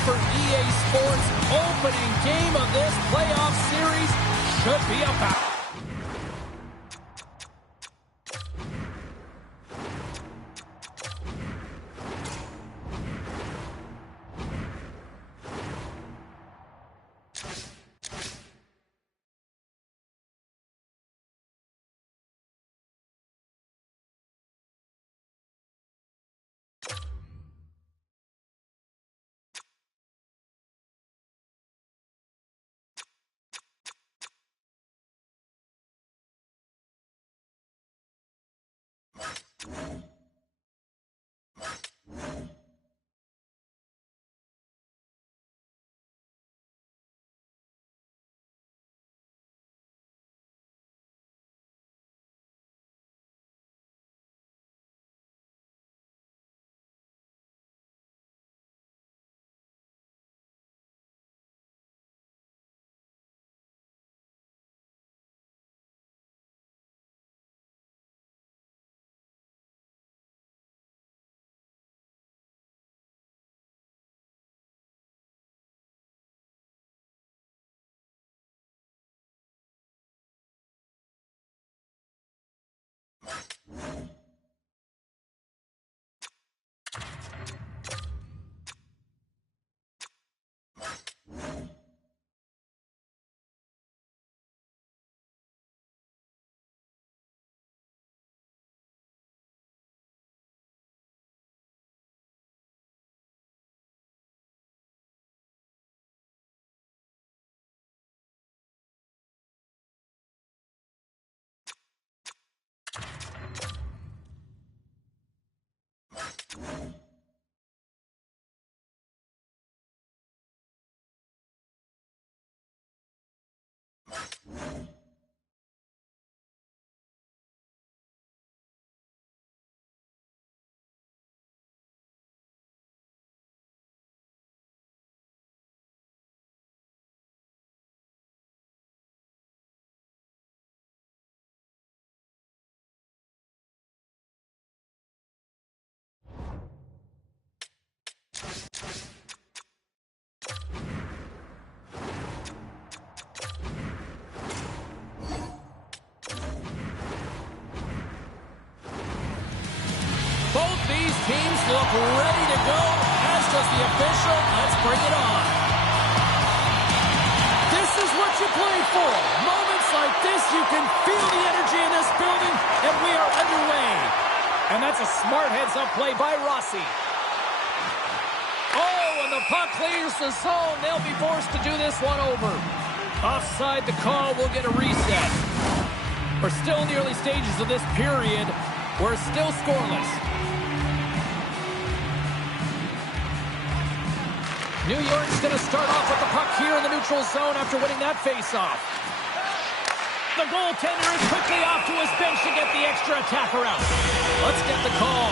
For EA Sports, opening game of this playoff series should be about. Both these teams look ready to go, as does the official. Let's bring it on. This is what you play for. Moments like this, you can feel the energy in this building, and we are underway. And that's a smart heads-up play by Rossi. Oh, and the puck clears the zone. They'll be forced to do this one over. Offside the call, we'll get a reset. We're still in the early stages of this period. We're still scoreless. New York's going to start off with the puck here in the neutral zone after winning that faceoff. The goaltender is quickly off to his bench to get the extra attacker out. Let's get the call.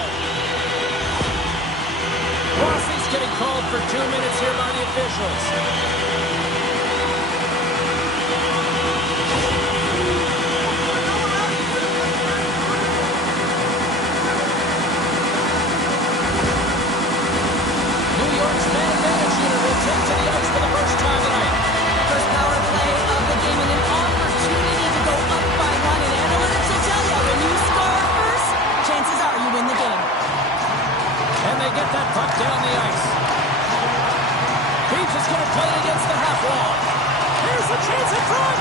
Rossi's getting called for 2 minutes here by the officials. New York's man advantage unit will take to the ice for the first time tonight. First power play of the game and an opportunity to go up by one. And analytics will tell you, when you score first, chances are you win the game. And they get that puck down the ice. Peach is going to play it against the half wall. Here's the chance in front.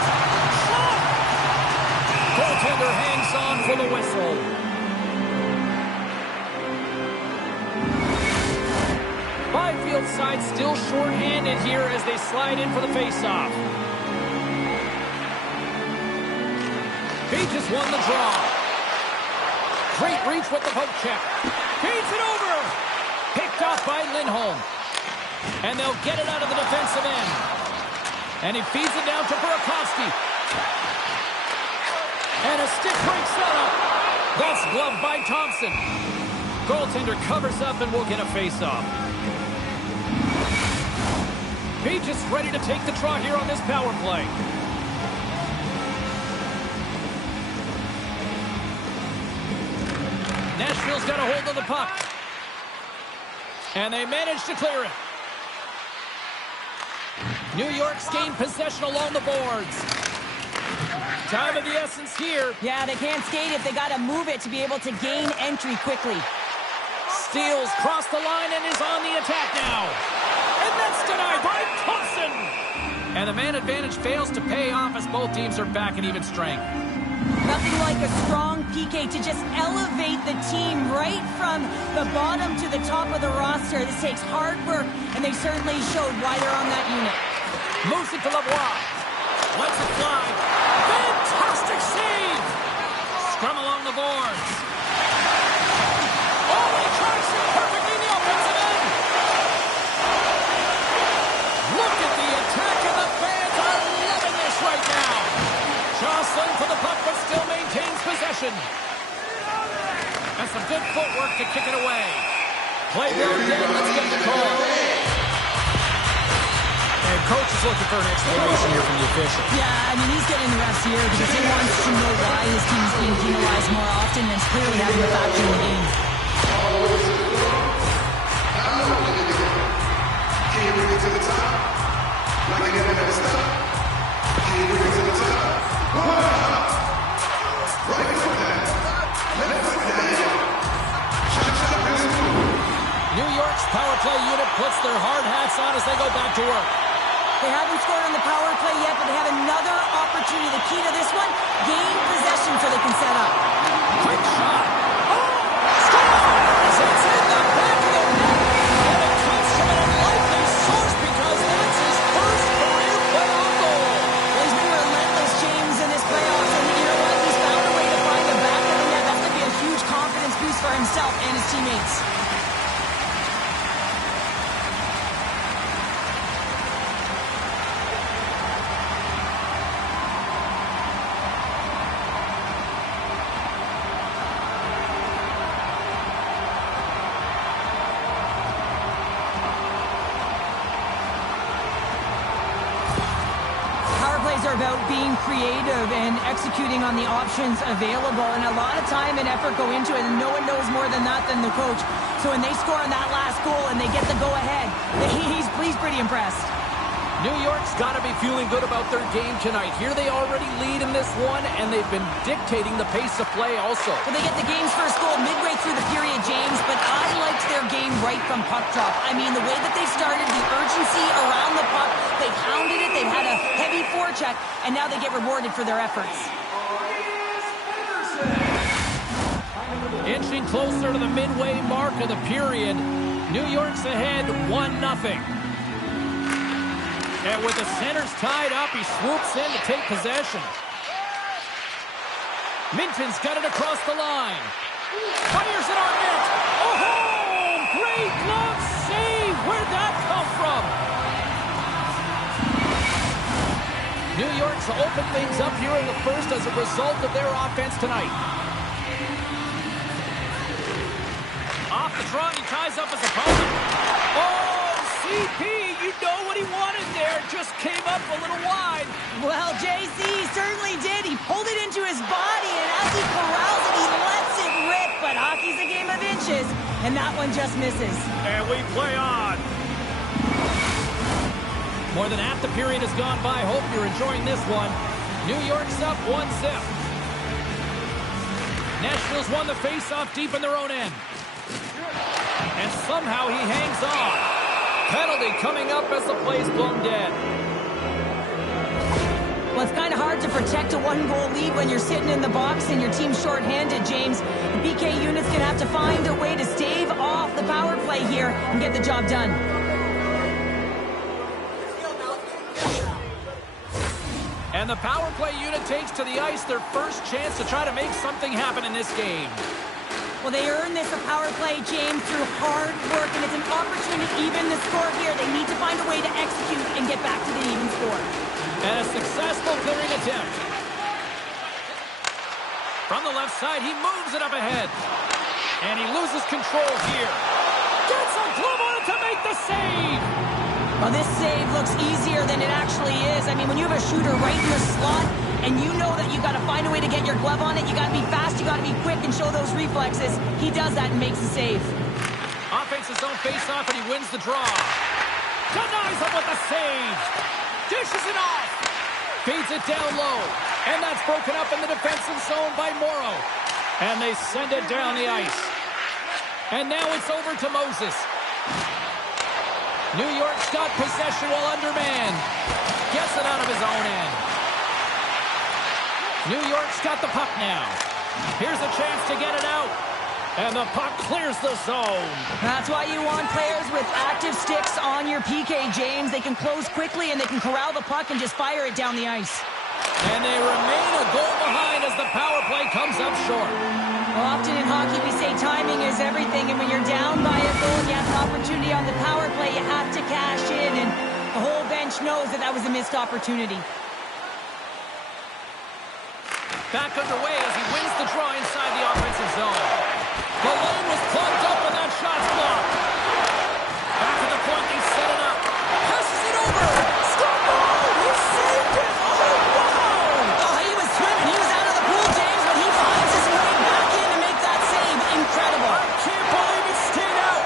Shot. Goaltender hangs on for the whistle. Byfield side still short-handed here as they slide in for the face-off. Peach has won the draw. Great reach with the poke check. Feeds it over. Picked off by Lindholm. And they'll get it out of the defensive end. And he feeds it down to Burakovsky. And a stick breaks that up. That's gloved by Thompson. Goaltender covers up and will get a face-off. Peach is ready to take the trot here on this power play. Nashville's got a hold of the puck. And they manage to clear it. New York's gained possession along the boards. Time of the essence here. Yeah, they can't skate it. They got to move it to be able to gain entry quickly. Steals cross the line and is on the attack now. And that's denied by Thompson. And the man advantage fails to pay off as both teams are back at even strength. Nothing like a strong PK to just elevate the team right from the bottom to the top of the roster. This takes hard work, and they certainly showed why they're on that unit. Moves it to Lavoie. Lets it fly. Fantastic save! Scrum along the boards. Oh, he tries it perfectly in the offensive end. Look at the attack, and the fans are loving this right now. Jostling for the puck, but still maintains possession. And some good footwork to kick it away. Play down dead. Let's get the call. And coach is looking for an explanation here from the official. Yeah, I mean, he's getting the refs here because he wants to know why his team's being penalized more often than it's clearly having a factor in the game. Can you bring it to the top? Like you never never stop. Can you bring it to the top? Right foot down. Left foot down. New York's power play unit puts their hard hats on as they go back to work. They haven't scored on the power play yet, but they have another opportunity. The key to this one, gain possession so they can set up. Quick shot. Oh! Scores! It's in the back of the net. And it comes from an unlikely source because that's his first career playoff goal. Well, he's been relentless, James, in this playoffs. And you know what? He's found a way to find the back of the net. That's going to be a huge confidence boost for himself and his teammates. Are about being creative and executing on the options available, and a lot of time and effort go into it, and no one knows more than that than the coach. So when they score on that last goal and they get the go-ahead, he's pretty impressed. New York's got to be feeling good about their game tonight. Here they already lead in this one, and they've been dictating the pace of play also. Well, they get the game's first goal midway through the period, James, but I liked their game right from puck drop. I mean, the way that they started, the urgency around the puck, they pounded it, they had a heavy forecheck, and now they get rewarded for their efforts. Inching closer to the midway mark of the period, New York's ahead 1-0. And with the centers tied up, he swoops in to take possession. Minton's got it across the line. Fires it on net. Oh, great glove save. Where'd that come from? New York's opened things up here in the first as a result of their offense tonight. Off the draw, he ties up his opponent. Oh, CP, you know what he wanted there. Just came up a little wide. Well, JC certainly did. He pulled it into his body, and as he corrals it, he lets it rip. But hockey's a game of inches, and that one just misses. And we play on. More than half the period has gone by. Hope you're enjoying this one. New York's up 1-0. Nashville's won the face-off deep in their own end. And somehow he hangs on. Penalty coming up as the play's blown dead. Well, it's kind of hard to protect a one-goal lead when you're sitting in the box and your team's shorthanded, James. The PK unit's going to have to find a way to stave off the power play here and get the job done. And the power play unit takes to the ice their first chance to try to make something happen in this game. Well, they earned this a power play, James, through hard work, and it's an opportunity to even the score here. They need to find a way to execute and get back to the even score. And a successful clearing attempt. From the left side, he moves it up ahead. And he loses control here. Gets a glove on it to make the save. Well, this save looks easier than it actually is. I mean, when you have a shooter right in the slot, and you know that you got to find a way to get your glove on it, you got to be fast, you got to be quick, and show those reflexes. He does that and makes the save. Offense his own face-off, and he wins the draw. Denies him with the save. Dishes it off. Feeds it down low. And that's broken up in the defensive zone by Morrow. And they send it down the ice. And now it's over to Moses. New York's got possession while undermanned. Gets it out of his own end. New York's got the puck now. Here's a chance to get it out. And the puck clears the zone. That's why you want players with active sticks on your PK, James. They can close quickly and they can corral the puck and just fire it down the ice. And they remain a goal behind as the power play comes up short. Well, often in hockey we say timing is everything, and when you're down by a goal and you have an opportunity on the power play, you have to cash in, and the whole bench knows that that was a missed opportunity. Back underway as he wins the draw inside the offensive zone. The lane was plugged up and that shot's blocked. Back at the point, they set it up. Passes it over. Stop ball. He saved it. Oh, wow. Oh, he was swimming. He was out of the pool, James, but he finds his way back in to make that save. Incredible. I can't believe it stayed out.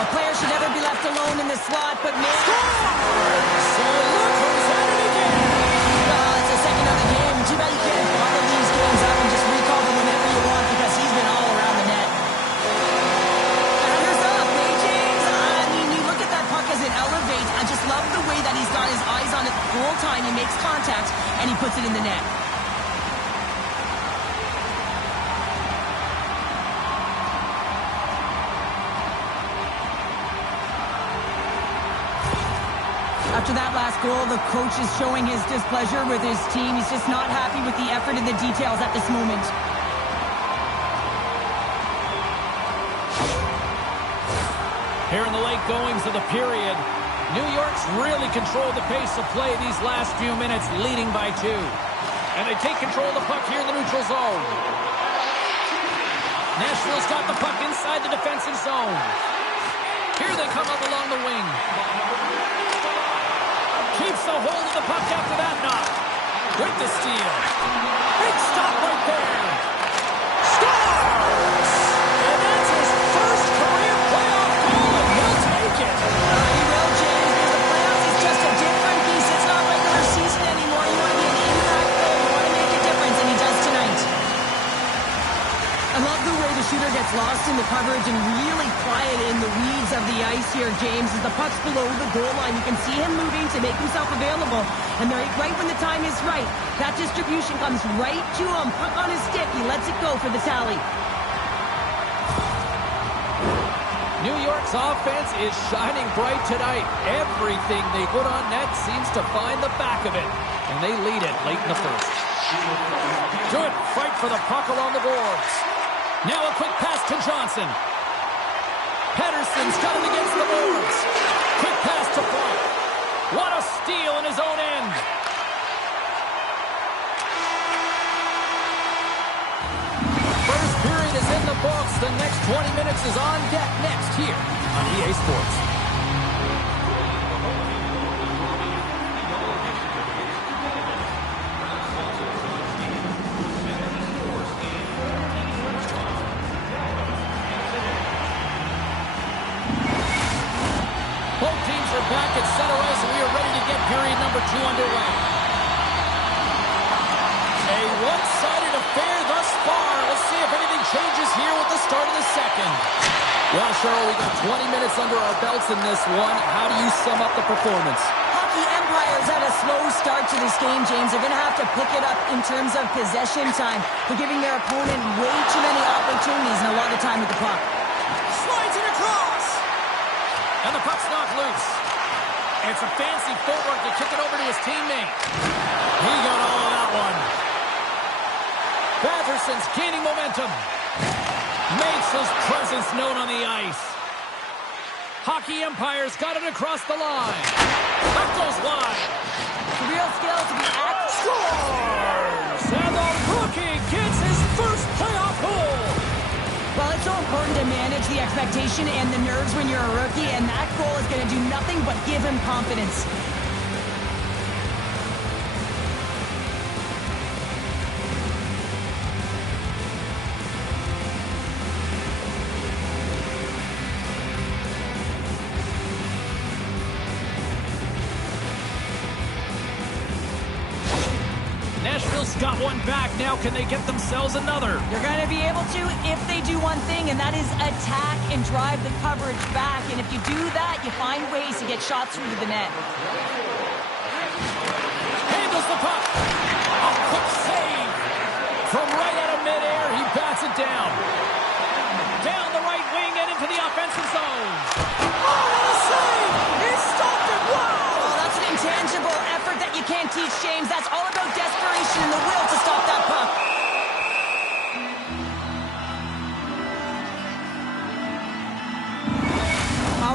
A player should never be left alone in the slot, but man... So look who's at it again. It's the second of the game. Too bad you can't follow these games up and just recall them whenever you want, because he's been all around the net. Batters up, hey, James? I mean, you look at that puck as it elevates. I just love the way that he's got his eyes on it the whole time. He makes contact, and he puts it in the net. After that last goal, the coach is showing his displeasure with his team. He's just not happy with the effort and the details at this moment. Here in the late goings of the period, New York's really controlled the pace of play these last few minutes, leading by 2. And they take control of the puck here in the neutral zone. Nashville's got the puck inside the defensive zone. Here they come up along the wing. Keeps the hold of the puck after that knock. With the steal. Big stop right there. Scores! And that's his first career playoff goal, and he'll take it. He will, James, because the playoffs is just a different beast. It's not regular season anymore. You want to be an impact player. You want to make a difference, and he does tonight. I love the way the shooter gets lost in the coverage and really quiet in the weeds of the ice here, James. As the puck's below the goal line, you can see him moving to make himself available. And right when the time is right, that distribution comes right to him. Puck on his stick, he lets it go for the tally. New York's offense is shining bright tonight. Everything they put on net seems to find the back of it. And they lead it late in the first. Good fight for the puck along the boards. Now a quick pass to Johnson. Pedersen's got him against the boards. Quick pass to Frank. What a steal in his own end. First period is in the books. The next 20 minutes is on deck next here on EA Sports. Both teams are back at center ice, and we are ready to get period number 2 underway. A one-sided affair thus far. Let's see if anything changes here with the start of the second. Well, Cheryl, we got 20 minutes under our belts in this one. How do you sum up the performance? Hockey Empire's had a slow start to this game, James. They're going to have to pick it up in terms of possession time. They're giving their opponent way too many opportunities and a lot of time with the puck. Slides it across. And the puck's knocked loose. It's a fancy footwork to kick it over to his teammate. He got all of that one. Batterson's gaining momentum. Makes his presence known on the ice. Hockey Empire's got it across the line. Puck goes wide. It's a real skill to be active. Scores! And the rookie gets his first playoff goal. Well, it's so important to manage the expectation and the nerves when you're a rookie, and that goal is going to do nothing but give him confidence. Nashville's got one back. Now can they get themselves another? You're going to be able to if they do one thing, and that is attack and drive the coverage back. And if you do that, you find ways to get shots through to the net. Handles the puck. A quick save. From right out of midair, he bats it down. Down the right wing and into the offensive zone. Oh, what a save! He stopped it. Wow! Well, that's an intangible effort that you can't teach, James. That's all about desperation and the will to stop that puck.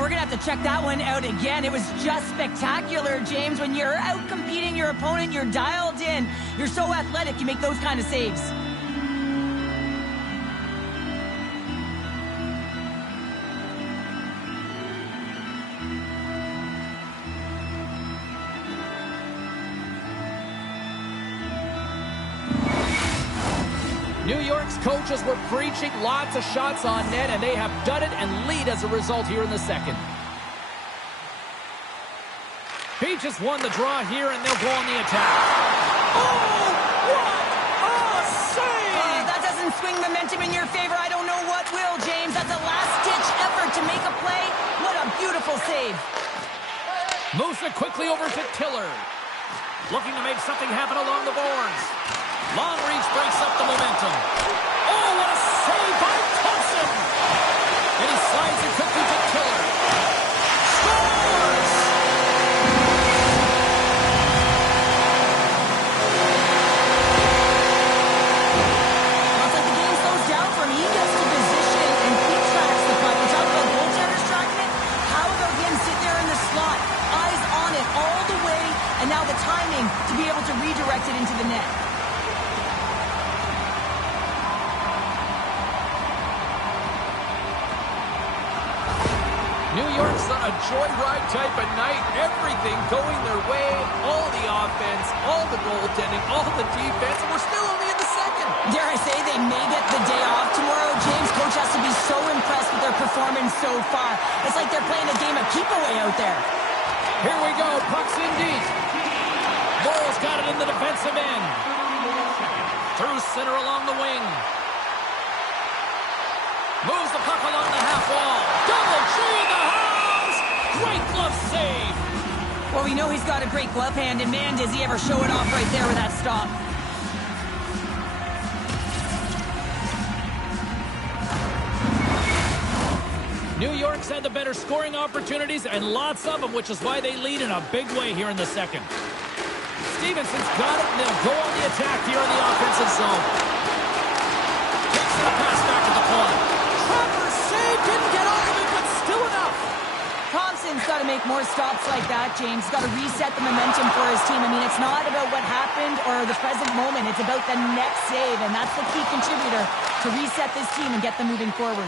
We're going to have to check that one out again. It was just spectacular, James. When you're out competing your opponent, you're dialed in. You're so athletic, you make those kind of saves. New York's coaches were preaching lots of shots on net, and they have done it and lead as a result here in the second. Peaches won the draw here, and they'll go on the attack. Oh, what a save! That doesn't swing momentum in your favor. I don't know what will, James. That's a last-ditch effort to make a play. What a beautiful save. Moves it quickly over to Tiller. Looking to make something happen along the boards. Long reach breaks up the momentum. Oh, what a save by Thompson! And he slides it quickly to Tiller. Scores! Well, it's like the game slows down for him. He gets to position and he tracks the puck. We talk about goaltenders tracking it. How about him sit there in the slot, eyes on it all the way, and now the timing to be able to redirect it into the net. New York's on a joyride type of night. Everything going their way. All the offense, all the goaltending, all the defense. And we're still only in the second. Dare I say they may get the day off tomorrow. James, coach has to be so impressed with their performance so far. It's like they're playing a game of keep-away out there. Here we go. Puck's in deep. Morrow's got it in the defensive end. Through center along the wing. Moves the puck along the half wall. Double G in the house. Great glove save. Well, we know he's got a great glove hand, and man, does he ever show it off right there with that stop. New York's had the better scoring opportunities, and lots of them, which is why they lead in a big way here in the second. Stevenson's got it, and they'll go on the attack here in the offensive zone. Takes the pass back at the point. Travers save, didn't get all of it, but still enough. Thompson's got to make more stops like that, James. He's got to reset the momentum for his team. I mean, it's not about what happened or the present moment. It's about the next save, and that's the key contributor to reset this team and get them moving forward.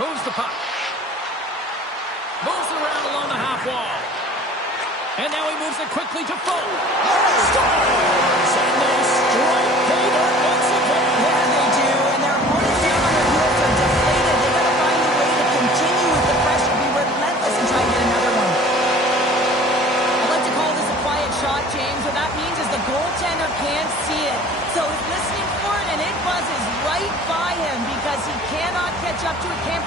Moves the puck. Moves it around along the half wall. And now he moves it quickly to Foe. Scores! And they strike Taylor once again. Yeah, they do. And their opponents down on their heels are deflated. They got to find a way to continue with the pressure, be relentless, and try and get another one. I like to call this a quiet shot, James. What that means is the goaltender can't see it. So he's listening for it, and it buzzes right by him because he cannot catch up to it, can't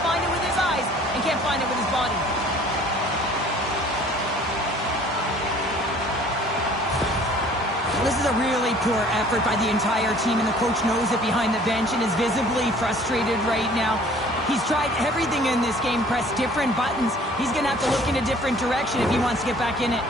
a really poor effort by the entire team, and the coach knows it behind the bench and is visibly frustrated right now. He's tried everything in this game, pressed different buttons. He's going to have to look in a different direction if he wants to get back in it.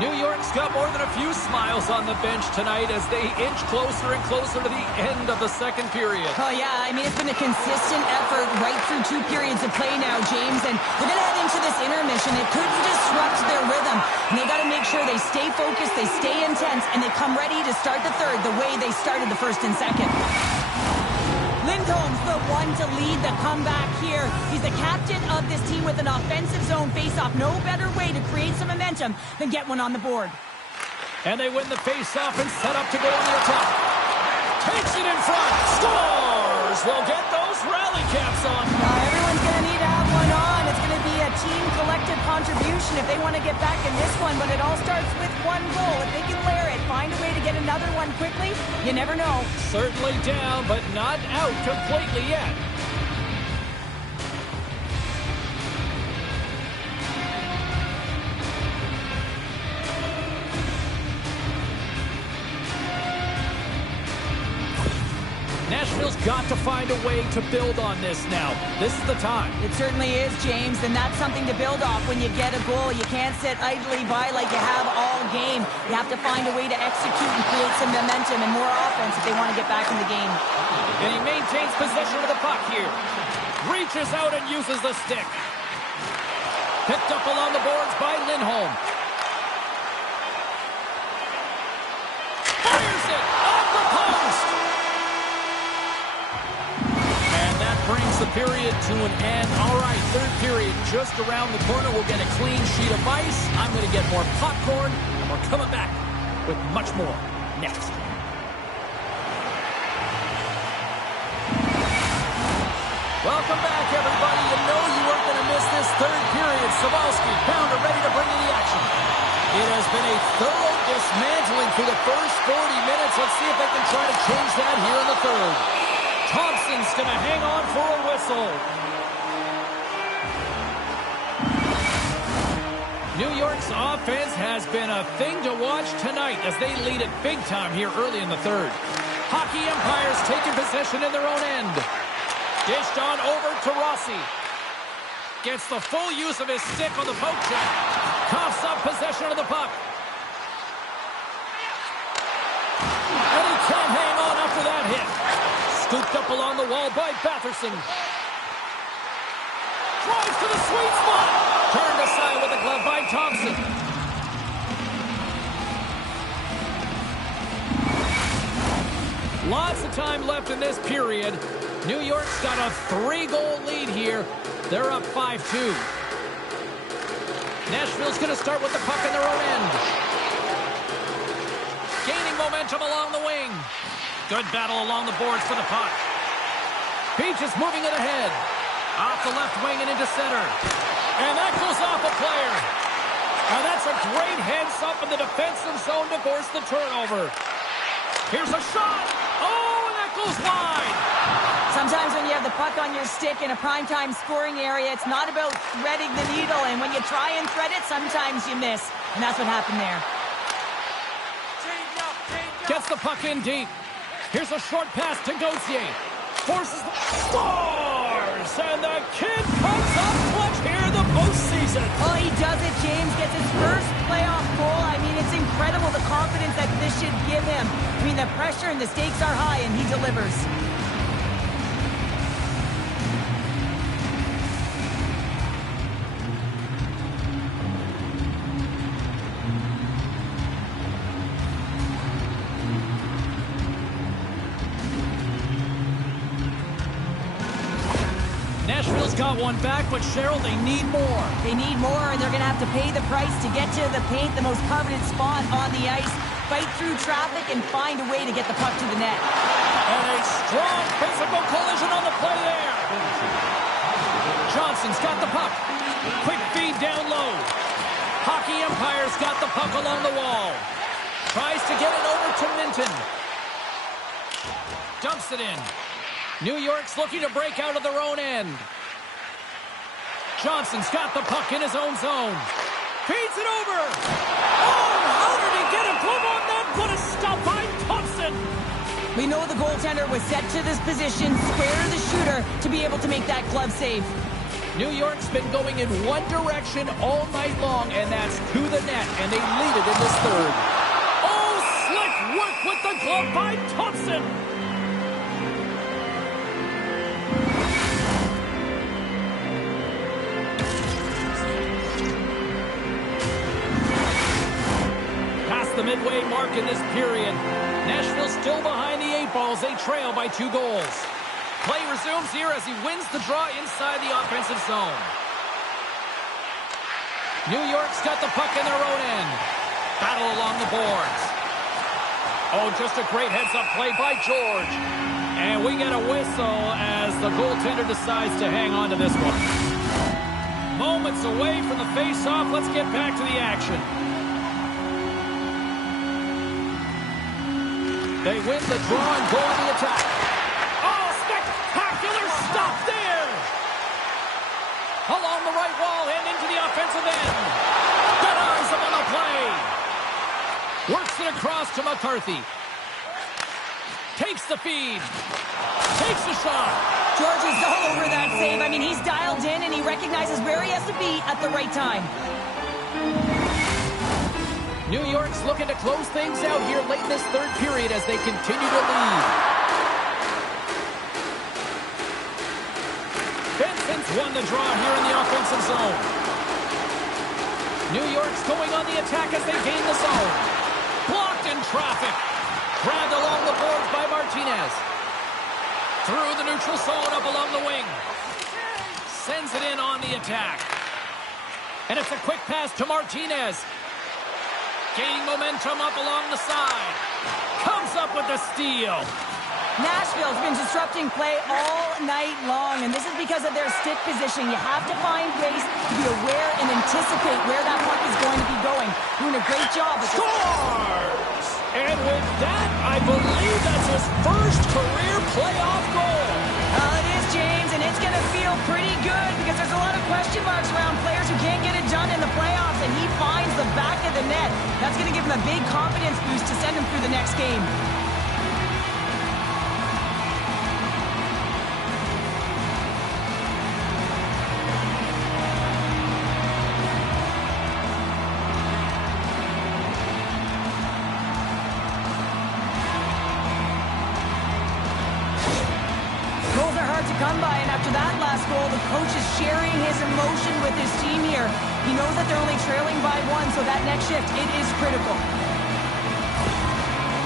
New York's got more than a few smiles on the bench tonight as they inch closer and closer to the end of the second period. Oh, yeah, I mean, it's been a consistent effort right through 2 periods of play now, James, and we're going to head into this intermission. It could disrupt their rhythm, and they got to make sure they stay focused, they stay intense, and they come ready to start the third the way they started the first and second. Lindholm's the one to lead the comeback here. He's the captain of this team with an offensive zone faceoff. No better way to create some momentum than get one on the board. And they win the faceoff and set up to go on the attack. Takes it in front. Scores! We'll get those rally caps on. Everyone's going to need to have one on. It's going to be a team collective contribution if they want to get back in this one. But it all starts with one goal. If they can layer it, find a way to get another one quickly, you never know. Certainly down, but not out completely yet. Nashville's got to find a way to build on this now. This is the time. It certainly is, James, and that's something to build off when you get a goal. You can't sit idly by like you have all game. You have to find a way to execute and create some momentum and more offense if they want to get back in the game. And he maintains possession of the puck here. Reaches out and uses the stick. Picked up along the boards by Lindholm. Fires it off the post. Brings the period to an end. All right, third period just around the corner. We'll get a clean sheet of ice. I'm going to get more popcorn, and we're coming back with much more next. Welcome back, everybody. You know you weren't going to miss this third period. Savalsky, Pounder ready to bring you the action. It has been a thorough dismantling through the first 40 minutes. Let's see if they can try to change that here in the third. Thompson's going to hang on for a whistle. New York's offense has been a thing to watch tonight as they lead it big time here early in the third. Hockey Empire's taking possession in their own end. Dished on over to Rossi. Gets the full use of his stick on the poke check. Coughs up possession of the puck. And he can't hang on after that hit. Scooped up along the wall by Batherson. Drives to the sweet spot. Turned aside with a glove by Thompson. Lots of time left in this period. New York's got a 3-goal lead here. They're up 5-2. Nashville's going to start with the puck in their own end. Gaining momentum along the wing. Good battle along the boards for the puck. Beach is moving it ahead. Off the left wing and into center. And that goes off a player. And that's a great heads up in the defensive zone to force the turnover. Here's a shot. Oh, and that goes wide. Sometimes when you have the puck on your stick in a primetime scoring area, it's not about threading the needle. And when you try and thread it, sometimes you miss. And that's what happened there. Gets the puck in deep. Here's a short pass to Gauthier. Forces the... Scores! And the kid comes up clutch here in the postseason. Oh, he does it, James. Gets his first playoff goal. I mean, it's incredible the confidence that this should give him. I mean, the pressure and the stakes are high, and he delivers. Nashville's got one back, but Cheryl, they need more. They need more, and they're going to have to pay the price to get to the paint, the most coveted spot on the ice, fight through traffic, and find a way to get the puck to the net. And a strong physical collision on the play there. Johnson's got the puck. Quick feed down low. Hockey Empire's got the puck along the wall. Tries to get it over to Minton. Dumps it in. New York's looking to break out of their own end. Johnson's got the puck in his own zone. Feeds it over. Oh, how did he get a glove on that? Put a stop We know the goaltender was set to this position, square the shooter, to be able to make that glove save. New York's been going in one direction all night long, and that's to the net, and they lead it in this third. Oh, slick work with the glove by Thompson. Past the midway mark in this period. Nashville still behind the 8 balls. They trail by 2 goals. Play resumes here as he wins the draw inside the offensive zone. New York's got the puck in their own end. Battle along the boards. Oh, just a great heads-up play by George. And we get a whistle as the goaltender decides to hang on to this one. Moments away from the face-off. Let's get back to the action. They win the draw and go to the attack. Oh, spectacular stop there! Along the right wall and into the offensive end. Good eyes up on the play. Works it across to McCarthy. Takes the feed. Takes the shot. George is all over that save. I mean, he's dialed in and he recognizes where he has to be at the right time. New York's looking to close things out here late in this third period as they continue to lead. Benson's won the draw here in the offensive zone. New York's going on the attack as they gain the zone. Blocked in traffic. Grabbed along the boards by Martinez. Through the neutral zone up along the wing. Sends it in on the attack. And it's a quick pass to Martinez. Gaining momentum up along the side. Comes up with the steal. Nashville's been disrupting play all night long, and this is because of their stick position. You have to find ways to be aware and anticipate where that puck is going to be going. Doing a great job. Scores! And with that, I believe that's his first career playoff goal. Well, it is, James, and it's going to feel pretty good because there's a lot of question marks around players who can't get it done in the playoffs, and he finds the back of the net. That's going to give him a big confidence boost to send him through the next game. Come by, and after that last goal, the coach is sharing his emotion with his team here. He knows that they're only trailing by 1, so that next shift, it is critical.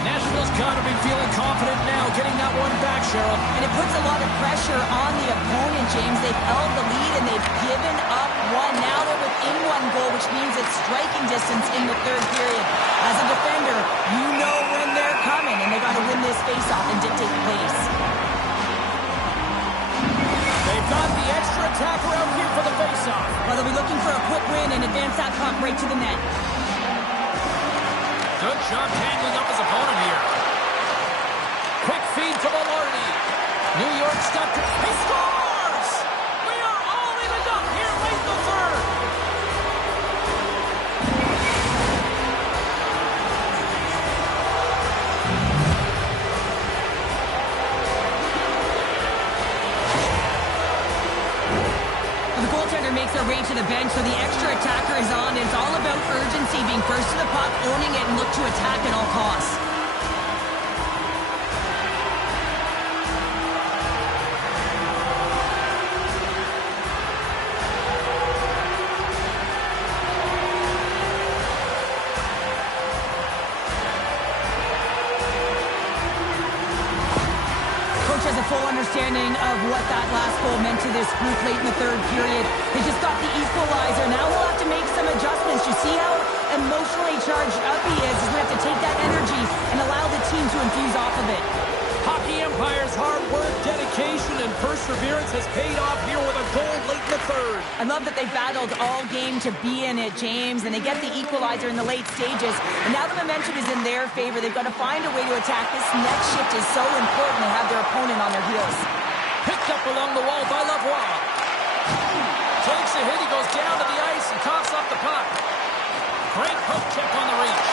Nashville's got to be feeling confident now, getting that one back, Cheryl. And it puts a lot of pressure on the opponent, James. They've held the lead, and they've given up 1. Now they're within 1 goal, which means it's striking distance in the third period. As a defender, you know when they're coming, and they got to win this faceoff and dictate the pace. They've got the extra attacker out here for the faceoff. Well, they'll be looking for a quick win and advance that puck right to the net. Good job handling up his opponent here. Quick feed to Velarde. New York's got to... He scores! We are all evened up here late in the third. Makes their way to the bench, so the extra attacker is on. It's all about urgency, being first to the puck, owning it, and look to attack at all costs. Has a full understanding of what that last goal meant to this group late in the third period. They just got the equalizer. Now he'll have to make some adjustments. You see how emotionally charged up he is. He's going to have to take that energy and allow the team to infuse off of it. Hockey Empire's hard work, dedication, and perseverance has paid off here with a goal late in the third. I love that they battled all game to be in it, James, and they get the equalizer in the late stages. And now the momentum is in their favor. They've got to find a way to attack. This next shift is so important to have their opponent on their heels. Picked up along the wall by Lavoie. Takes a hit. He goes down to the ice and coughs off the puck. Great poke check on the reach.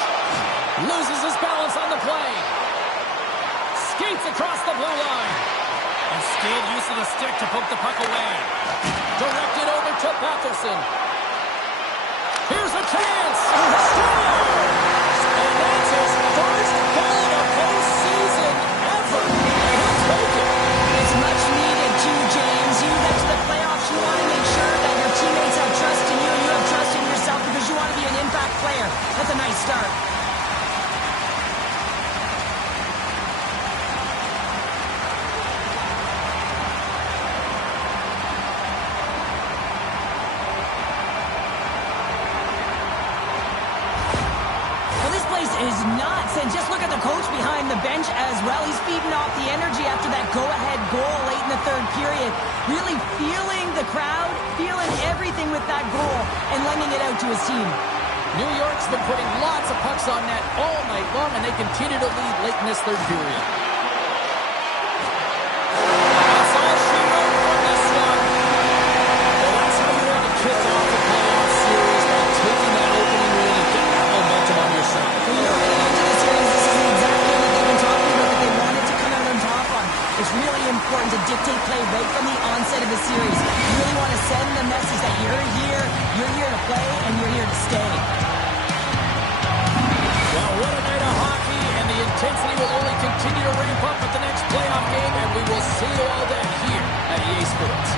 Loses his balance on the play. Skates across the blue line. And skilled use of the stick to poke the puck away. Directed over to Patterson. Here's a chance. Scores! And that's his first goal of the postseason ever. And he'll take it. It's much needed too, James. You get to the playoffs, you want to make sure that your teammates have trust in you and you have trust in yourself because you want to be an impact player. That's a nice start. Is nuts, and just look at the coach behind the bench as well. He's feeding off the energy after that go-ahead goal late in the third period. Really feeling the crowd, feeling everything with that goal, and lending it out to his team. New York's been putting lots of pucks on net all night long, and they continue to lead late in this third period. That's all she wrote from this one. Well, that's how you want to kick off a playoff series, by taking that opening win and getting that momentum on your side. When you're heading into the series, this is the exact game that they've been talking about that they wanted to come out on top on. It's really important to dictate play right from the onset of the series. You really want to send the message that you're here to play, and you're here to stay. Well, what a night of hockey, and the intensity will only continue to ramp up at the next playoff game, and we will see you all then here at EA Sports.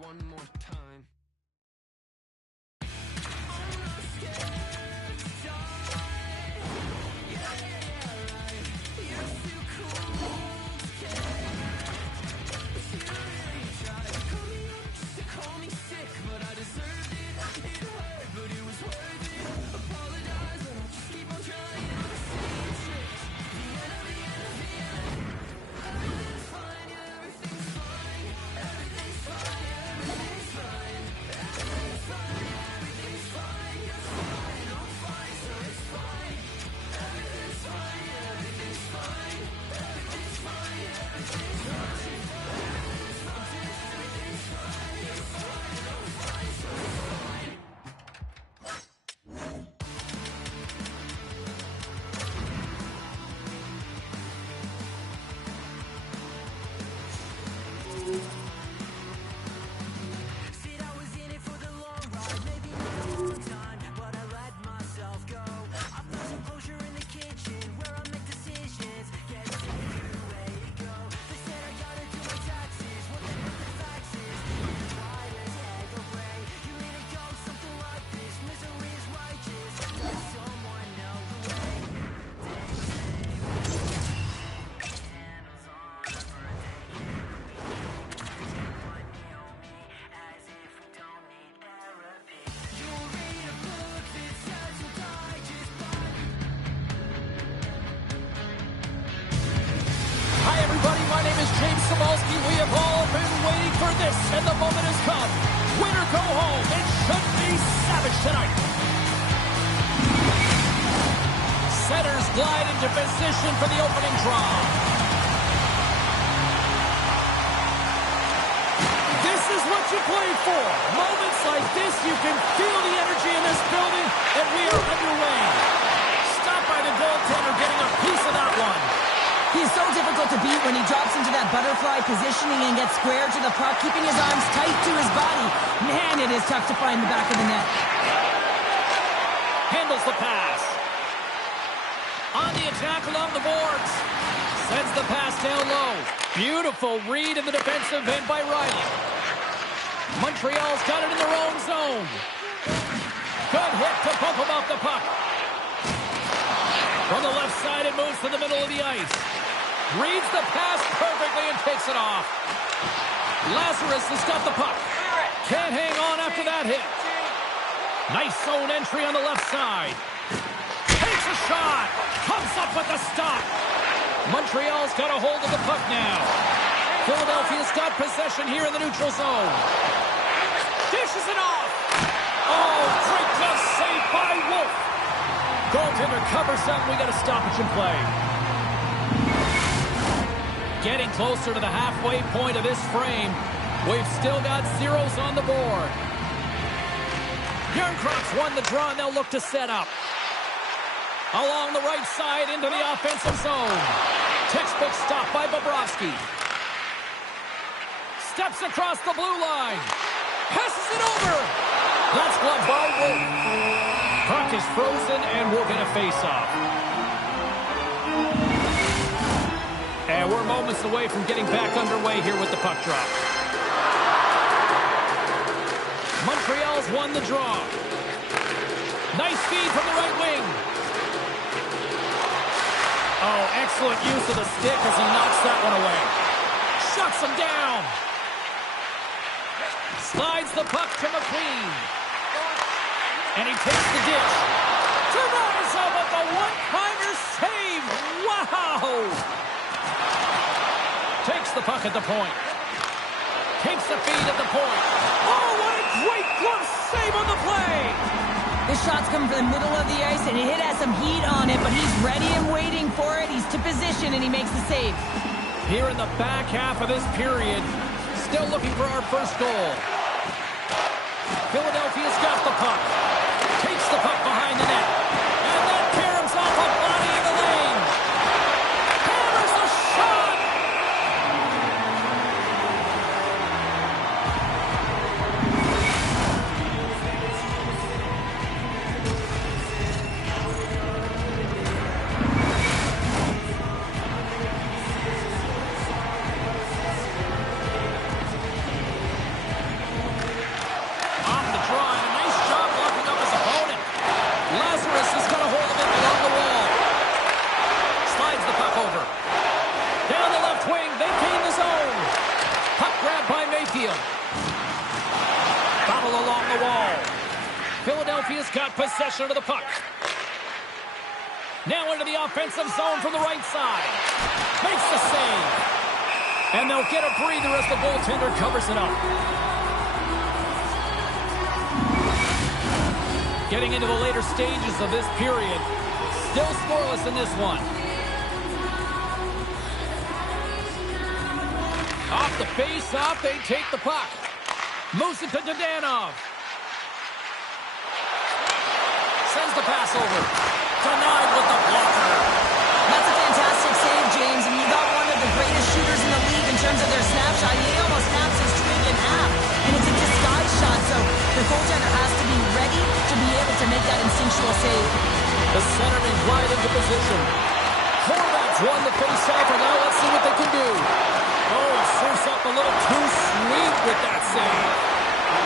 one more time. We have all been waiting for this, and the moment has come. Win or go home. It should be savage tonight. Setters glide into position for the opening draw. This is what you play for. Moments like this, you can feel the energy in this building, and we are underway. Stopped by the goaltender, getting a piece of that one. He's so difficult to beat when he drops into that butterfly positioning and gets square to the puck, keeping his arms tight to his body. Man, it is tough to find the back of the net. Handles the pass. On the attack along the boards. Sends the pass down low. Beautiful read in the defensive end by Riley. Montreal's got it in their own zone. Good hit to bump him off the puck. From the left side, it moves to the middle of the ice. Reads the pass perfectly and takes it off. Lazarus has got the puck. Can't hang on after that hit. Nice zone entry on the left side. Takes a shot. Comes up with the stop. Montreal's got a hold of the puck now. Philadelphia's got possession here in the neutral zone. Dishes it off. Oh, great glove save by Wolf. Goaltender covers up. We got a stoppage in play. Getting closer to the halfway point of this frame. We've still got zeros on the board. Bjornkrop's won the draw, and they'll look to set up. Along the right side into the offensive zone. Textbook stop by Bobrovsky. Steps across the blue line. Passes it over. That's gloved by Wolf. Puck is frozen, and we'll get a face-off. And we're moments away from getting back underway here with the puck drop. Montreal's won the draw. Nice feed from the right wing. Oh, excellent use of the stick as he knocks that one away. Shuts him down. Slides the puck to McQueen. And he takes the dish. Toronto with the one-timer save. Wow! Takes the puck at the point. Takes the feed at the point. Oh, what a great glove save on the play! This shot's coming from the middle of the ice, and it has some heat on it, but he's ready and waiting for it. He's to position, and he makes the save. Here in the back half of this period, still looking for our first goal. Philadelphia's got the puck. Takes the puck behind the net. And then caroms off a body in the lane. Hammers the shot! Philadelphia's got possession of the puck. Now into the offensive zone from the right side. Makes the save. And they'll get a breather as the goaltender covers it up. Getting into the later stages of this period. Still scoreless in this one. Off the face-off, they take the puck. Moves it to Danov. Sends the pass over. Denied with the blocker. That's a fantastic save, James. And you got one of the greatest shooters in the league in terms of their snapshot. He almost snaps his twig in half. And it's a disguise shot, so the goaltender has to be ready to be able to make that instinctual save. The centerman right into position. Horvats won the face-off, and now let's see what they can do. Oh, surfs up a little too sweet with that save.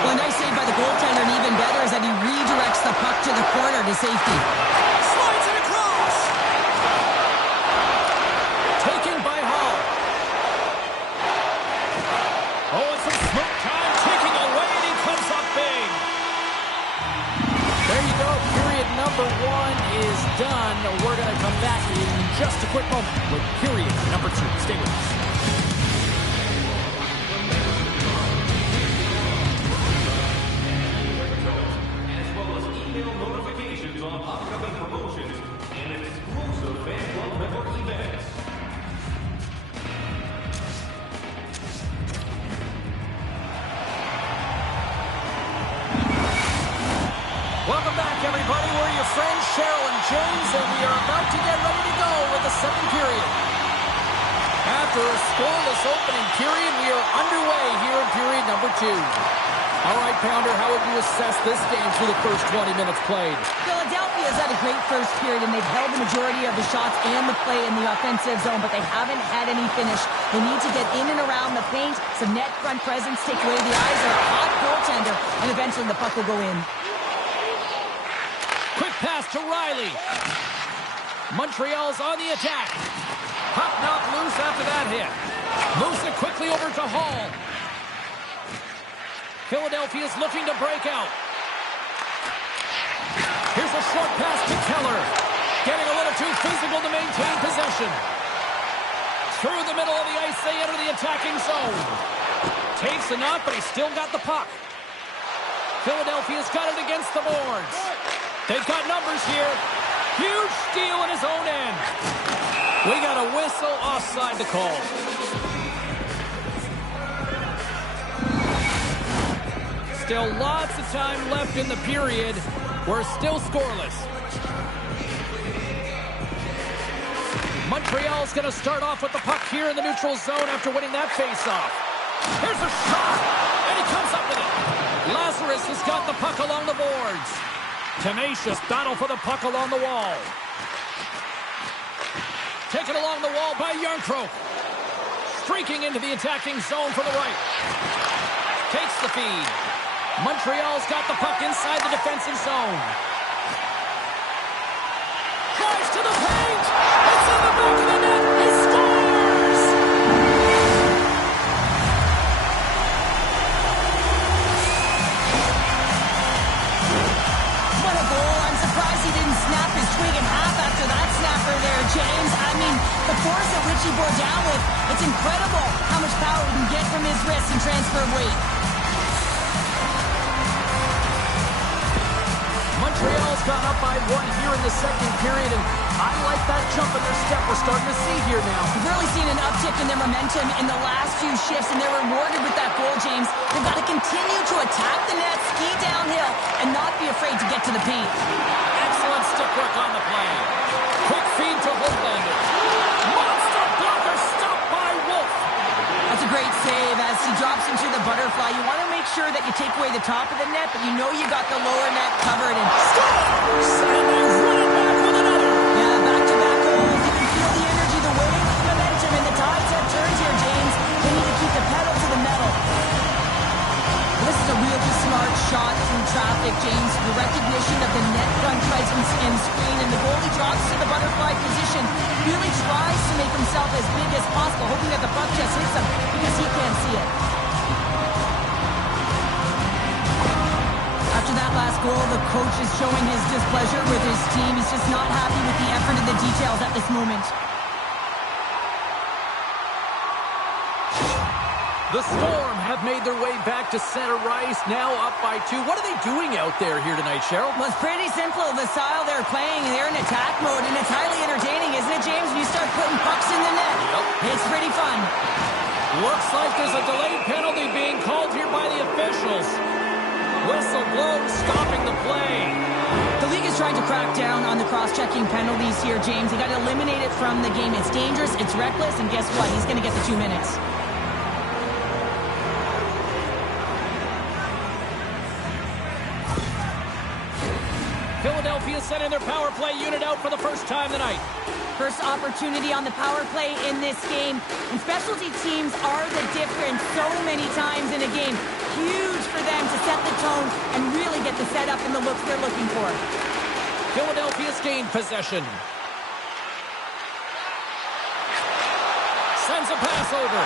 Well, a nice save by the goaltender, and even better is that he redirects the puck to the corner to safety. Slides it across. Taken by Hall. Oh, and some smoke time taking away, and he comes up big. There you go. Period number 1 is done. We're going to come back in just a quick moment with period number 2. Stay with us. Welcome back, everybody. We're your friends, Cheryl and James, and we are about to get ready to go with the second period. After a scoreless opening period, we are underway here in period number 2. All right, Pounder, how would you assess this game through the first 20 minutes played? Philadelphia's had a great first period, and they've held the majority of the shots and the play in the offensive zone, but they haven't had any finish. They need to get in and around the paint, some net front presence, take away the eyes of a hot goaltender, and eventually the puck will go in. Quick pass to Riley. Montreal's on the attack. Puck knocked loose after that hit. Moves it quickly over to Hall. Philadelphia's looking to break out. Here's a short pass to Keller. Getting a little too physical to maintain possession. Through the middle of the ice, they enter the attacking zone. Takes enough, but he's still got the puck. Philadelphia's got it against the boards. They've got numbers here. Huge steal in his own end. We got a whistle offside to call. Still lots of time left in the period. We're still scoreless. Montreal's going to start off with the puck here in the neutral zone after winning that faceoff. Here's a shot, and he comes up with it. Lazarus has got the puck along the boards. Tenacious battle for the puck along the wall. Taken along the wall by Yarncroke. Streaking into the attacking zone for the right. Takes the feed. Montreal's got the puck inside the defensive zone. Drives to the paint. It's in the back of the net. He scores! What a goal. I'm surprised he didn't snap his twig in half after that snapper there, James. I mean, the force at which he bore down with, it's incredible how much power he can get from his wrist and transfer of weight. Montreal's gone up by 1 here in the second period, and I like that jump in their step we're starting to see here now. We've really seen an uptick in their momentum in the last few shifts, and they're rewarded with that goal, James. They've got to continue to attack the net, ski downhill, and not be afraid to get to the paint. Excellent stick work on the play. Quick feed to Holtlander. Monster blocker stopped by Wolf. That's a great save as he drops into the butterfly. You want to make sure that you take away the top of the net, but you know you got the lower net covered. And scores! And they run it back with another. Yeah, back-to-back goals. You can feel the energy, the wave, the momentum, and the tides have turned here, James. They need to keep the pedal to the metal. This is a really smart shot through traffic, James. The recognition of the net front presence and screen, and the goalie drops to the butterfly position. Really tries to make himself as big as possible, hoping that the puck just hits him because he can't see it. After that last goal, the coach is showing his displeasure with his team. He's just not happy with the effort and the details at this moment. The Storm have made their way back to center ice, now up by 2. What are they doing out there here tonight, Cheryl? Well, it's pretty simple. The style they're playing, they're in attack mode, and it's highly entertaining, isn't it, James? When you start putting pucks in the net, It's pretty fun. Looks like there's a delayed penalty being called here by the officials. Whistle blows, stopping the play. The league is trying to crack down on the cross-checking penalties here, James. They got to eliminate it from the game. It's dangerous, it's reckless, and guess what? He's going to get the 2 minutes. Philadelphia sending their power play unit out for the first time tonight. First opportunity on the power play in this game. And specialty teams are the difference so many times in a game. Huge for them to set the tone and really get the setup and the looks they're looking for. Philadelphia's gained possession. Sends a pass over.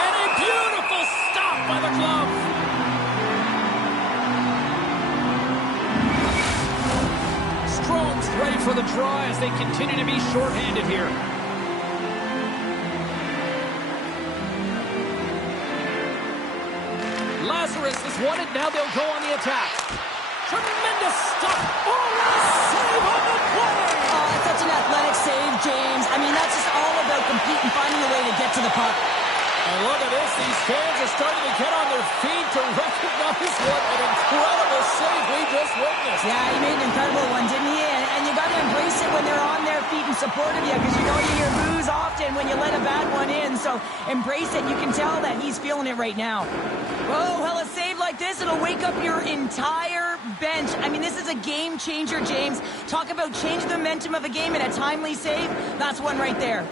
And a beautiful stop by the glove. Strome's ready for the draw as they continue to be shorthanded here. Lazarus is wanted. Now they'll go on the attack. Tremendous stop. Oh, what a save on the play. Oh, it's such an athletic save, James. I mean, that's just all about competing, finding a way to get to the puck. And look at this. These fans are starting to get on their feet to recognize what an incredible save we just witnessed. Yeah, he made an incredible one, didn't he? And you got to embrace it when they're on their feet in support of you, because you know you hear boos often when you let a bad one in. So embrace it. You can tell that he's feeling it right now. Oh, well, a save like this, it'll wake up your entire bench. I mean, this is a game changer, James. Talk about changing the momentum of a game in a timely save. That's one right there.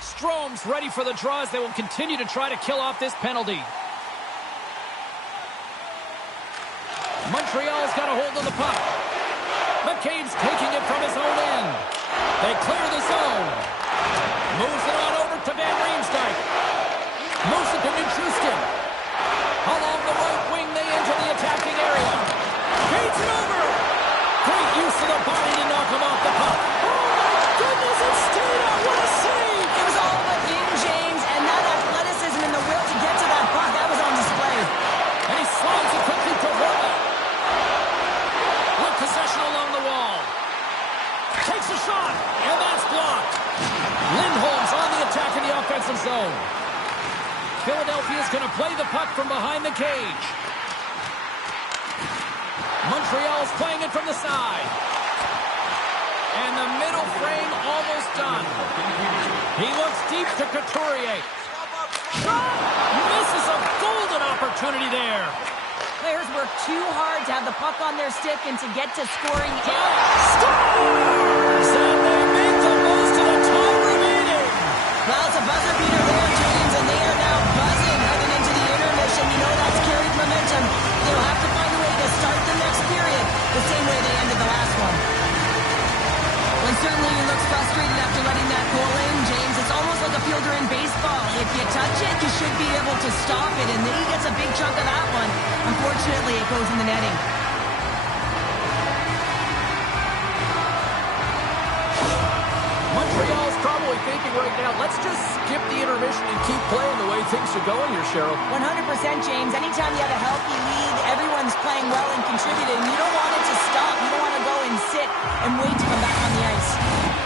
Strome's ready for the draws. They will continue to try to kill off this penalty. Montreal's got a hold of the puck. McCabe's taking it from his own end. They clear the zone. Moves it on over to Van Riemsdyk. Moves it to Nichushkin. Along the right wing, they enter the attacking area. Feeds it over. Great use of the body to knock him off the puck. Oh, my goodness, it's stayed out. What a save. It was all but in, James, and that athleticism and the will to get to that puck, that was on display. And he slides it quickly to Horvat. With possession along the wall. Takes a shot, and that's blocked. Lindholm's on the attack in the offensive zone. Philadelphia's going to play the puck from behind the cage. Montreal's playing it from the side. And the middle frame almost done. He looks deep to Couturier. Shot! Misses a golden opportunity there. Players work too hard to have the puck on their stick and to get to scoring. Scores! And they make the most of the time remaining. Well, it's a buzzer beater there, James, and they are now buzzing heading into the intermission. You know that's carried momentum. They'll have to find a way to start the next period the same way they ended the last one. Well, certainly he looks frustrated after letting that goal in, James. It's almost like a fielder in baseball. If you touch it, you should be able to stop it, and then he gets a big chunk of that one. Unfortunately, it goes in the netting. Montreal's probably thinking right now, let's just skip the intermission and keep playing the way things are going here, Cheryl. 100%, James. Anytime you have a healthy lead, everyone's playing well and contributing. You don't want it to stop. You don't want to go and sit and wait to come back on the ice.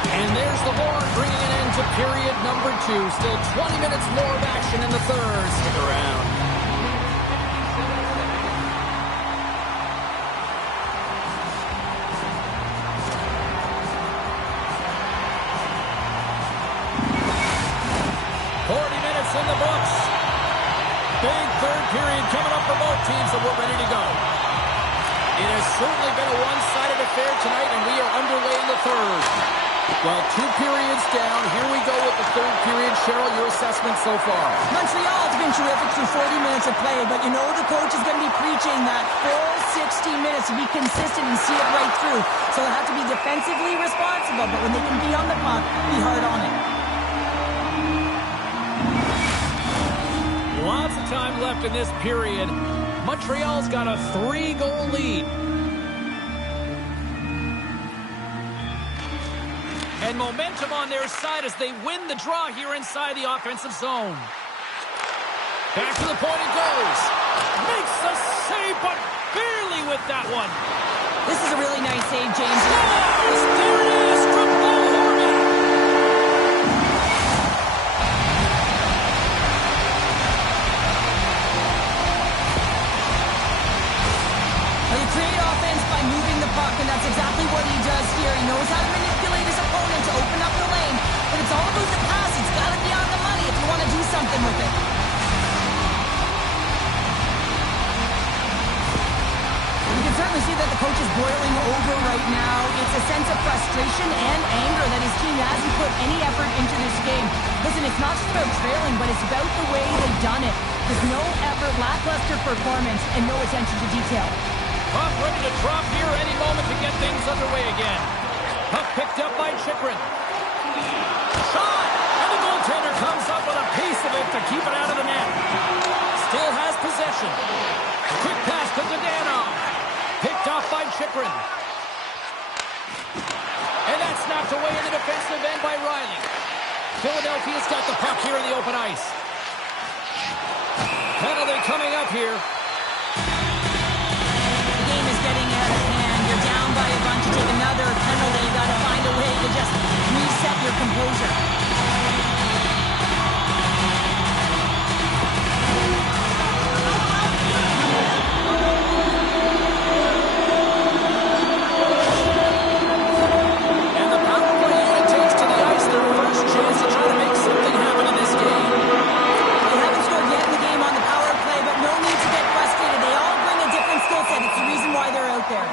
And there's the horn bringing an end to period number 2. Still 20 minutes more of action in the third. Stick around. In the books. Big third period coming up for both teams, and we're ready to go. It has certainly been a one-sided affair tonight, and we are underway in the third. Well, 2 periods down. Here we go with the third period. Cheryl, your assessment so far? Montreal's been terrific through 40 minutes of play, but you know the coach is going to be preaching that full 60 minutes to be consistent and see it right through. So they'll have to be defensively responsible, but when they can be on the puck, be hard on it. Lots of time left in this period. Montreal's got a 3-goal lead. And momentum on their side as they win the draw here inside the offensive zone. Back to the point it goes. Makes the save, but barely with that one. This is a really nice save, James. Scores! There it is from Paul Horvath. Well, you create offense by moving the puck, and that's exactly what he does here. He knows how to manipulate his opponent to open up the lane, but it's all about the pass. It's got to be on the money if you want to do something with it. You can certainly see that the coach is boiling over right now. It's a sense of frustration and anger that his team hasn't put any effort into this game. Listen, it's not just about trailing, but it's about the way they've done it. There's no effort, lackluster performance, and no attention to detail. Puck ready to drop here any moment to get things underway again. Puck picked up by Chychrun. Shot! And the goaltender comes up with a piece of it to keep it out of the net. Still has possession. Quick pass to Dadonov. Picked off by Chychrun. And that's snapped away in the defensive end by Riley. Philadelphia's got the puck here in the open ice. Penalty coming up here. The game is getting out of hand. You're down by a bunch. You take another penalty. You got to find a way to just reset your composure. And the power play unit takes to the ice their first chance to try to make something happen in this game. They haven't scored yet in the game on the power play, but no need to get frustrated. They all bring a different skill set. It's the reason why they're out there.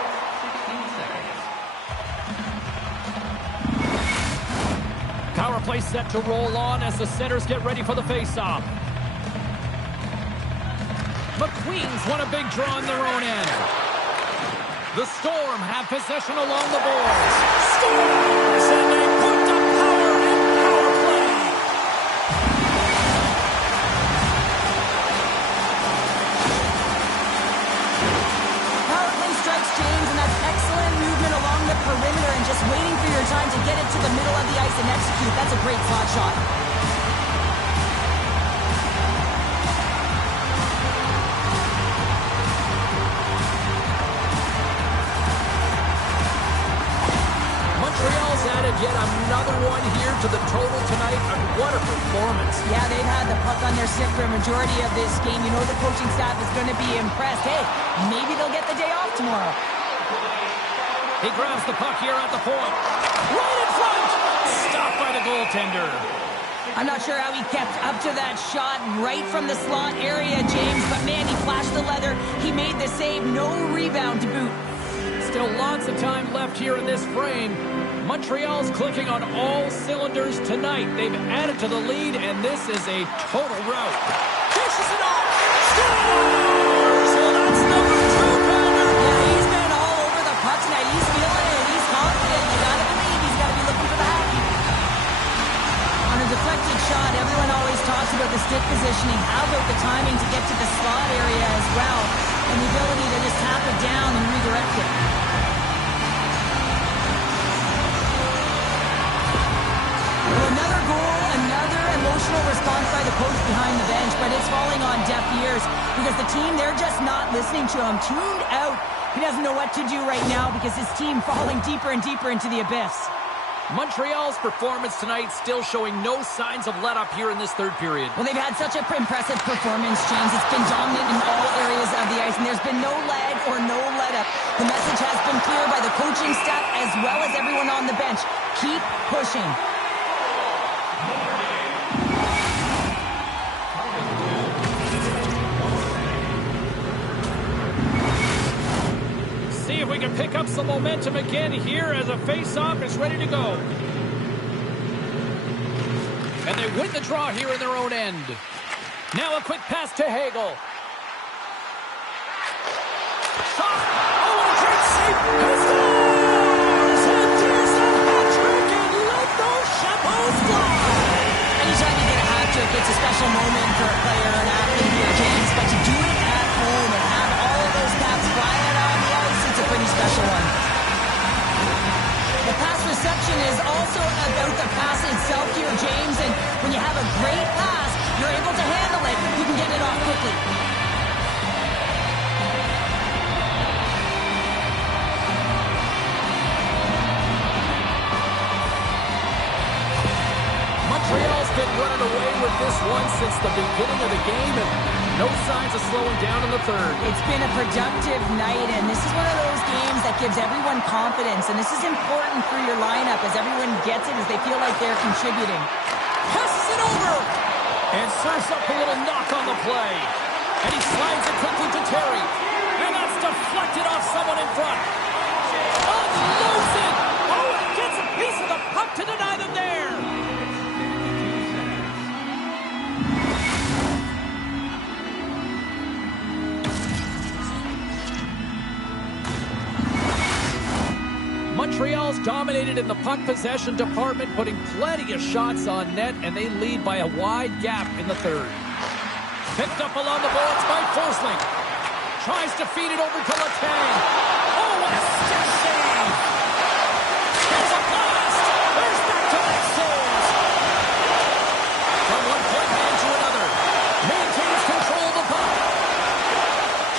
Power play set to roll on as the centers get ready for the faceoff. McQueen's won a big draw on their own end. The Storm have possession along the boards. Scores! And they put the power in power play. Power play strikes, James, and that's excellent movement along the perimeter and just waiting for your time to get it to the middle of the ice and execute. That's a great slot shot. Montreal's added yet another one here to the total tonight, and what a performance. Yeah, they've had the puck on their stick for a majority of this game. You know the coaching staff is going to be impressed. Hey, maybe they'll get the day off tomorrow. He grabs the puck here at the point. Right in front! Stopped by the goaltender. I'm not sure how he kept up to that shot right from the slot area, James, but man, he flashed the leather. He made the save, no rebound to boot. Still lots of time left here in this frame. Montreal's clicking on all cylinders tonight. They've added to the lead, and this is a total rout. Dishes it off! Scores! Well, that's number 2, Connor. Yeah, he's been all over the puck tonight. He's feeling it. He's confident. You gotta believe he's gotta be looking for the hacky. On a deflected shot, everyone always talks about the stick positioning. How about the timing to get to the slot area as well? And the ability to just tap it down and redirect it. Well, another goal, another emotional response by the coach behind the bench, but it's falling on deaf ears because the team, they're just not listening to him. Tuned out. He doesn't know what to do right now because his team falling deeper and deeper into the abyss. Montreal's performance tonight still showing no signs of let-up here in this third period. Well, they've had such an impressive performance, James. It's been dominant in all areas of the ice, and there's been no lag or no let-up. The message has been clear by the coaching staff as well as everyone on the bench. Keep pushing. See if we can pick up some momentum again here as a face-off is ready to go. And they win the draw here in their own end. Now a quick pass to Hagel. Shot! Oh, what a great save! He scores! And there's a hat trick, and let those chapeaus fly! Anytime you get a hat trick, it's a special moment for a player or an athlete here, James. But to do it at home and have all of those caps flying on the ice, it's a pretty special one. The pass reception is also about the pass itself here, James. And when you have a great pass, you're able to handle it. You can get it off quickly. Montreal's been running away with this one since the beginning of the game, and no signs of slowing down in the third. It's been a productive night, and this is one of those games that gives everyone confidence, and this is important for your lineup as everyone gets it, as they feel like they're contributing. Passes it over! And serves up a little knock on the play. And he slides it quickly to Terry. And that's deflected off someone in front. Unloads it! Oh, and gets a piece of the puck to deny them there! Montreal's dominated in the puck possession department, putting plenty of shots on net, and they lead by a wide gap in the third. Picked up along the boards by Forsling. Tries to feed it over to Letang. Oh, what a stick save! There's a blast! There's back-to-back saves! From one point man to another. Maintains control of the puck.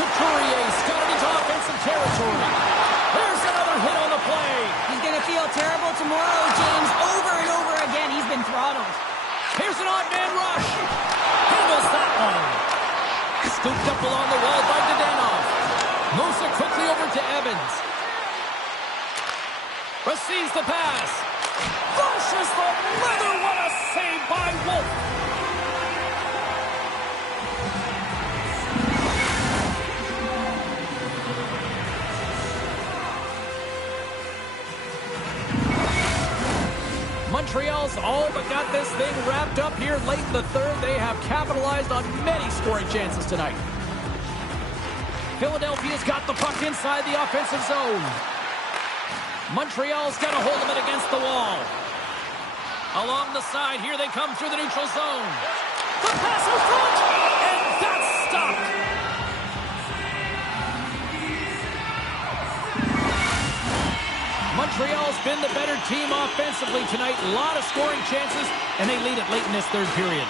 Couturier's got it into offensive territory. There's another hit on the play. He's going to feel terrible tomorrow, James. Over and over again, he's been throttled. Here's an odd man rush. Handles that one. Scooped up along the wall by Dadonov. Moves it quickly over to Evans. Receives the pass. Flushes the leather. What a save by Wolf. Montreal's all but got this thing wrapped up here late in the third. They have capitalized on many scoring chances tonight. Philadelphia's got the puck inside the offensive zone. Montreal's got a hold of it against the wall. Along the side, here they come through the neutral zone. The pass in front, and that's stopped. Montreal's been the better team offensively tonight. A lot of scoring chances, and they lead it late in this third period.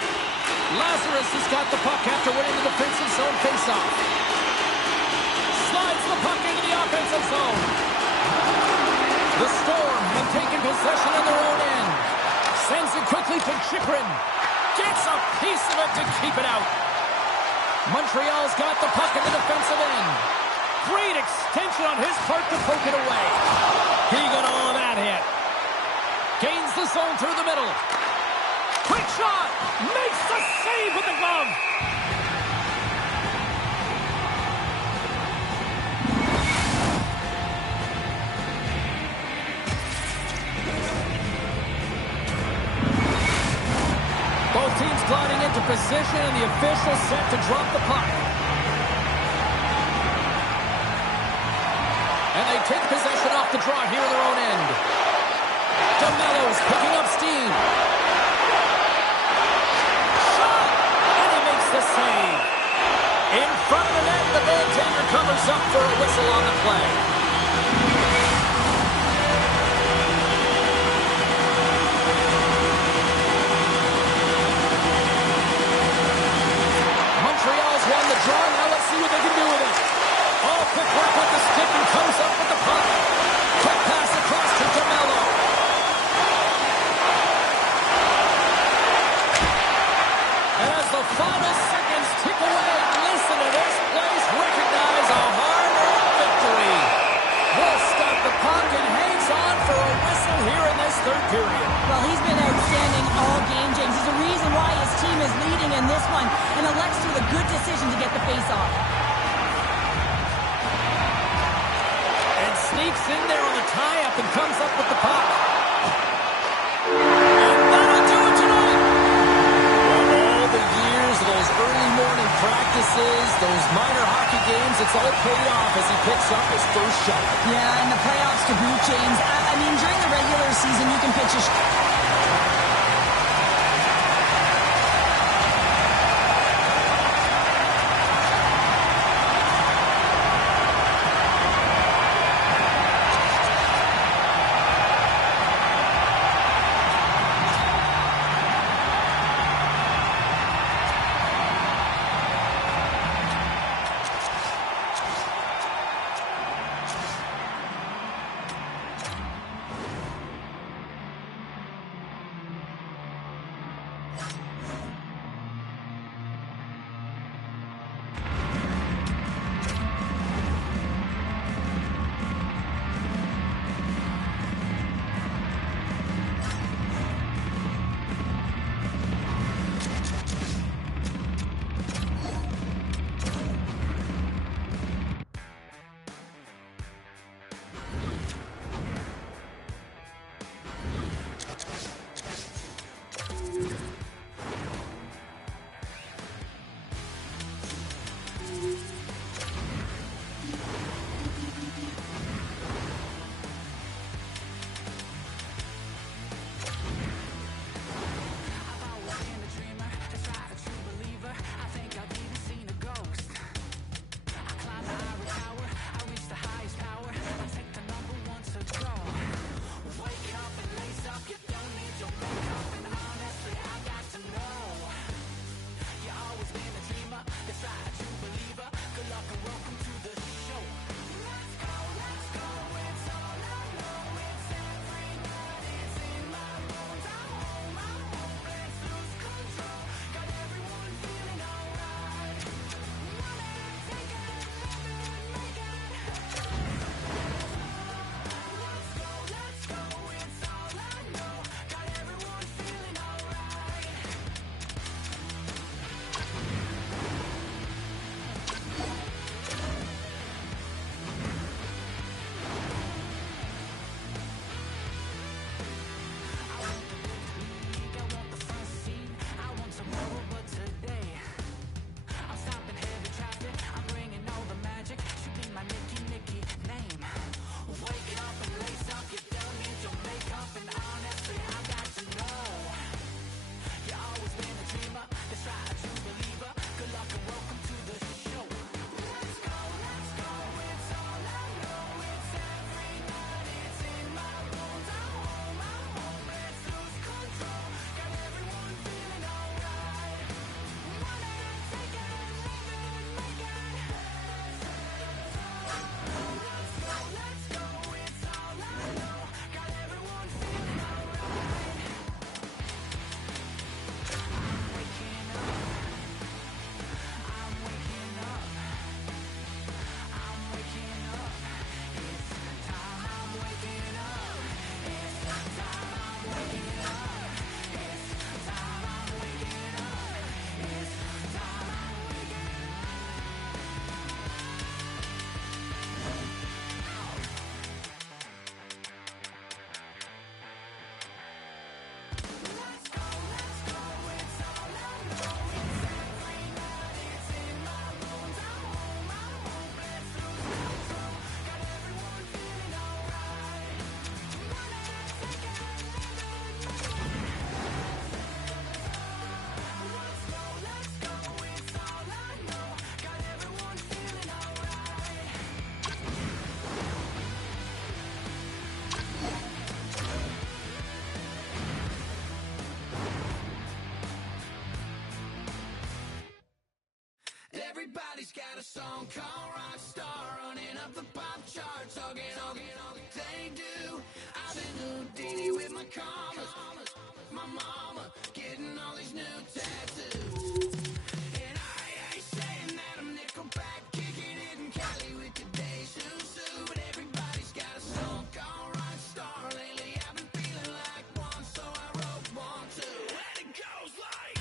Lazarus has got the puck after winning the defensive zone faceoff. Slides the puck into the offensive zone. The Storm have taken possession on their own end. Sends it quickly to Chychrun. Gets a piece of it to keep it out. Montreal's got the puck in the defensive end. Great extension on his part to poke it away. He got all of that hit. Gains the zone through the middle. Quick shot. Makes the save with the glove. Both teams gliding into position, and the official set to drop the puck. And they take possession off the draw here in their own end. DeMello's picking up steam. Shot! And he makes the save. In front of the net, the goaltender covers up for a whistle on the play. Montreal's won the draw. Now let's see what they can do with it. Oh, quick work with the stick and comes up with the puck. Quick pass across to DeMello. And as the final seconds tick away, listen to this place recognize a hard-earned victory. Wolf got the puck and hangs on for a whistle here in this third period. Well, he's been outstanding all game, James. There's a reason why his team is leading in this one, and elects with a good decision to get the face-off. Sneaks in there on the tie-up and comes up with the puck. And that'll do it tonight. those minor hockey games, it's all paid off as he picks up his first shot. Yeah, and the playoffs to boot, James. I mean, during the regular season, you can pitch a Everybody's got a song called Rock Star, running up the pop charts, hugging they do. I've been Houdini with my commas, my mama getting all these new tattoos. And I ain't saying that I'm Nickelback, kicking it in Cali with today's Susu. But everybody's got a song called Rock Star. Lately I've been feeling like one, so I wrote one too. And it goes like,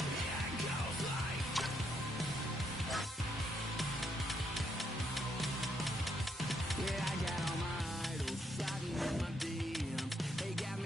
yeah, it goes like, yeah, I got all my idols sliding in my DMs. They got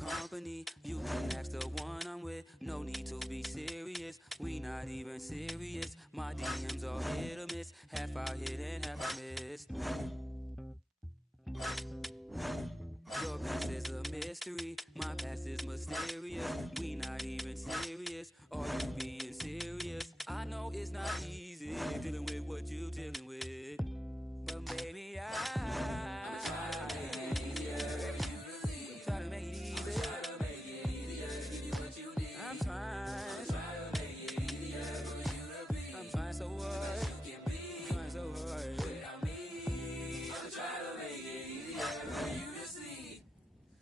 company. You can ask the one I'm with. No need to be serious. We not even serious. My DMs are hit or miss. Half I hit and half I missed. Your past is a mystery, my past is mysterious. We not even serious, are you being serious? I know it's not easy dealing with what you dealing with, but baby I'm trying to make it easier. I'm trying to make it easier. Give you what you need. I'm trying to make it easier for you to be. I'm trying so hard. You can be. I'm trying so hard. Without me, I'm trying to make it easier for you to see.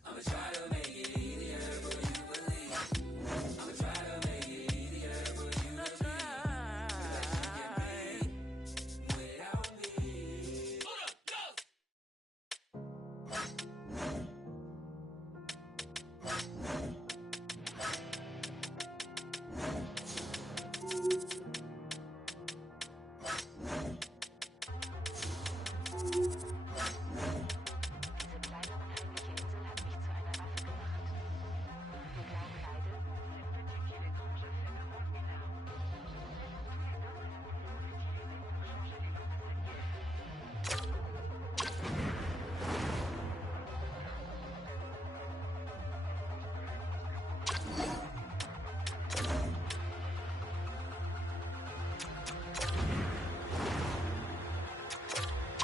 I'ma try to make it easier for you to believe. I'ma try to make it easier for you to be. Without me. Hold up, go!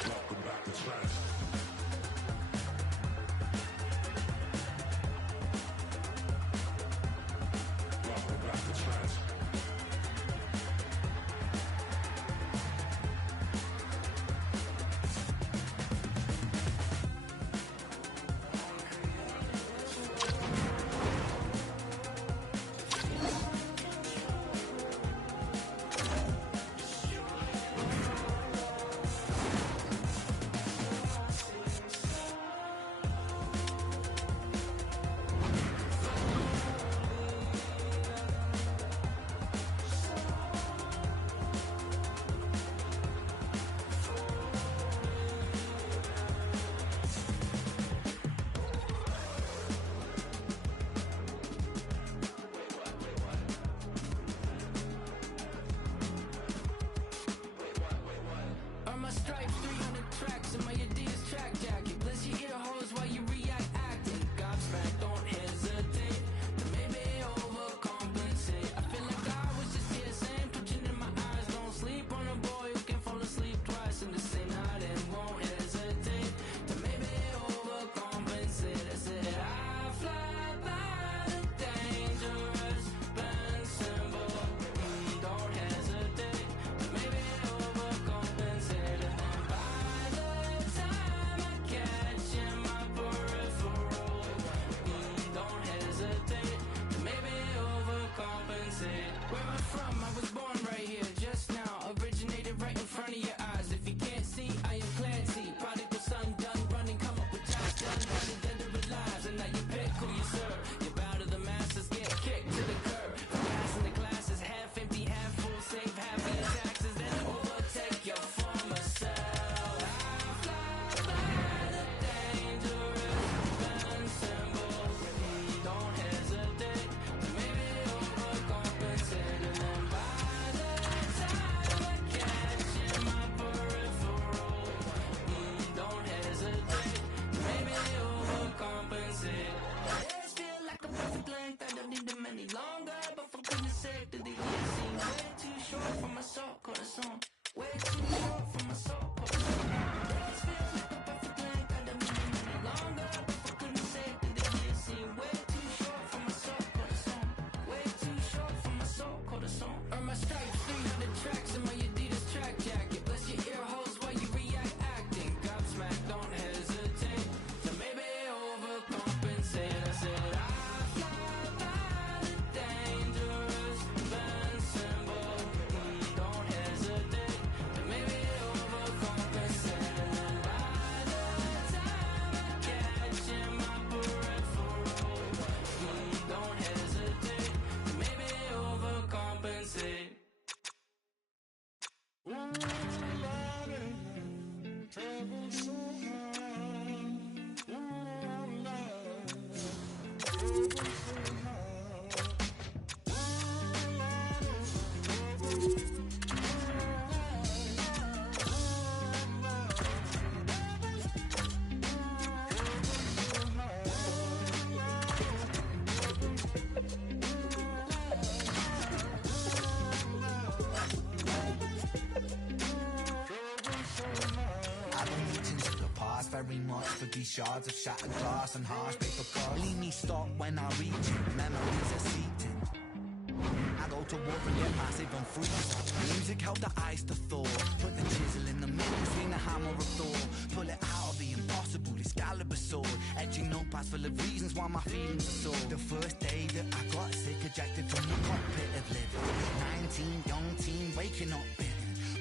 Welcome back to trash. Welcome back to trash. Earn my stripes, 300 tracks in my Adidas track jacket. Bless your ear holes while you react acting. Gobsmacked, don't hesitate to maybe overcompensate. I feel like I was just here, same twitching in my eyes. Don't sleep on a boy who can fall asleep twice in the same night and won't hesitate to maybe overcompensate. I said I fly by the dangerous bend symbol. Don't hesitate to maybe overcompensate. And then by the time I catch in my peripheral, don't hesitate to maybe overcompensate. Where I'm from, I was born right here, just now. Originated right in front of your eyes. If you can't see, I am Clancy. Prodigal son, done running, come up with jobs done, running dead to lives. And now you pick who you serve. You bow to the masses, get kicked to the curb. For passing the classes, half empty, half full, save half of your taxes, then overtake your former self. I fly by the dangerous bend symbol. Don't hesitate to maybe overcompensate. And then by the time I catch in my peripheral, don't hesitate to maybe overcompensate. Days feel like a perfect length, I don't need them any longer. But for goodness sake, the years seem way too short for my soul, corazón. Way too short for my soul, corazón. Days feel like a perfect length, I don't need them any longer. But for goodness sake, the years seem way too short for my soul, corazón. Way too short for my soul, corazón. Earn my stripes, 300 tracks in my Adidas track jacket. Bless your ear holes while you react acting. Gobsmacked, don't hesitate to maybe overcompensate. I said I fly by the dangerous bend symbol. Don't hesitate to maybe overcompensate. And then by the time I catch in my peripheral, don't hesitate to maybe overcompensate. very much for these shards of shattered glass and harsh paper cups. Leave me stop when I reach it, memories are seeping. I go to war and get massive and freeze. Music helped the ice to thaw. Put the chisel in the middle, swing the hammer of Thor. Pull it out of the impossible, Excalibur sword. Edging notepads full of reasons why my feelings are sore. The first day that I got sick, ejected from the cockpit of living. 19, young teen, waking up bitter.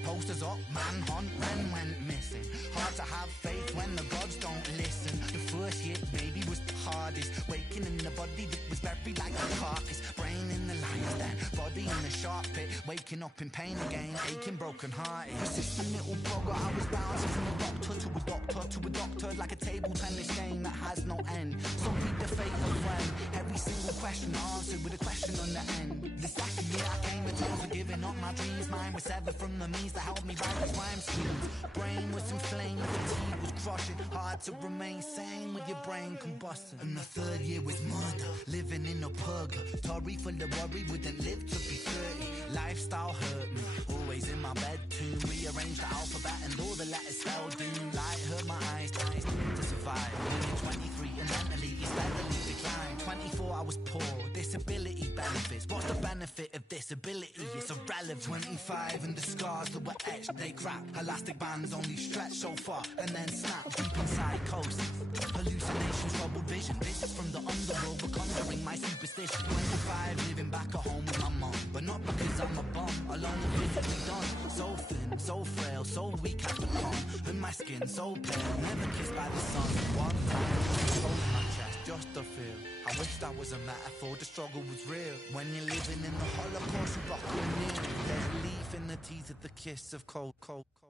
Posters up, manhunt, Ren went missing. Hard to have faith when the gods don't listen. The first hit maybe was the hardest. Waking in the body that was buried like a carcass. Brain in the lion's den, body in the sharp pit. Waking up in pain again, aching, broken hearted. Persistent little bugger, I was bouncing from a doctor to a doctor to a doctor. Like a table tennis game that has no end. Some beat the fate of friend. Every single question answered with a question on the end. The second year I came to terms with giving up my dreams. Mine was severed from the means that helped me write these rhyme schemes. Brain was inflamed, fatigue was crushing. Hard to remain sane with your brain combusting. And the third year was murder, living in a purgatory full of worry. Wouldn't live to be 30. Lifestyle hurt me, always in my bed too. Rearranged the alphabet and all the letters spelled doom. Light hurt my eyes to survive. Nearly 23 and mentally steadily declined. 24 I was poor, disability benefits. What's the benefit of disability? It's irrelevant. 25 and the scars that were etched, they crack. Elastic bands only stretch so far and then snap. Deep in psychosis, hallucinations, troubled vision. Visits from the underworld were conjuring my superstition. 25 living back at home with my mum, but not because I'm a bum, alone and physically done. So thin, so frail, so weak I've become. And my skin so pale, never kissed by the sun. One time, cold in my chest, just a feel. I wish that was a metaphor, the struggle was real. When you're living in the Holocaust, you rock and kneel. There's relief in the teeth of the kiss of cold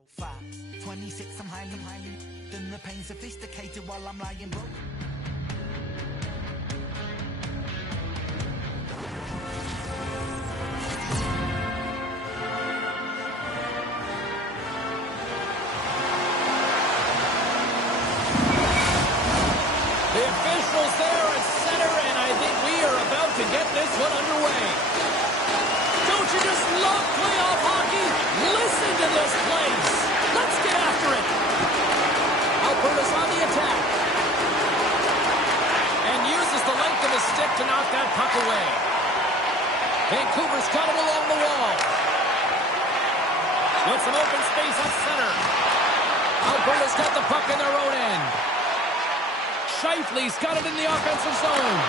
facts. 26, I'm highly then the pain sophisticated while I'm lying broke. The officials there at center, and I think we are about to get this one underway. Don't you just love playoff hockey? Listen to this place. Let's get after it. Alberta's on the attack. And uses the length of his stick to knock that puck away. Vancouver's got it along the wall. With some open space up center. Alberta's got the puck in their own end. Scheifele's got it in the offensive zone.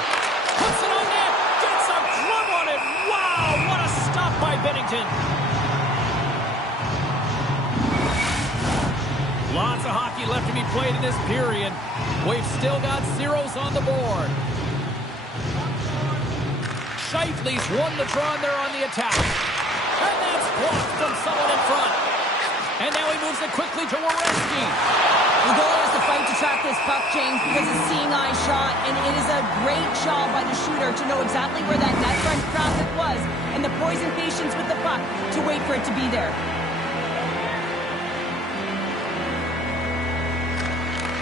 Puts it on net. Gets a glove on it. Wow, what a stop by Bennington. Lots of hockey left to be played in this period. We've still got zeros on the board. Scheifele's won the draw, and they're on the attack. And that's blocked from someone in front. And now he moves it quickly to Werenski. The goal is to fight to track this puck, James, because it's seeing eye shot, and it is a great job by the shooter to know exactly where that net front traffic was, and the poison patience with the puck to wait for it to be there.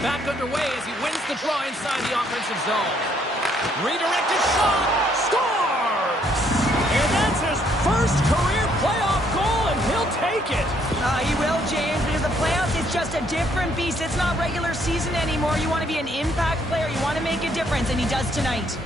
Back underway as he wins the draw inside the offensive zone. Redirected shot. Scores! And that's his first career playoff goal, and he'll take it. He will, James, because the playoffs is just a different beast. It's not regular season anymore. You want to be an impact player. You want to make a difference, and he does tonight.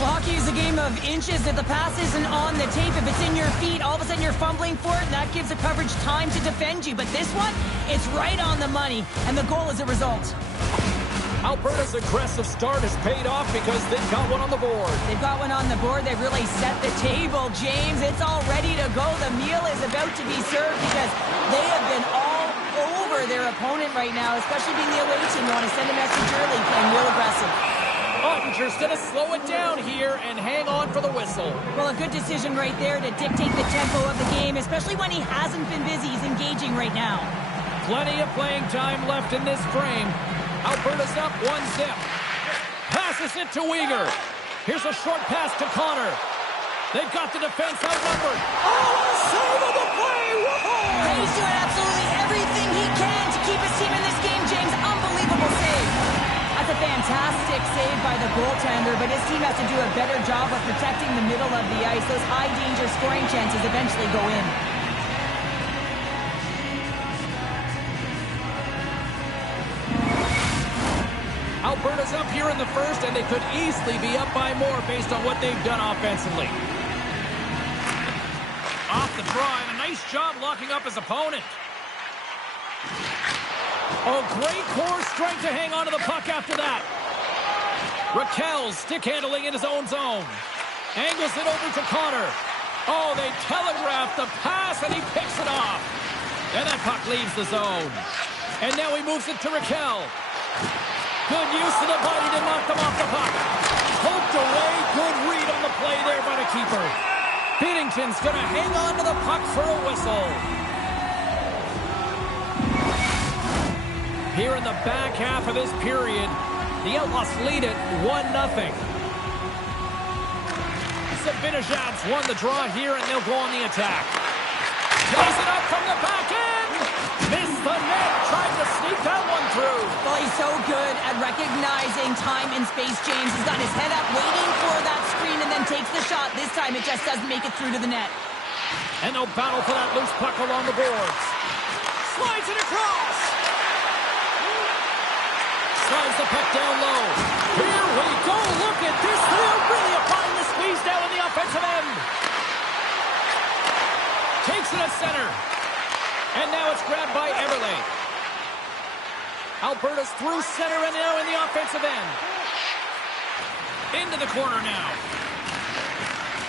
Well, hockey is a game of inches. If the pass isn't on the tape, if it's in your feet, all of a sudden you're fumbling for it, and that gives the coverage time to defend you. But this one, it's right on the money, and the goal is a result. Alberta's aggressive start has paid off because they've got one on the board. They've got one on the board. They've really set the table, James. It's all ready to go. The meal is about to be served because they have been all over their opponent right now, especially being the away team. You want to send a message early, playing real aggressive. Ottinger's going to slow it down here and hang on for the whistle. Well, a good decision right there to dictate the tempo of the game, especially when he hasn't been busy. He's engaging right now. Plenty of playing time left in this frame. Alberta's up 1-0. Passes it to Weegar. Here's a short pass to Connor. They've got the defense outnumbered. Oh, a save of the play! Whoa! He's doing absolutely everything he can to keep his team in this game, James. Unbelievable save. That's a fantastic save by the goaltender, but his team has to do a better job of protecting the middle of the ice. Those high-danger scoring chances eventually go in. Alberta's up here in the first, and they could easily be up by more based on what they've done offensively. Off the draw, and a nice job locking up his opponent. Oh, great core strength to hang on to the puck after that. Raquel's stick handling in his own zone. Angles it over to Connor. Oh, they telegraphed the pass, and he picks it off. And that puck leaves the zone. And now he moves it to Raquel. Good use of the body to knock them off the puck. Poked away. Good read on the play there by the keeper. Binnington's going to hang on to the puck for a whistle. Here in the back half of this period, the Outlaws lead it 1-0. Zibanejad's won the draw here, and they'll go on the attack. Plays it up from the back end. Missed the net. Tried to sneak that one through. Well, he's so good at recognizing time and space, James. He's got his head up, waiting for that screen, and then takes the shot. This time, it just doesn't make it through to the net. And they'll battle for that loose puck along the boards. Slides it across. Slides the puck down low. Here we go. Look at this. They're really applying the squeeze down on the offensive end. Takes it at center. And now it's grabbed by Everly. Alberta's through center and now in the offensive end. Into the corner now.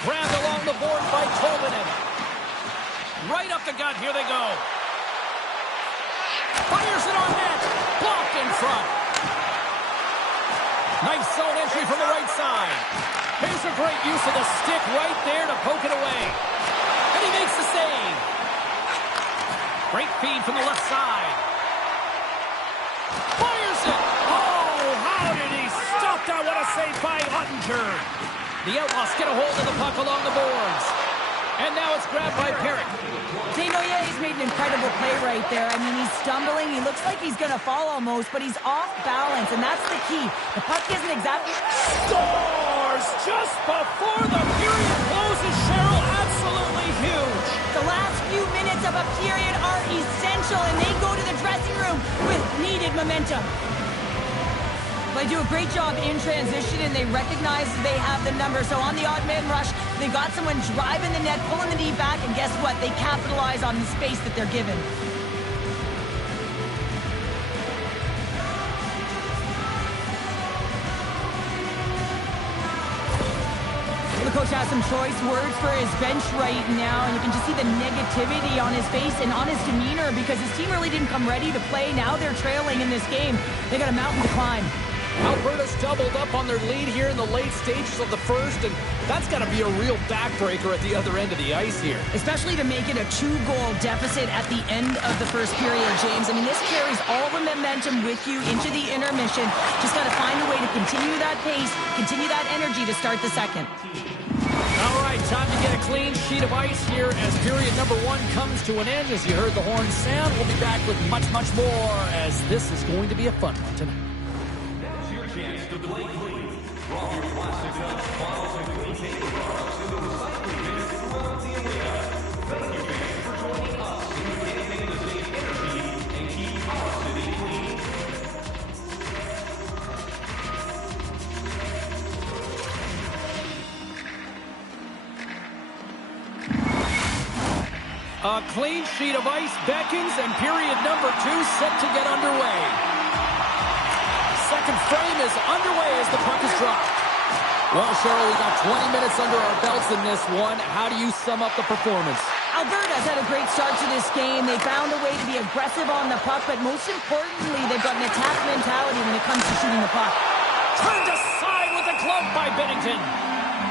Grabbed along the board by Tolvanen. Right up the gut. Here they go. Fires it on net. Blocked in front. Nice zone entry from the right side. Here's a great use of the stick right there to poke it away. And he makes the save. Great feed from the left side. Fires it. Oh, how did he stop that? What a save by Ottinger. The Outlaws get a hold of the puck along the boards. And now it's grabbed by Perrick. Desnoyers made an incredible play right there. I mean, he's stumbling. He looks like he's going to fall almost, but he's off balance, and that's the key. The puck isn't exactly... Scores just before the period closes, Cheryl. Absolutely huge. The last few minutes of a period are essential, and they go to the dressing room with needed momentum. They do a great job in transition, and they recognize they have the number. So on the odd man rush, they got someone driving the net, pulling the knee back, and guess what? They capitalize on the space that they're given. The coach has some choice words for his bench right now, and you can just see the negativity on his face and on his demeanor because his team really didn't come ready to play. Now they're trailing in this game. They got a mountain to climb. Alberta's doubled up on their lead here in the late stages of the first, and that's got to be a real backbreaker at the other end of the ice here. Especially to make it a 2-goal deficit at the end of the first period, James. I mean, this carries all the momentum with you into the intermission. Just got to find a way to continue that pace, continue that energy to start the second. All right, time to get a clean sheet of ice here as period number 1 comes to an end. As you heard the horn sound, we'll be back with much, much more as this is going to be a fun one tonight. Chance to play clean. Drop your plastic cups, bottles, and clean paper products into recycling bins throughout the arena. Thank you, fans, for joining us in the campaign to save energy and keep our city clean. A clean sheet of ice beckons, and period number 2 set to get underway. Second frame is underway as the puck is dropped. Well, Cheryl, we got 20 minutes under our belts in this one. How do you sum up the performance? Alberta's had a great start to this game. They found a way to be aggressive on the puck, but most importantly, they've got an attack mentality when it comes to shooting the puck. Turned aside with a glove by Binnington.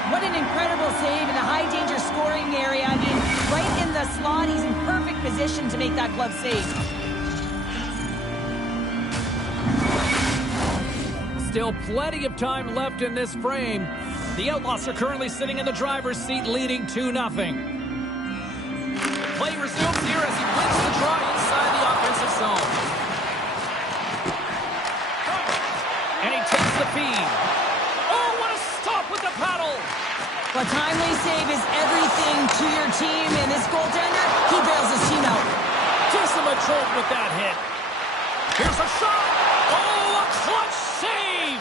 What an incredible save in the high-danger scoring area. I mean, right in the slot, he's in perfect position to make that glove save. Still plenty of time left in this frame. The Outlaws are currently sitting in the driver's seat, leading 2-0. Play resumes here as he wins the draw inside the offensive zone. And he takes the feed. Oh, what a stop with the paddle! A timely save is everything to your team, and this goaltender, he bails his team out. Gives him a jolt with that hit. Here's a shot. Oh, a clutch save!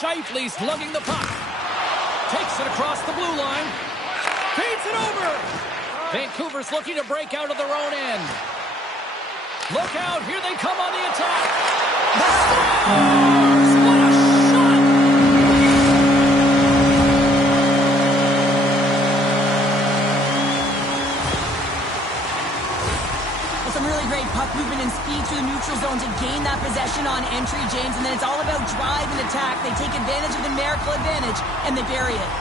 Shifley's lugging the puck. Takes it across the blue line. Feeds it over. Vancouver's looking to break out of their own end. Look out. Here they come on the attack. The Stars! What a shot! Well, some really great puck movement and speed through the neutral zone to gain that possession on entry, James. And then it's all about drive and attack. They take advantage of the numerical advantage, and they bury it.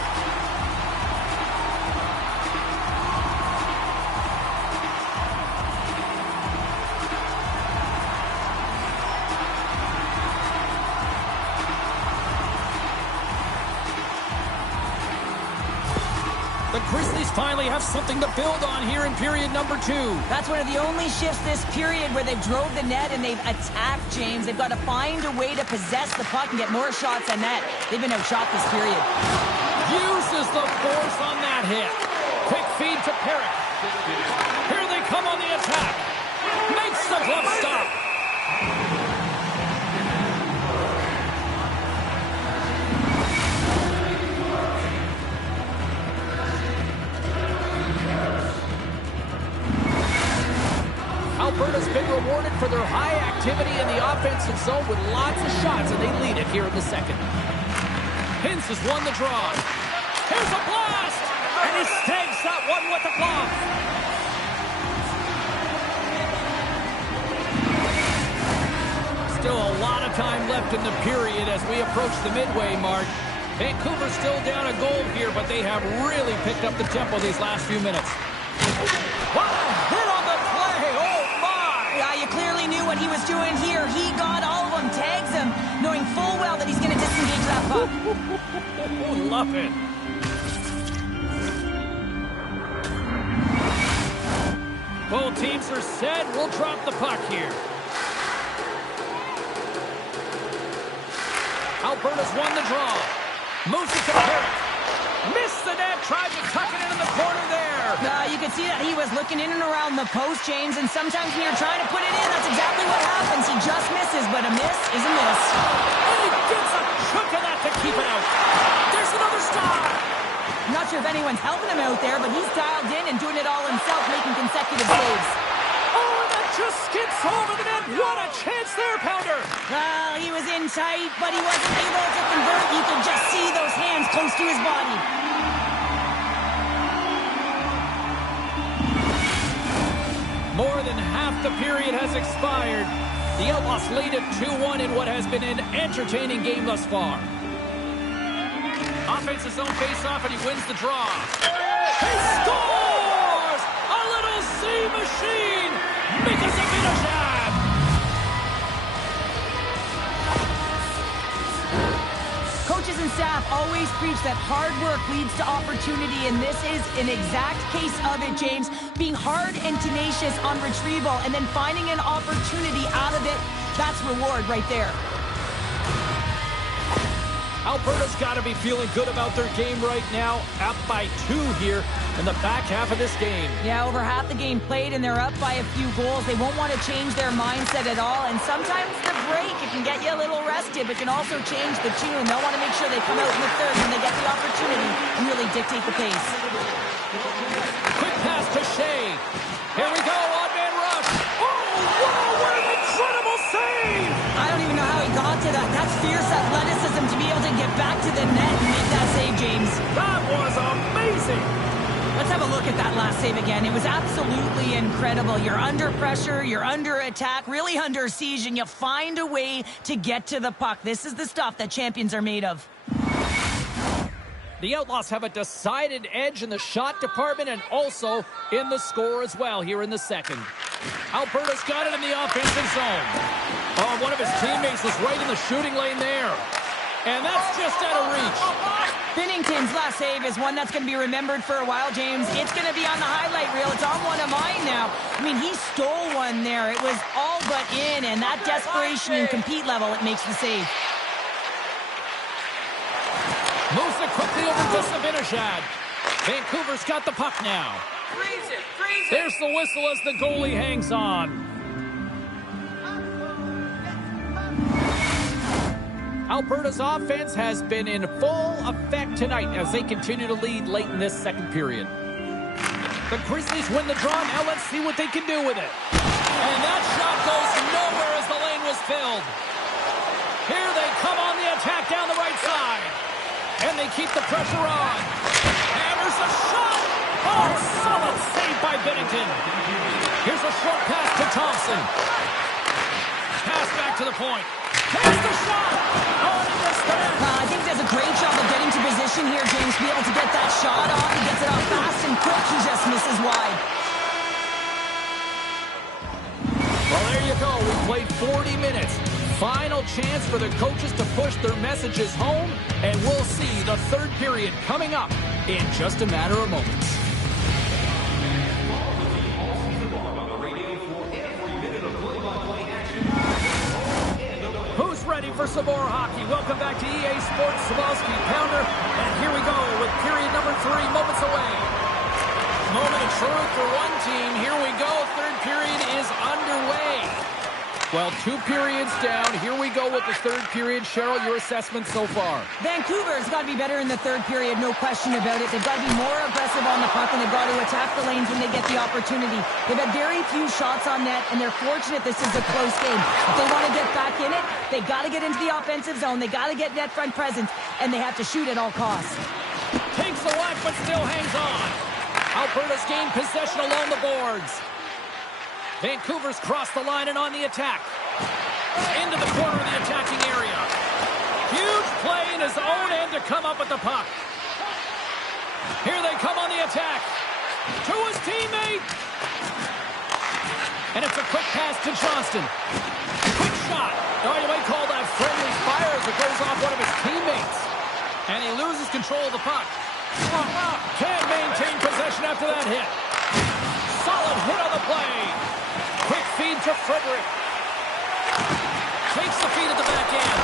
The Grizzlies finally have something to build on here in period number 2. That's one of the only shifts this period where they've drove the net and they've attacked, James. They've got to find a way to possess the puck and get more shots on net. They've been outshot this period. Uses the force on that hit. Quick feed to Perrick. Here they come on the attack. Makes the glove stop. Alberta's been rewarded for their high activity in the offensive zone with lots of shots, and they lead it here in the second. Hintz has won the draw. Here's a blast! And he stays that one with the glove. Still a lot of time left in the period as we approach the midway mark. Vancouver's still down a goal here, but they have really picked up the tempo these last few minutes. What a hit on the play! Oh, my! Yeah, you clearly knew what he was doing here. He got all of them, tags them, knowing full well that he's going to disengage that puck. Love it. Both teams are set. We'll drop the puck here. Alberta's won the draw. Moves it to Perrick. Missed the net. Tried to tuck it into the corner there. You can see that he was looking in and around the post, James, and sometimes when you're trying to put it in, that's exactly what happens. He just misses, but a miss is a miss. And he gets a chunk of that to keep it out. There's another star. I'm not sure if anyone's helping him out there, but he's dialed in and doing it all himself, making consecutive saves. Oh, and that just skips over the net. What a chance there, Pounder. Well, he was in tight, but he wasn't able to convert. You could just see those hands close to his body. More than half the period has expired. The Outlaws lead at 2-1 in what has been an entertaining game thus far. Offensive zone face-off, and he wins the draw. He scores! A little C-machine! Mika Zibanejad! Coaches and staff always preach that hard work leads to opportunity, and this is an exact case of it, James. Being hard and tenacious on retrieval and then finding an opportunity out of it, that's reward right there. Alberta's got to be feeling good about their game right now. Up by 2 here in the back half of this game. Yeah, over half the game played, and they're up by a few goals. They won't want to change their mindset at all, and sometimes the break, it can get you a little rested, but can also change the tune. They'll want to make sure they come out in the third when they get the opportunity and really dictate the pace. Quick pass to Shea. Here we go, odd-man rush. Oh, wow, what an incredible save! I don't even know how he got to that. That's fierce athleticism to be able to get back to the net and make that save, James. That was amazing! Let's have a look at that last save again. It was absolutely incredible. You're under pressure, you're under attack, really under siege, and you find a way to get to the puck. This is the stuff that champions are made of. The Outlaws have a decided edge in the shot department and also in the score as well here in the second. Alberta's got it in the offensive zone. Oh, one of his teammates was right in the shooting lane there. And that's just out of reach. Binnington's last save is one that's going to be remembered for a while, James. It's going to be on the highlight reel. It's on one of mine now. I mean, he stole one there. It was all but in, and that desperation and compete level, it makes the save. Moves it quickly over to Zibanejad. Vancouver's got the puck now. Freeze it! Freeze it! There's the whistle as the goalie hangs on. Alberta's offense has been in full effect tonight as they continue to lead late in this second period. The Grizzlies win the draw. Now let's see what they can do with it. And that shot goes nowhere as the lane was filled. Here they come on the attack down the right side. And they keep the pressure on. And there's a shot. Oh, solid save by Bennington. Here's a short pass to Thompson. Pass back to the point. Here's the shot. Oh, he missed that. I think he does a great job of getting to position here, James, to be able to get that shot off. He gets it off fast and quick. He just misses wide. Well, there you go. We played 40 minutes. Final chance for the coaches to push their messages home, and we'll see the third period coming up in just a matter of moments. Who's ready for some more hockey? Welcome back to EA Sports Sabalski Pounder, and here we go with period number 3, moments away. Moment of truth for one team. Here we go. Third period is underway. Well, 2 periods down. Here we go with the third period. Cheryl, your assessment so far? Vancouver's got to be better in the third period, no question about it. They've got to be more aggressive on the puck, and they've got to attack the lanes when they get the opportunity. They've had very few shots on net, and they're fortunate this is a close game. If they want to get back in it, they got to get into the offensive zone. They got to get net front presence, and they have to shoot at all costs. Takes the whack, but still hangs on. Alberta's gained possession along the boards. Vancouver's crossed the line and on the attack. Into the corner of the attacking area. Huge play in his own end to come up with the puck. Here they come on the attack. To his teammate. And it's a quick pass to Johnston. Quick shot. Oh, you might call that friendly fire as it goes off one of his teammates. And he loses control of the puck. Can't maintain possession after that hit. Solid hit on the play. Quick feed to Frederick. Takes the feed at the back end.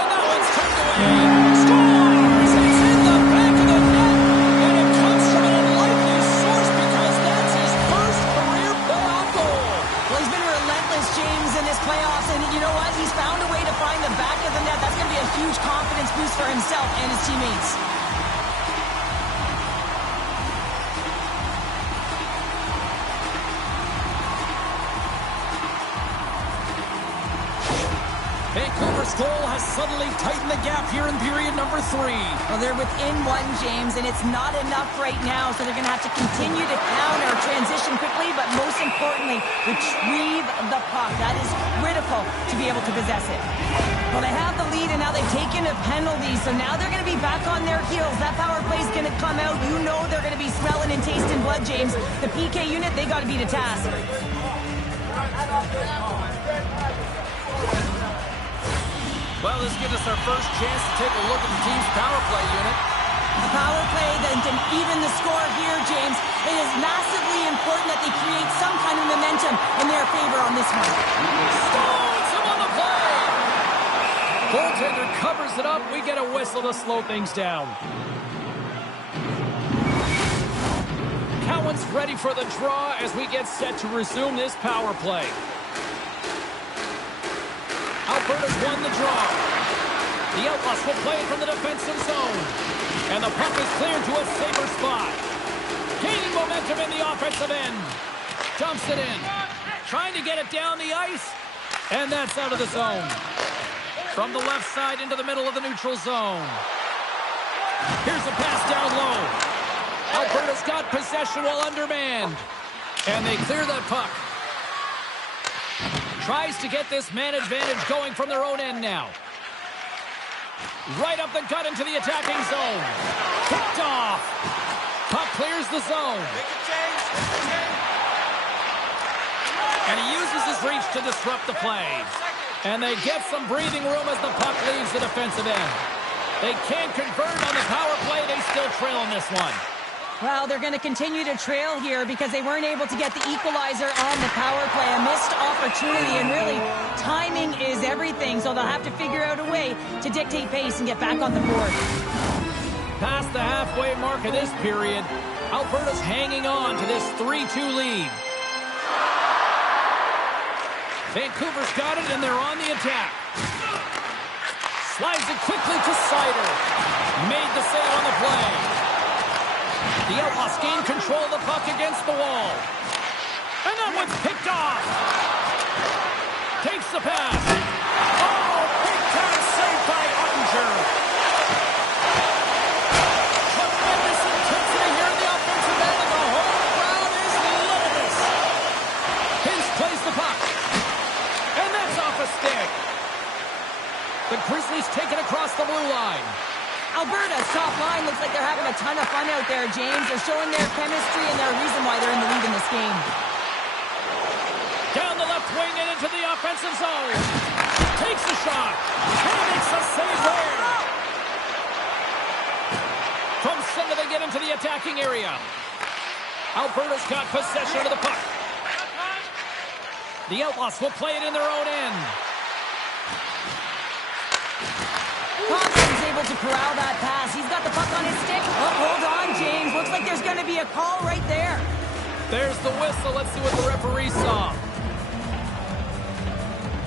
And that one's turned away. Scores! It's in the back of the net. And it comes from an unlikely source because that's his first career playoff goal. Well, he's been relentless, James, in this playoffs. And you know what? He's found a way to find the back of the net. That's going to be a huge confidence boost for himself and his teammates. Vancouver's goal has suddenly tightened the gap here in period number 3. Well, they're within 1, James, and it's not enough right now, so they're going to have to continue to counter, transition quickly, but most importantly, retrieve the puck. That is critical to be able to possess it. Well, they have the lead, and now they've taken a penalty, so now they're going to be back on their heels. That power play is going to come out. You know they're going to be smelling and tasting blood, James. The PK unit, they got to be the task. Well, this gives us our first chance to take a look at the team's power play unit. The power play, to even the score here, James, it is massively important that they create some kind of momentum in their favor on this one. Stones him on the play! Goaltender covers it up. We get a whistle to slow things down. Cowan's ready for the draw as we get set to resume this power play. Alberta's won the draw. The Outlaws will play it from the defensive zone. And the puck is cleared to a safer spot. Gaining momentum in the offensive end. Dumps it in. Trying to get it down the ice. And that's out of the zone. From the left side into the middle of the neutral zone. Here's a pass down low. Alberta's got possession while undermanned. And they clear that puck. Tries to get this man advantage going from their own end now. Right up the gut into the attacking zone. Picked off. Puck clears the zone. And he uses his reach to disrupt the play. And they get some breathing room as the puck leaves the defensive end. They can't convert on the power play. They still trail in this one. Well, they're going to continue to trail here because they weren't able to get the equalizer on the power play. A missed opportunity, and really, timing is everything, so they'll have to figure out a way to dictate pace and get back on the board. Past the halfway mark of this period, Alberta's hanging on to this 3-2 lead. Vancouver's got it, and they're on the attack. Slides it quickly to Sider. Made the save on the play. The Outlaws gain control of the puck against the wall. And that one's picked off. Takes the pass. Oh, big time save by Ottinger. Tremendous intensity here in the offensive end, and the home crowd is loving this. Pinch plays the puck. And that's off a stick. The Grizzlies take it across the blue line. Alberta's top line looks like they're having a ton of fun out there, James. They're showing their chemistry, and they're a reason why they're in the lead in this game. Down the left wing and into the offensive zone. Takes the shot. And makes a save there. From center, they get into the attacking area. Alberta's got possession of the puck. The Outlaws will play it in their own end. Thompson's able to corral that pass. He's got the puck on his stick. Oh, hold on, James. Looks like there's going to be a call right there. There's the whistle. Let's see what the referee saw.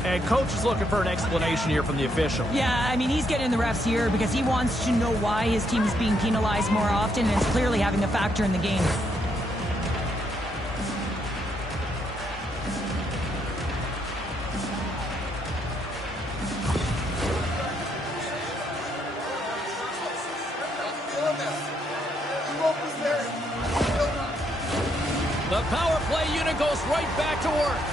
And coach is looking for an explanation here from the official. Yeah, I mean, he's getting the refs here because he wants to know why his team is being penalized more often, and it's clearly having a factor in the game. The power play unit goes right back to work.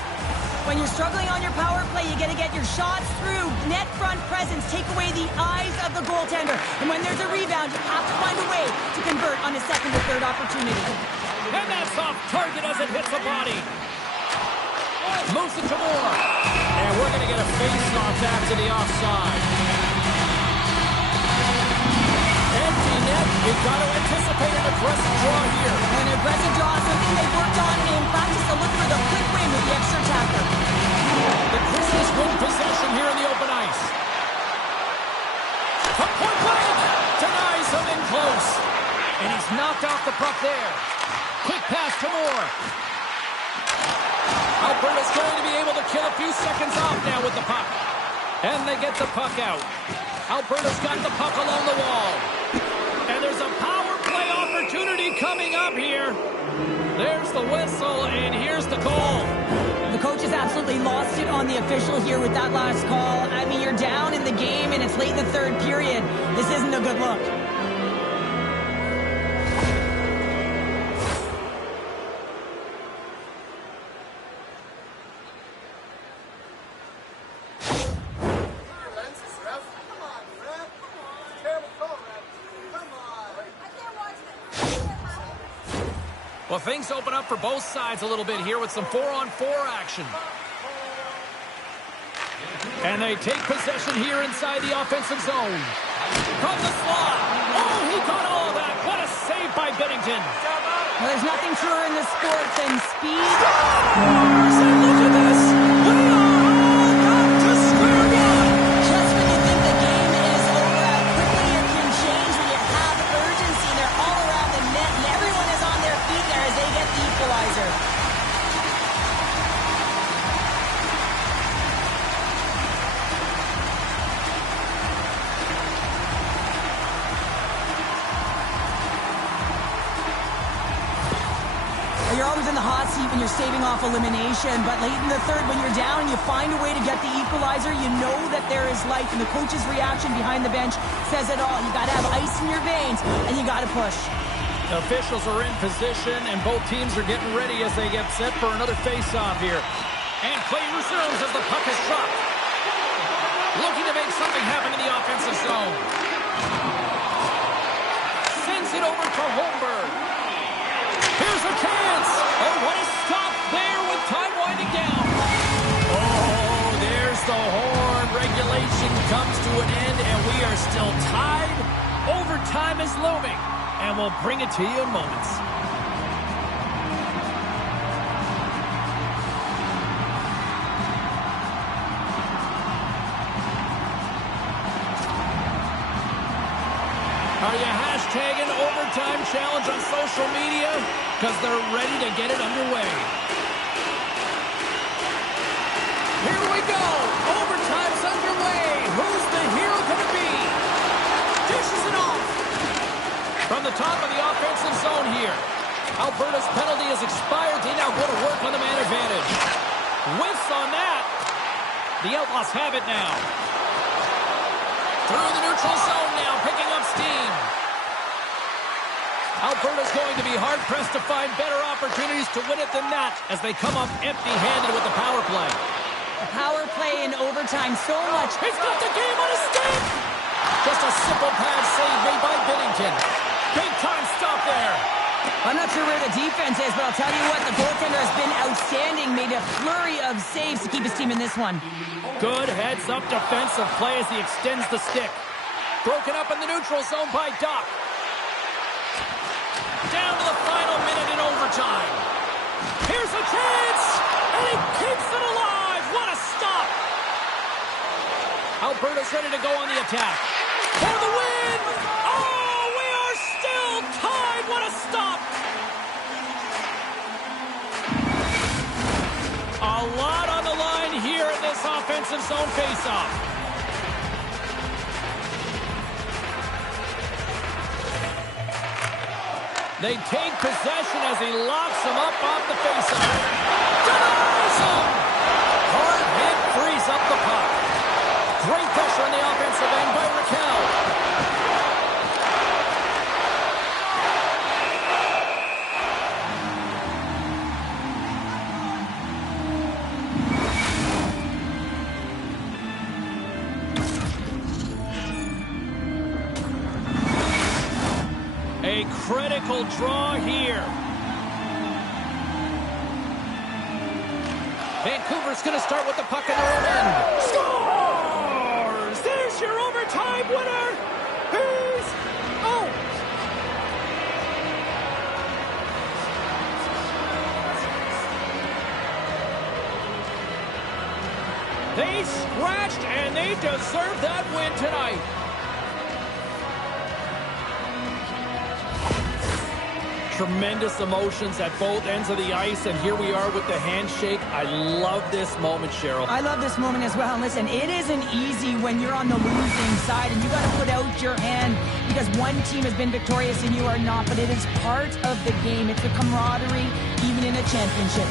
When you're struggling on your power play, you got to get your shots through. Net front presence, take away the eyes of the goaltender. And when there's a rebound, you have to find a way to convert on a second or third opportunity. And that's off target as it hits the body. Moves it to Moore. And we're going to get a face-off back to the offside. Empty net. You've got to anticipate an aggressive draw here. An aggressive draw is something they've worked on in practice to look for the quick win with the extra tackler. The Grizzlies win possession here in the open ice. From point blank. Denies him in close. And he's knocked off the puck there. Quick pass to Moore. Alberta's going to be able to kill a few seconds off now with the puck. And they get the puck out. Alberta's got the puck along the wall. And there's a power play opportunity coming up here. There's the whistle, and here's the call. The coach has absolutely lost it on the official here with that last call. I mean, you're down in the game, and it's late in the third period. This isn't a good look. Well, things open up for both sides a little bit here with some 4-on-4 action. And they take possession here inside the offensive zone. From the slot. Oh, he got all of that. What a save by Binnington. Well, there's nothing truer in this sport than speed. Look at this. We are all back to square one. Just when you think the game is over, how quickly it can change when you have urgency. They're all around the net, and everyone is on their feet there as they get the equalizer. You're always in the hot seat when you're staving off elimination, but late in the third, when you're down and you find a way to get the equalizer, you know that there is life, and the coach's reaction behind the bench says it all. You got to have ice in your veins, and you got to push. The officials are in position, and both teams are getting ready as they get set for another face-off here. And play resumes as the puck is dropped. Looking to make something happen in the offensive zone. Sends it over to Holmberg. Here's a chance. Oh, what a stop there with time winding down. Oh, there's the horn. Regulation comes to an end, and we are still tied. Overtime is looming, and we'll bring it to you in moments. Are you hashtagging overtime challenge on social media? Because they're ready to get it underway. Here we go. Overtime's underway. Who's the hero going to be? the top of the offensive zone here. Alberta's penalty has expired. They now go to work on the man advantage. Whiffs on that. The Outlaws have it now. Through the neutral zone now, picking up steam. Alberta's going to be hard-pressed to find better opportunities to win it than that as they come up empty-handed with the power play. The power play in overtime so much. He's got the game on his stick! Just a simple pad save made by Binnington. Big-time stop there. I'm not sure where the defense is, but I'll tell you what, the goaltender has been outstanding, made a flurry of saves to keep his team in this one. Good heads-up defensive play as he extends the stick. Broken up in the neutral zone by Doc. Down to the final minute in overtime. Here's a chance, and he keeps it alive. What a stop. Alberta's ready to go on the attack. For the win! Oh, we are still tied. What a stop. A lot on the line here in this offensive zone faceoff. They take possession as he locks him up off the faceoff. Denies him! Hard hit frees up the puck. Great pressure on the offensive end by Raquel. A critical draw here. Vancouver's going to start with the puck in their own end. Scores! There's your overtime winner. He's out. They scratched and they deserve that win tonight. Tremendous emotions at both ends of the ice, and here we are with the handshake. I love this moment, Cheryl. I love this moment as well. And listen, it isn't easy when you're on the losing side and you got to put out your hand because one team has been victorious and you are not, but it is part of the game. It's the camaraderie, even in a championship.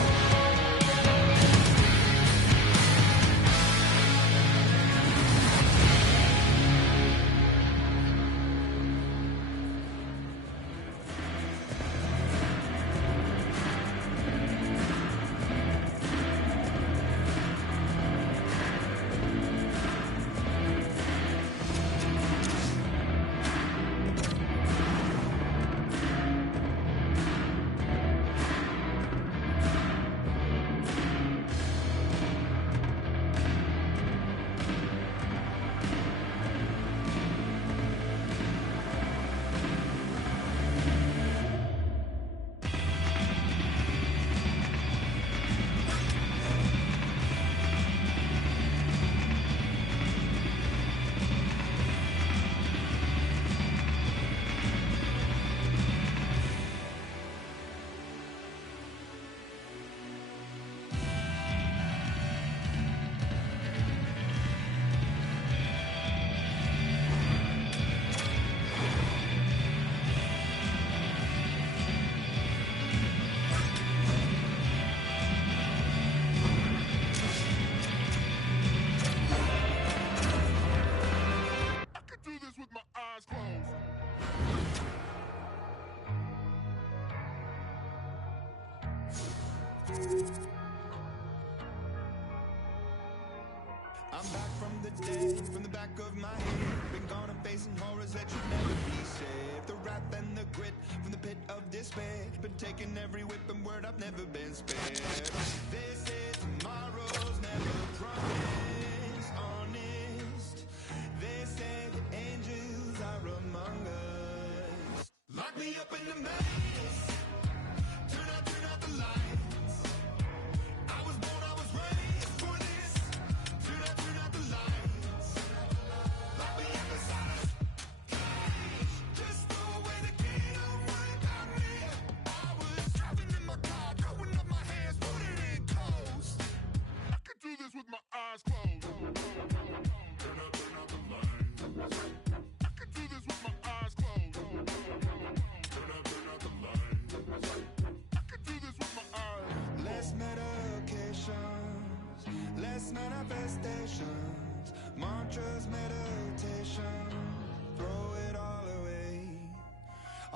I'm back from the dead, from the back of my head. Been gone and facing horrors that should never be said. The wrath and the grit from the pit of despair. Been taking every whip and word, I've never been spared. They say tomorrow's never promised, honest. They say the angels are among us. Lock me up in the maze. Turn out the lights. I was born, I was raised for this. Turn out the lights. Lock me up inside a cage. Just throw away the key, don't worry about me. I was driving in my car, throwing up my hands, putting in coast. I could do this with my eyes closed. Turn out the lights. I could do this with my eyes closed.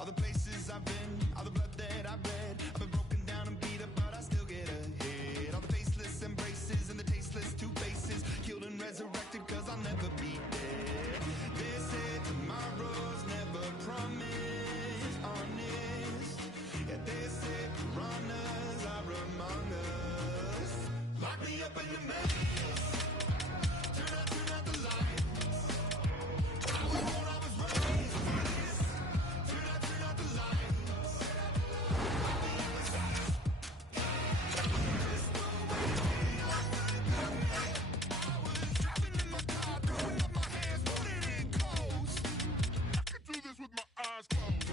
All the places I've been, all the blood that I've bled. I've been broken down and beat up, but I still get ahead. All the faceless embraces and the tasteless two faces, killed and resurrected, cause I'll never be dead. They say tomorrow's never promised, honest. Yeah, they say piranhas are among us. Lock me up in the maze. Turn out the lights. I was born, I was raised for this. Turn out the lights. Lock me inside. Just the way they overcome me. I was driving in my car, throwing up my hands, putting in codes. I could do this with my eyes closed.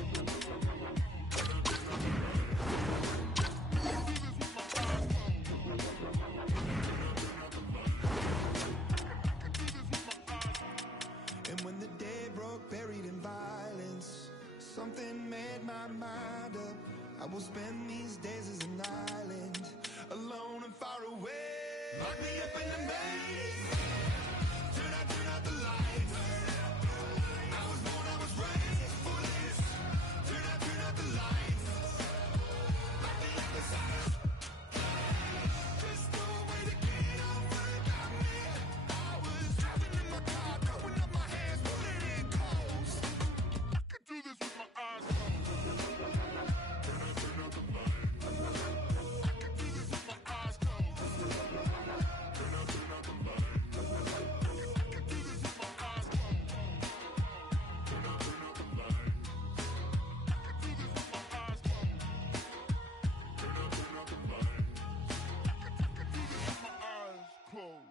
And when the day broke, buried in violence, something made my mind up. I will spend these days as an island, alone and far away. Lock me up in the maze. Turn out the lights. I was born, I was raised for this. Turn out the lights. Lock me up inside. Just the way to get over got me. I was driving in my car, throwing up my hands, putting in codes. I could do this with my eyes closed. Turn out the lights. I could do this with my eyes closed. Turn out the lights. I could do this with my eyes closed. Turn out the lights. I could do this with my eyes closed. Turn out the lights. I could do this with my eyes closed.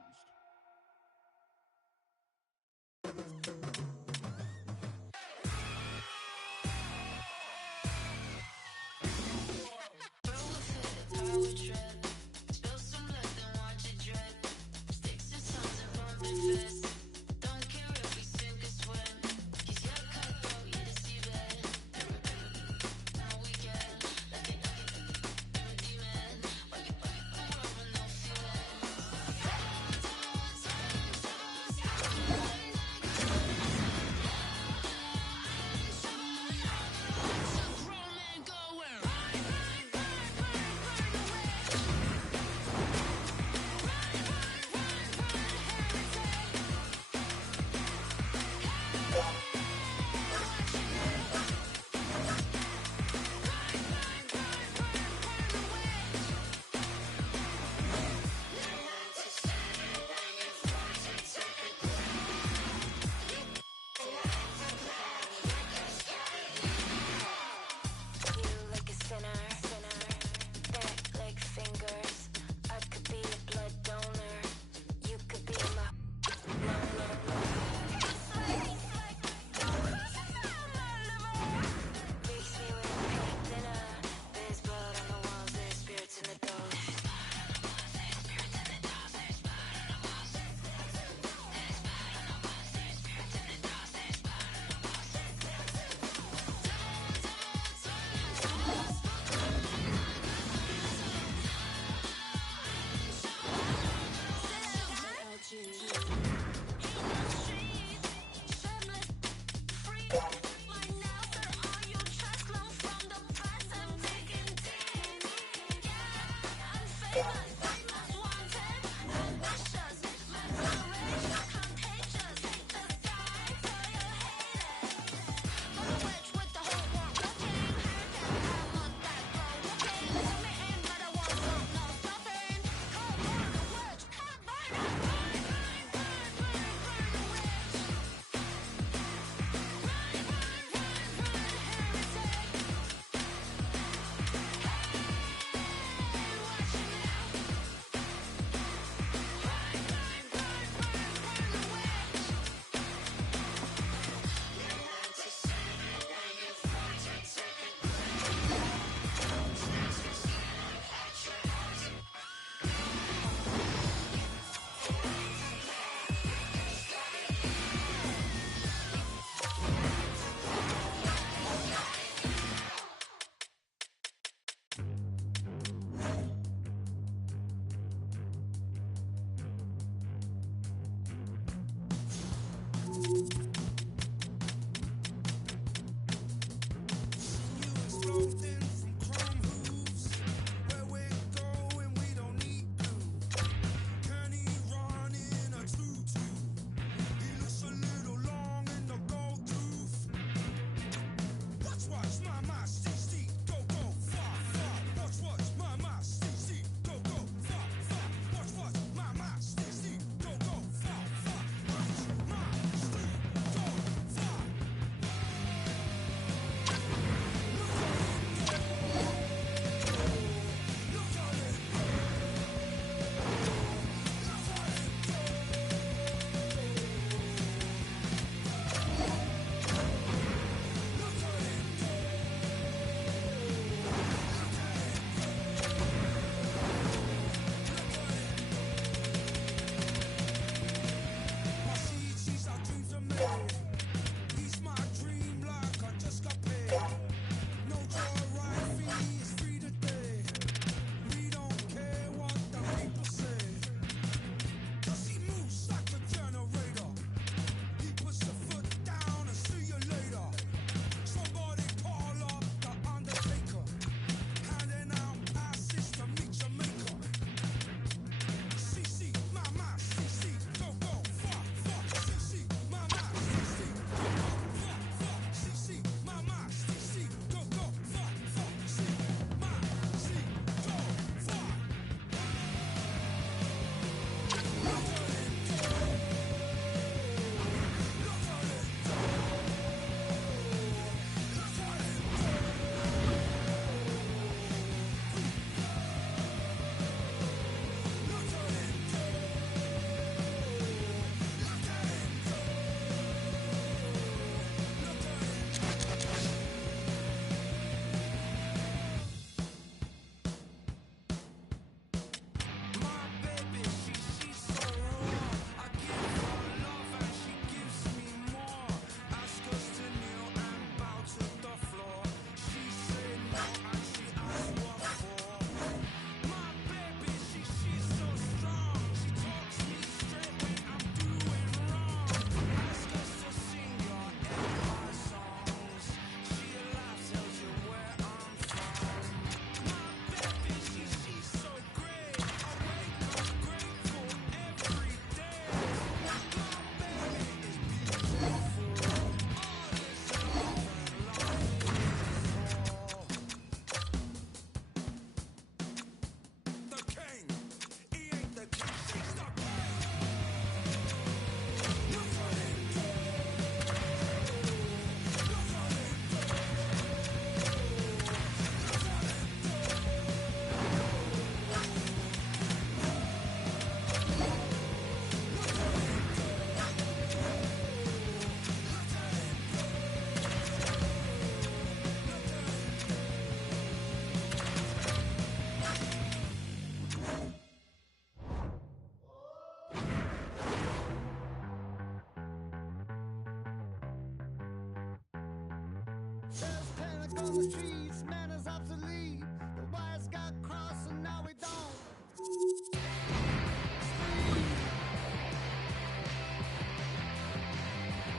on the streets, manners obsolete. The wires got crossed and now we don't.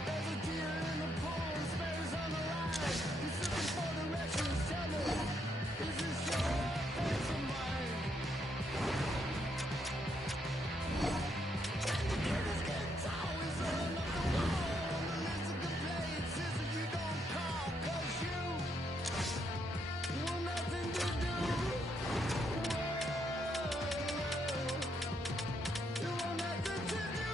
There's a deer in the pool, spares on the rise. He's looking for directions. Tell me, is this your face or mine? And the kid is getting tall, he's running up the wall. On the list of complaints is that you don't call, 'cause you want nothing to do. You want nothing to do.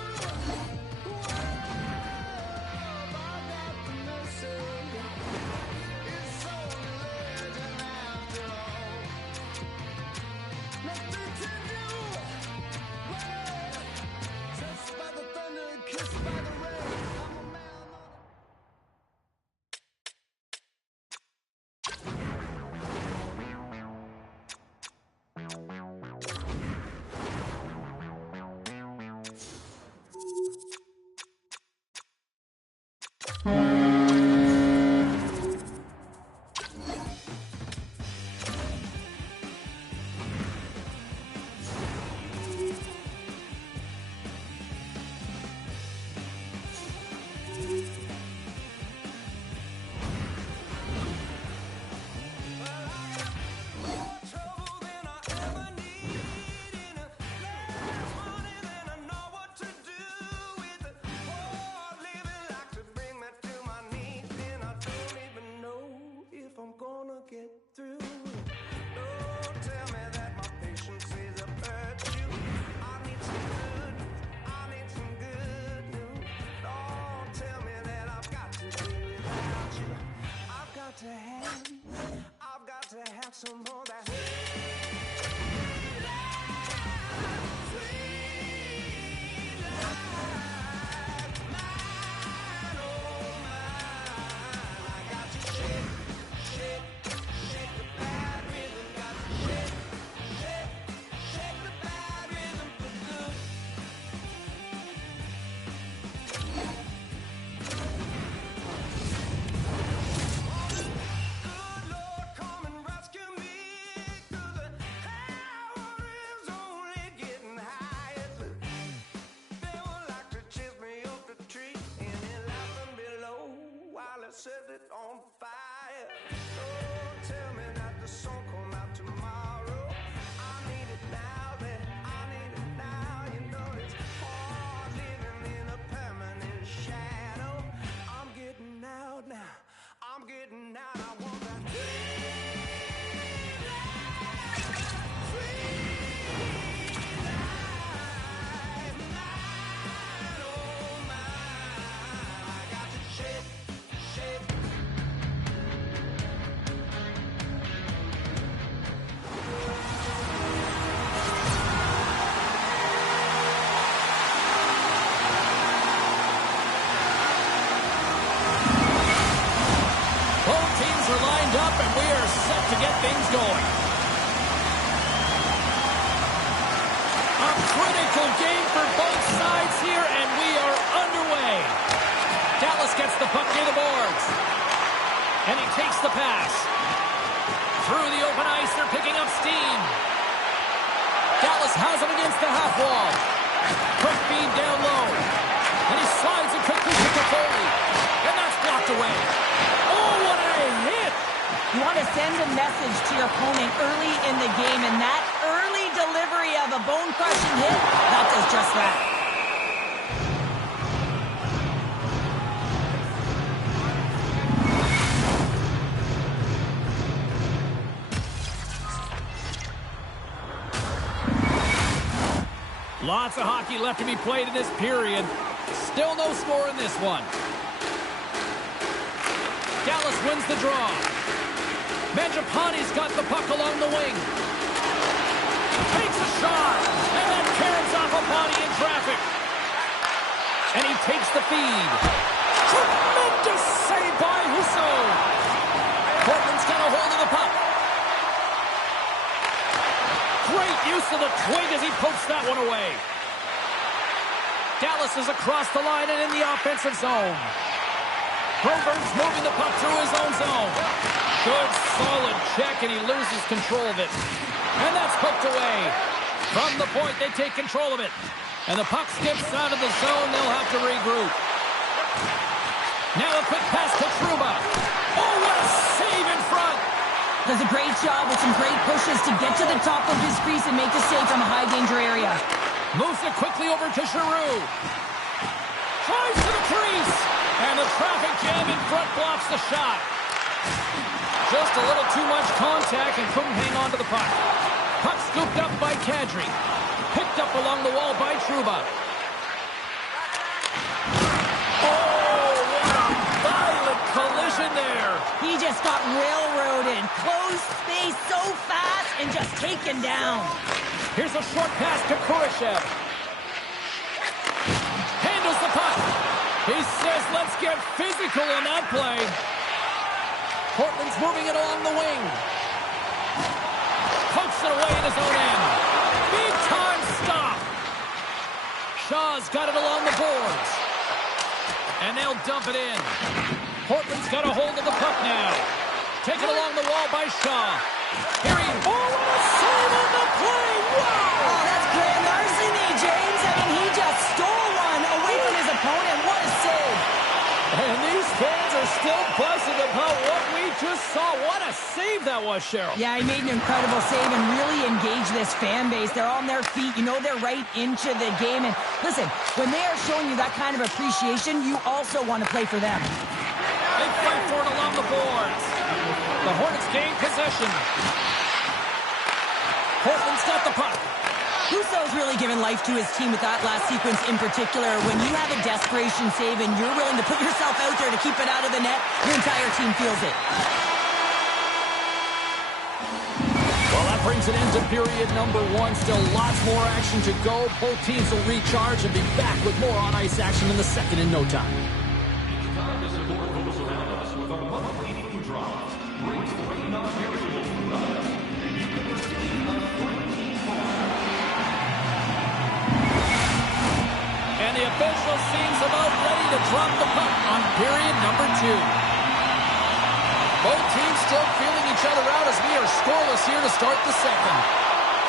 I've got to have some more of that. Set it on fire. Oh, tell me that the sun come out tomorrow. I need it now, then I need it now. You know it's hard living in a permanent shadow. I'm getting out now. I'm getting out. I want that to get things going. A critical game for both sides here, and we are underway. Dallas gets the puck near the boards. And he takes the pass. Through the open ice, they're picking up steam. Dallas has it against the half wall. Quick feed down low. And he slides it quickly to Foley. And that's blocked away. Oh, what a hit! You want to send a message to your opponent early in the game, and that early delivery of a bone-crushing hit, that does just that. Lots of hockey left to be played in this period. Still no score in this one. Dallas wins the draw. Mangiapane's got the puck along the wing. Takes a shot, and then carries off Apani in traffic. And he takes the feed. Tremendous save by Husso. Portland's got a hold of the puck. Great use of the twig as he pokes that one away. Dallas is across the line and in the offensive zone. Grover's moving the puck through his own zone. Good, solid check, and he loses control of it. And that's hooked away. From the point, they take control of it. And the puck skips out of the zone. They'll have to regroup. Now a quick pass to Trouba. Oh, what a save in front. Does a great job with some great pushes to get to the top of his crease and make the save from a high-danger area. Moves it quickly over to Giroux. Drives to the crease. And the traffic jam in front blocks the shot. Just a little too much contact and couldn't hang on to the puck. Puck scooped up by Kadri. Picked up along the wall by Trouba. Oh, what a violent collision there. He just got railroaded. Closed space so fast and just taken down. Here's a short pass to Kurashev. Handles the puck. He says, let's get physical on that play. Portland's moving it along the wing. Pokes it away in his own end. Big time stop. Shaw's got it along the boards. And they'll dump it in. Portland's got a hold of the puck now. Taken along the wall by Shaw. Here he... Oh, what a save on the play! Wow! Oh, that's grand larceny, James. I mean, he just stole one away from his opponent. What a save. And these fans are still buzzing about what we just saw. What a save that was, Cheryl. Yeah, he made an incredible save and really engaged this fan base. They're on their feet. You know they're right into the game. And listen, when they are showing you that kind of appreciation, you also want to play for them. They fight for it along the boards. The Hornets gain possession. Portland's got the puck. Husso's really given life to his team with that last sequence in particular. When you have a desperation save and you're willing to put yourself out there to keep it out of the net, your entire team feels it. Well, that brings an end to period number one. Still lots more action to go. Both teams will recharge and be back with more on-ice action in the second in no time. It's time to support those around us with our monthly food drive. Brings 3 non-perishable food items, and you can receive a free team prize. And the official seems about ready to drop the puck on period number 2. Both teams still feeling each other out as we are scoreless here to start the second.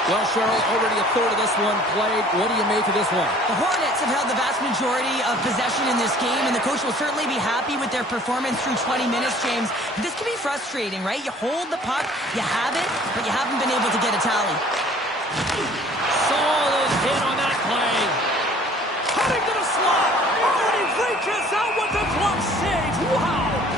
Well, Cheryl, already a third of this one played. What do you make of this one? The Hornets have held the vast majority of possession in this game, and the coach will certainly be happy with their performance through 20 minutes, James. This can be frustrating, right? You hold the puck, you have it, but you haven't been able to get a tally. Solid hit on that play. Cutting to the slot. Oh, and he reaches out with the glove save. Wow.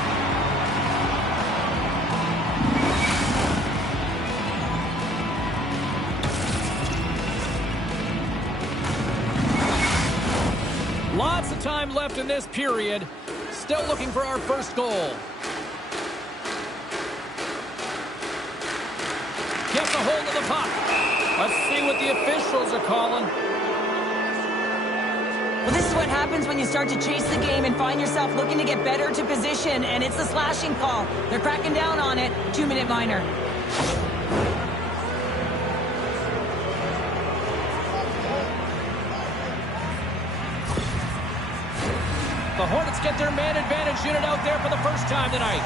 Lots of time left in this period. Still looking for our first goal. Gets a hold of the puck. Let's see what the officials are calling. Well, this is what happens when you start to chase the game and find yourself looking to get better to position, and it's a slashing call. They're cracking down on it. 2-minute minor. The Hornets get their man advantage unit out there for the first time tonight.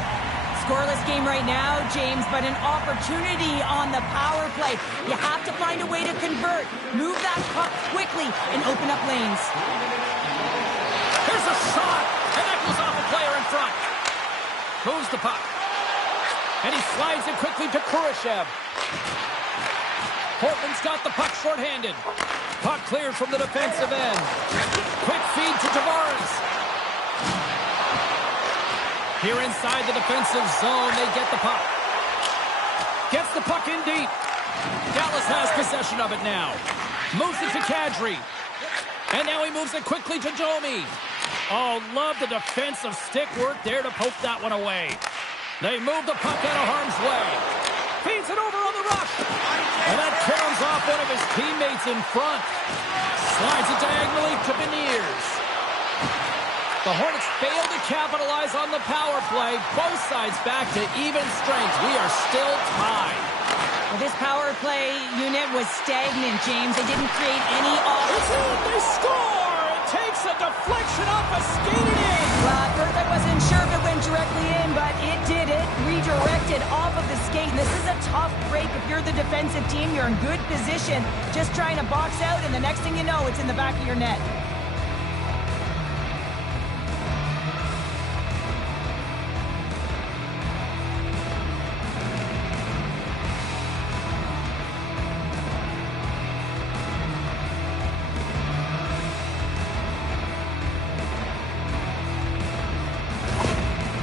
Scoreless game right now, James, but an opportunity on the power play. You have to find a way to convert. Move that puck quickly and open up lanes. Here's a shot, and that goes off a player in front. Moves the puck. And he slides it quickly to Kurashev. Portland's got the puck shorthanded. Puck cleared from the defensive end. Quick feed to Tavares. Here inside the defensive zone, they get the puck. Gets the puck in deep. Dallas has possession of it now. Moves it to Kadri. And now he moves it quickly to Domi. Oh, love the defensive stick work there to poke that one away. They move the puck out of harm's way. Feeds it over on the rush. And that caroms off one of his teammates in front. Slides it diagonally to Beniers. The Hornets fail to capitalize on the power play. Both sides back to even strength. We are still tied. Well, this power play unit was stagnant, James. They didn't create any offense. They score! takes a deflection off a skated in. Well, at first I wasn't sure if it went directly in, but it did. It redirected off of the skate. And this is a tough break. If you're the defensive team, you're in good position, just trying to box out, and the next thing you know, it's in the back of your net.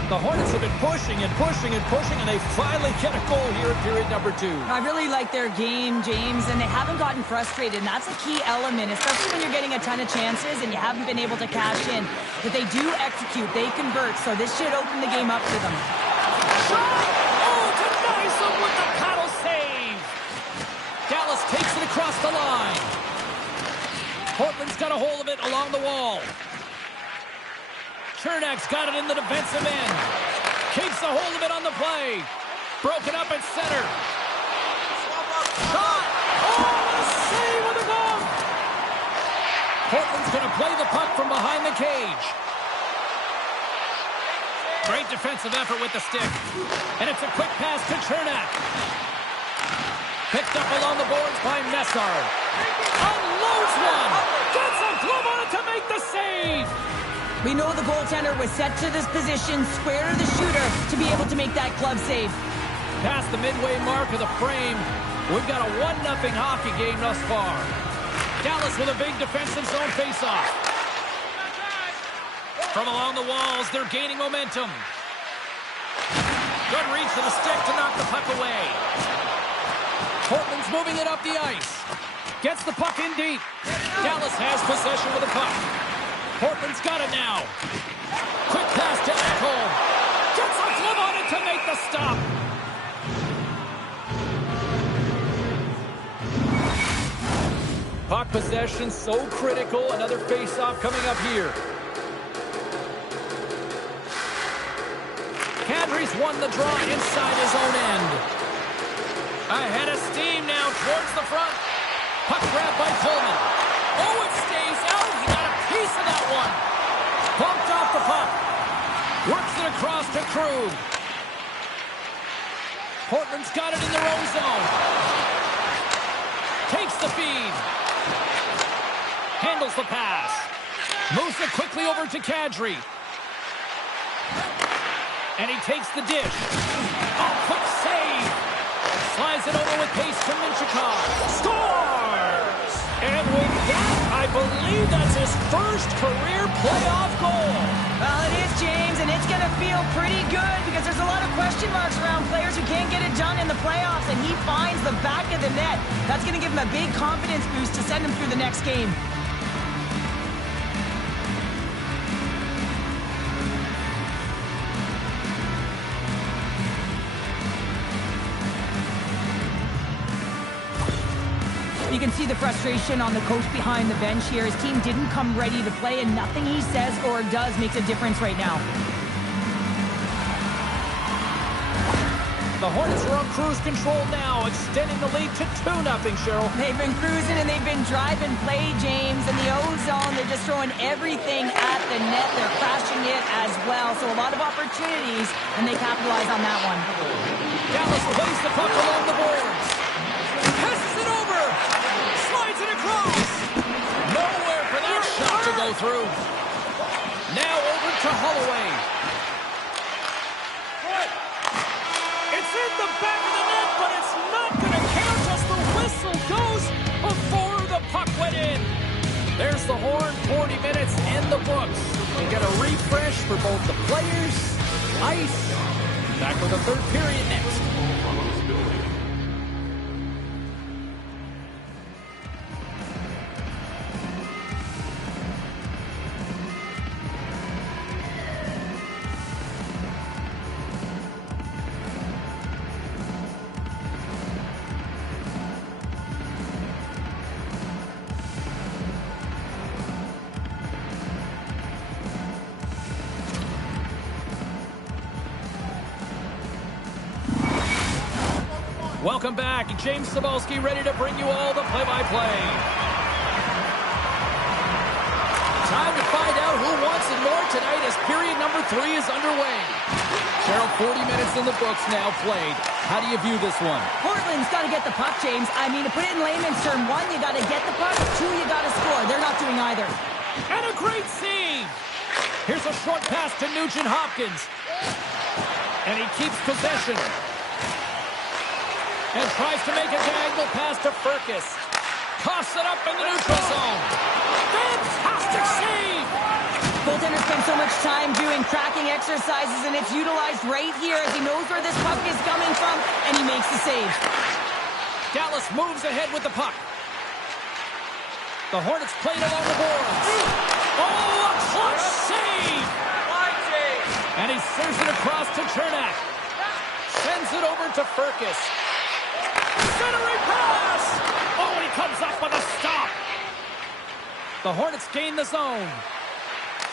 The Hornets have been pushing and pushing and pushing, and they finally get a goal here in period number 2. I really like their game, James, and they haven't gotten frustrated, and that's a key element, especially when you're getting a ton of chances and you haven't been able to cash in. But they do execute, they convert, so this should open the game up for them. Shot! Oh, denies them with the paddle save! Dallas takes it across the line. Portland's got a hold of it along the wall. Chernak's got it in the defensive end. Keeps a hold of it on the play. Broken up at center. Shot! Oh, a save with a goal! Portland's going to play the puck from behind the cage. Great defensive effort with the stick. And it's a quick pass to Chernak. Picked up along the boards by Messar. Unloads one! Gets a glove on it to make the save! We know the goaltender was set to this position, square to the shooter, to be able to make that glove save. Past the midway mark of the frame, we've got a 1-0 hockey game thus far. Dallas with a big defensive zone faceoff. From along the walls, they're gaining momentum. Good reach to the stick to knock the puck away. Portland's moving it up the ice. Gets the puck in deep. Dallas has possession with the puck. Portland's got it now. Quick pass to Ekholm. Gets a glove on it to make the stop. Puck possession so critical. Another face-off coming up here. Kadri's won the draw inside his own end. Ahead of steam now towards the front. Puck grabbed by Coleman. Oh, it stays out. He got a piece of that one. Bumped off the puck. Works it across to Krug. Portland's got it in their own zone. Takes the feed. Handles the pass. Moves it quickly over to Kadri. And he takes the dish. Oh, quick save. Slides it over with pace to Minchikov. Scores! And with that, I believe that's his first career playoff goal. Well, it is, James, and it's going to feel pretty good because there's a lot of question marks around players who can't get it done in the playoffs, and he finds the back of the net. That's going to give him a big confidence boost to send him through the next game. You can see the frustration on the coach behind the bench here. His team didn't come ready to play, and nothing he says or does makes a difference right now. The Hornets are on cruise control now, extending the lead to 2-0, Cheryl. They've been cruising and they've been driving play, James. In the O-zone, they're just throwing everything at the net. They're crashing it as well. So a lot of opportunities, and they capitalize on that one. Dallas plays the puck along the boards. Passes it over. Slides it across. Nowhere for that shot to go through. Now over to Holloway. It's in the back of the net, but it's not going to count as the whistle goes before the puck went in. There's the horn, 40 minutes in the books. We get a refresh for both the players, ice. Back with the third period next. Welcome back. James Cebulski ready to bring you all the play-by-play. tonight as period number 3 is underway. Cheryl, 40 minutes in the books now played. How do you view this one? Portland's got to get the puck, James. I mean, to put it in layman's term, 1, you got to get the puck. 2, you got to score. They're not doing either. And a great save. Here's a short pass to Nugent Hopkins. And he keeps possession. And tries to make a diagonal pass to Furcus. Toss it up in the neutral zone. Fantastic save! Goaltender spends so much time doing tracking exercises, and it's utilized right here as he knows where this puck is coming from, and he makes the save. Dallas moves ahead with the puck. The Hornets played along the boards. Oh, a clutch save! And he serves it across to Chernak. Sends it over to Furcus. Centering pass! Oh, and he comes up with a stop. The Hornets gain the zone.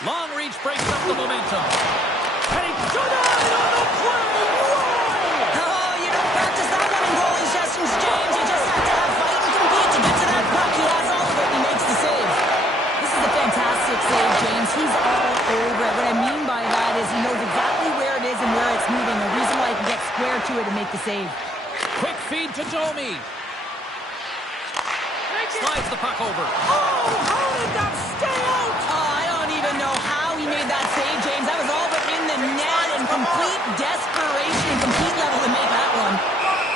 Long reach breaks up the momentum. And he denied on the play! Whoa! Oh, you don't practice that one in goalie sessions, James. You just have to have fight and compete to get to that puck. He has all of it, and he makes the save. This is a fantastic save, James. He's all over it. What I mean by that is he knows exactly where it is and where it's moving. The reason why he can get square to it and make the save. Quick feed to Domi. Slides the puck over. Oh, how did that stay out? Oh, I don't even know how he made that save, James. That was all but in the net and complete desperation and complete level to make that one.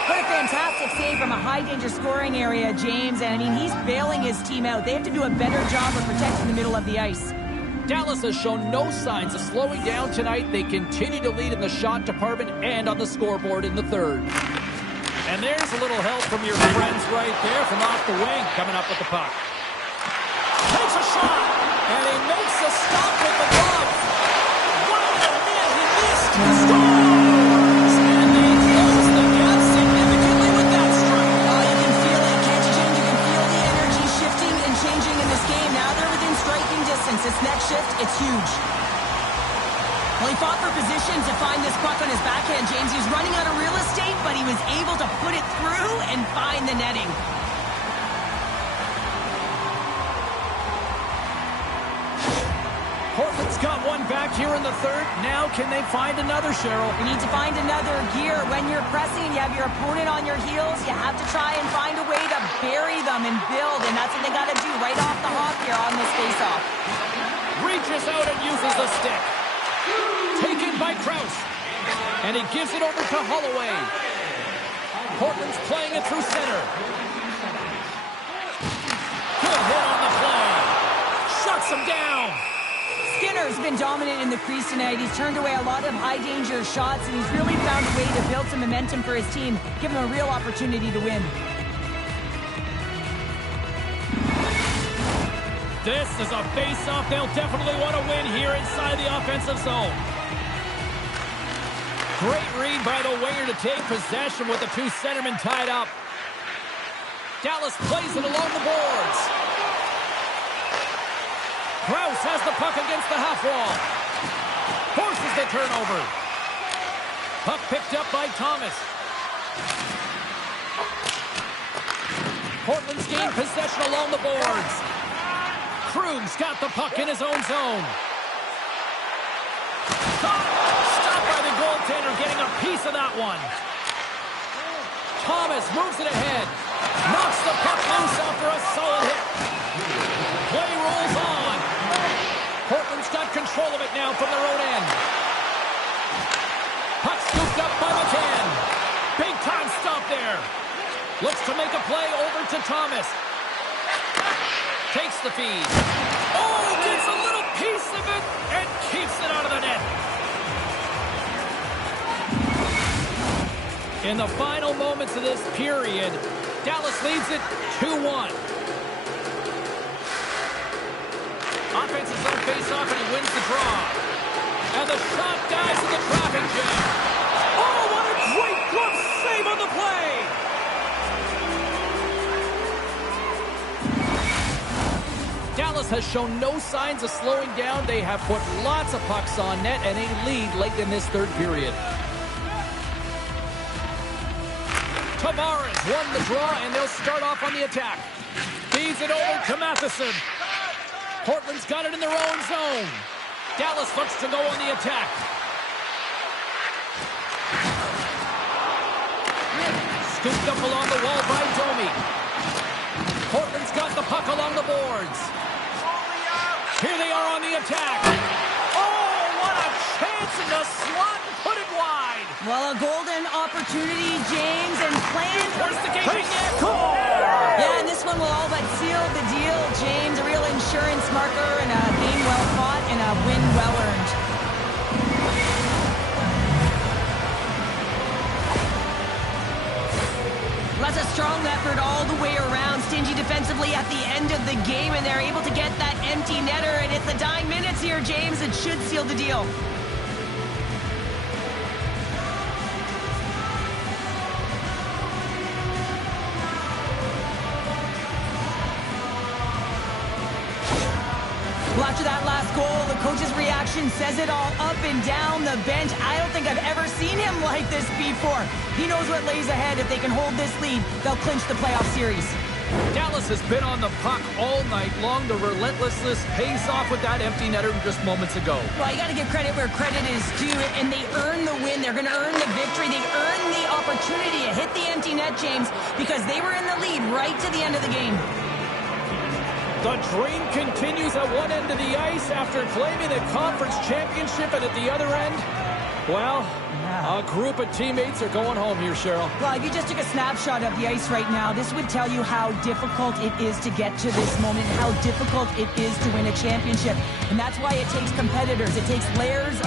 What a fantastic save from a high-danger scoring area, James. And, I mean, he's bailing his team out. They have to do a better job of protecting the middle of the ice. Dallas has shown no signs of slowing down tonight. They continue to lead in the shot department and on the scoreboard in the third. And there's a little help from your friends right there from off the wing coming up with the puck. Takes a shot, and he makes a stop with the glove. Wow, man, he missed. Scores! And they close the gap significantly with that strike. Oh, you can feel it, can't you, James? You can feel the energy shifting and changing in this game. Now they're within striking distance. This next shift, it's huge. Well, he fought for position to find this puck on his backhand, James. He was running out of real estate, but he was able to put it through and find the netting. Portland's got one back here in the third. Now can they find another, Cheryl? You need to find another gear. When you're pressing and you have your opponent on your heels, you have to try and find a way to bury them and build, and that's what they got to do right off the hop here on this faceoff. Reaches out and uses the stick. Taken by Krause. And he gives it over to Holloway. Portland's playing it through center. Good hit on the play. Shuts him down. Skinner's been dominant in the crease tonight. He's turned away a lot of high-danger shots, and he's really found a way to build some momentum for his team, give him a real opportunity to win. This is a face-off they'll definitely want to win here inside the offensive zone. Great read by the winger to take possession with the two centermen tied up. Dallas plays it along the boards. Krause has the puck against the half wall. Forces the turnover. Puck picked up by Thomas. Portland's gained possession along the boards. Krug's got the puck in his own zone. Stopped by the goaltender, getting a piece of that one. Thomas moves it ahead. Knocks the puck loose after a solid hit. Play rolls on. Portland's got control of it now from their own end. Puck scooped up by McCann. Big time stop there. Looks to make a play over to Thomas. Takes the feed. Oh, gets a little piece of it and keeps it out of the net. In the final moments of this period, Dallas leads it 2-1. Offensive zone face-off, and he wins the draw. And the shot dives in the traffic jam. Oh, what a great glove save on the play! Dallas has shown no signs of slowing down. They have put lots of pucks on net and a lead late in this third period. Tavares won the draw, and they'll start off on the attack. Feeds it over to Matheson. Portland's got it in their own zone. Dallas looks to go on the attack. Scooped up along the wall by Domi. Portland's got the puck along the boards. Here they are on the attack. Oh, what a chance in the slot and put it wide. Well, a golden opportunity, James, and planned. Where's the game? Yeah, and this one will all but seal the deal, James. A real insurance marker and a game well fought and a win well earned. That's a strong effort all the way around. Stingy defensively at the end of the game, and they're able to get that empty netter. And it's the dying minutes here, James. It should seal the deal. Well, after that last goal, the coach's reaction says it all up and down the bench. I don't think I've ever seen him like this before. He knows what lays ahead. If they can hold this lead, they'll clinch the playoff series. Dallas has been on the puck all night long. The relentlessness pays off with that empty netter just moments ago. Well, you got to give credit where credit is due, and they earn the win. They're going to earn the victory. They earn the opportunity to hit the empty net, James, because they were in the lead right to the end of the game. The dream continues at one end of the ice after claiming the conference championship, and at the other end, well, a group of teammates are going home here, Cheryl. Well, if you just took a snapshot of the ice right now, this would tell you how difficult it is to get to this moment, how difficult it is to win a championship. And that's why it takes competitors. It takes layers.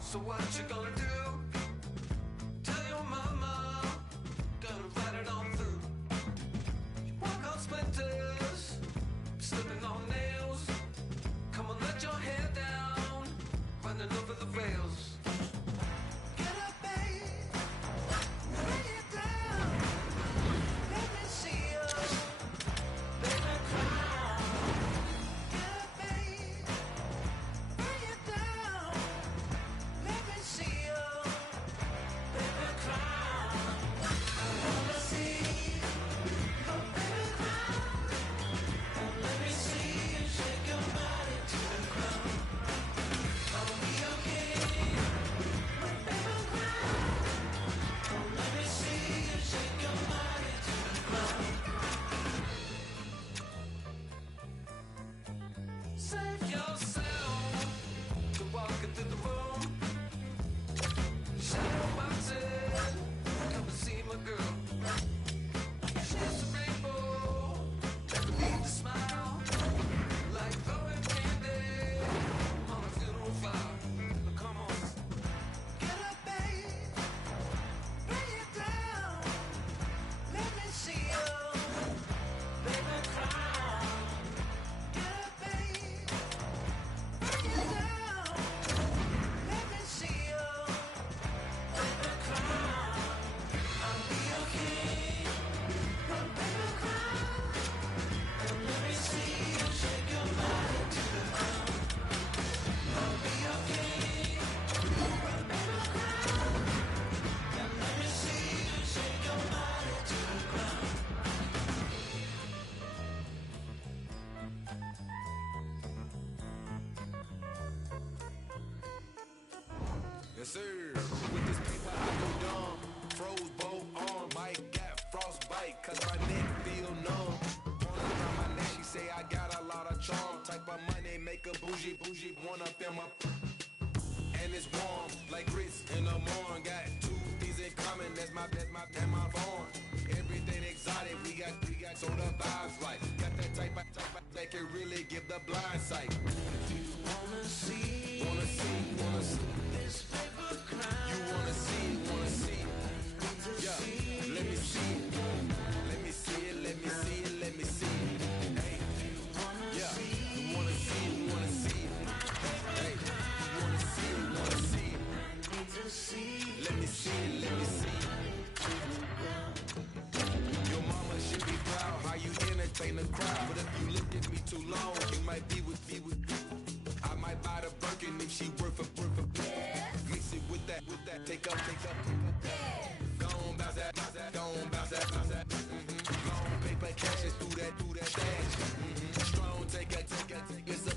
So what you gonna do? Tell your mama, gonna ride it on through. You walk on splinters, slipping on nails. Come on, let your head down, running over the rails. Get up, babe, bring it down. Let me see you, baby, cry. Get up, babe, bring it down. Let me see you, baby, cry. I wanna see your baby cry. And let me see you shake your body to the ground. I'll be okay with baby cry. Oh, let me see you shake your body to the ground. Save yourself to walking through the room. Shadow boxing, come and see my girl. She's a rainbow, that could be the smile. Like throwing candy on a funeral fire. Come on. Get up, babe, bring it down. Let me see you, baby, cry. Get up, babe, bring it down. Let me see you, baby, cry. sir. With this paper, I go dumb. Froze both arms. Might got frostbite, cause my neck feel numb. Pulling around my neck, she say I got a lot of charm. Type of money, make a bougie, one up in my. And it's warm, like grits in the morning. Got two things in common, that's my phone. Everything exotic, we got so the vibes right. Got that type of that can really give the blind sight. If you wanna see this paper crown. You wanna see. Yeah, let me see it. Let me see it. Hey, yeah, you wanna see it. Hey, you wanna see it. Let me see it. Your mama should be proud how you entertain the crowd. But if you look at me too long, you might be with me. I might buy the Birkin if she worth a mix it with that. Take up. Go on, bounce that. Go on, paper cashes through that stash. Strong, take a. It's up.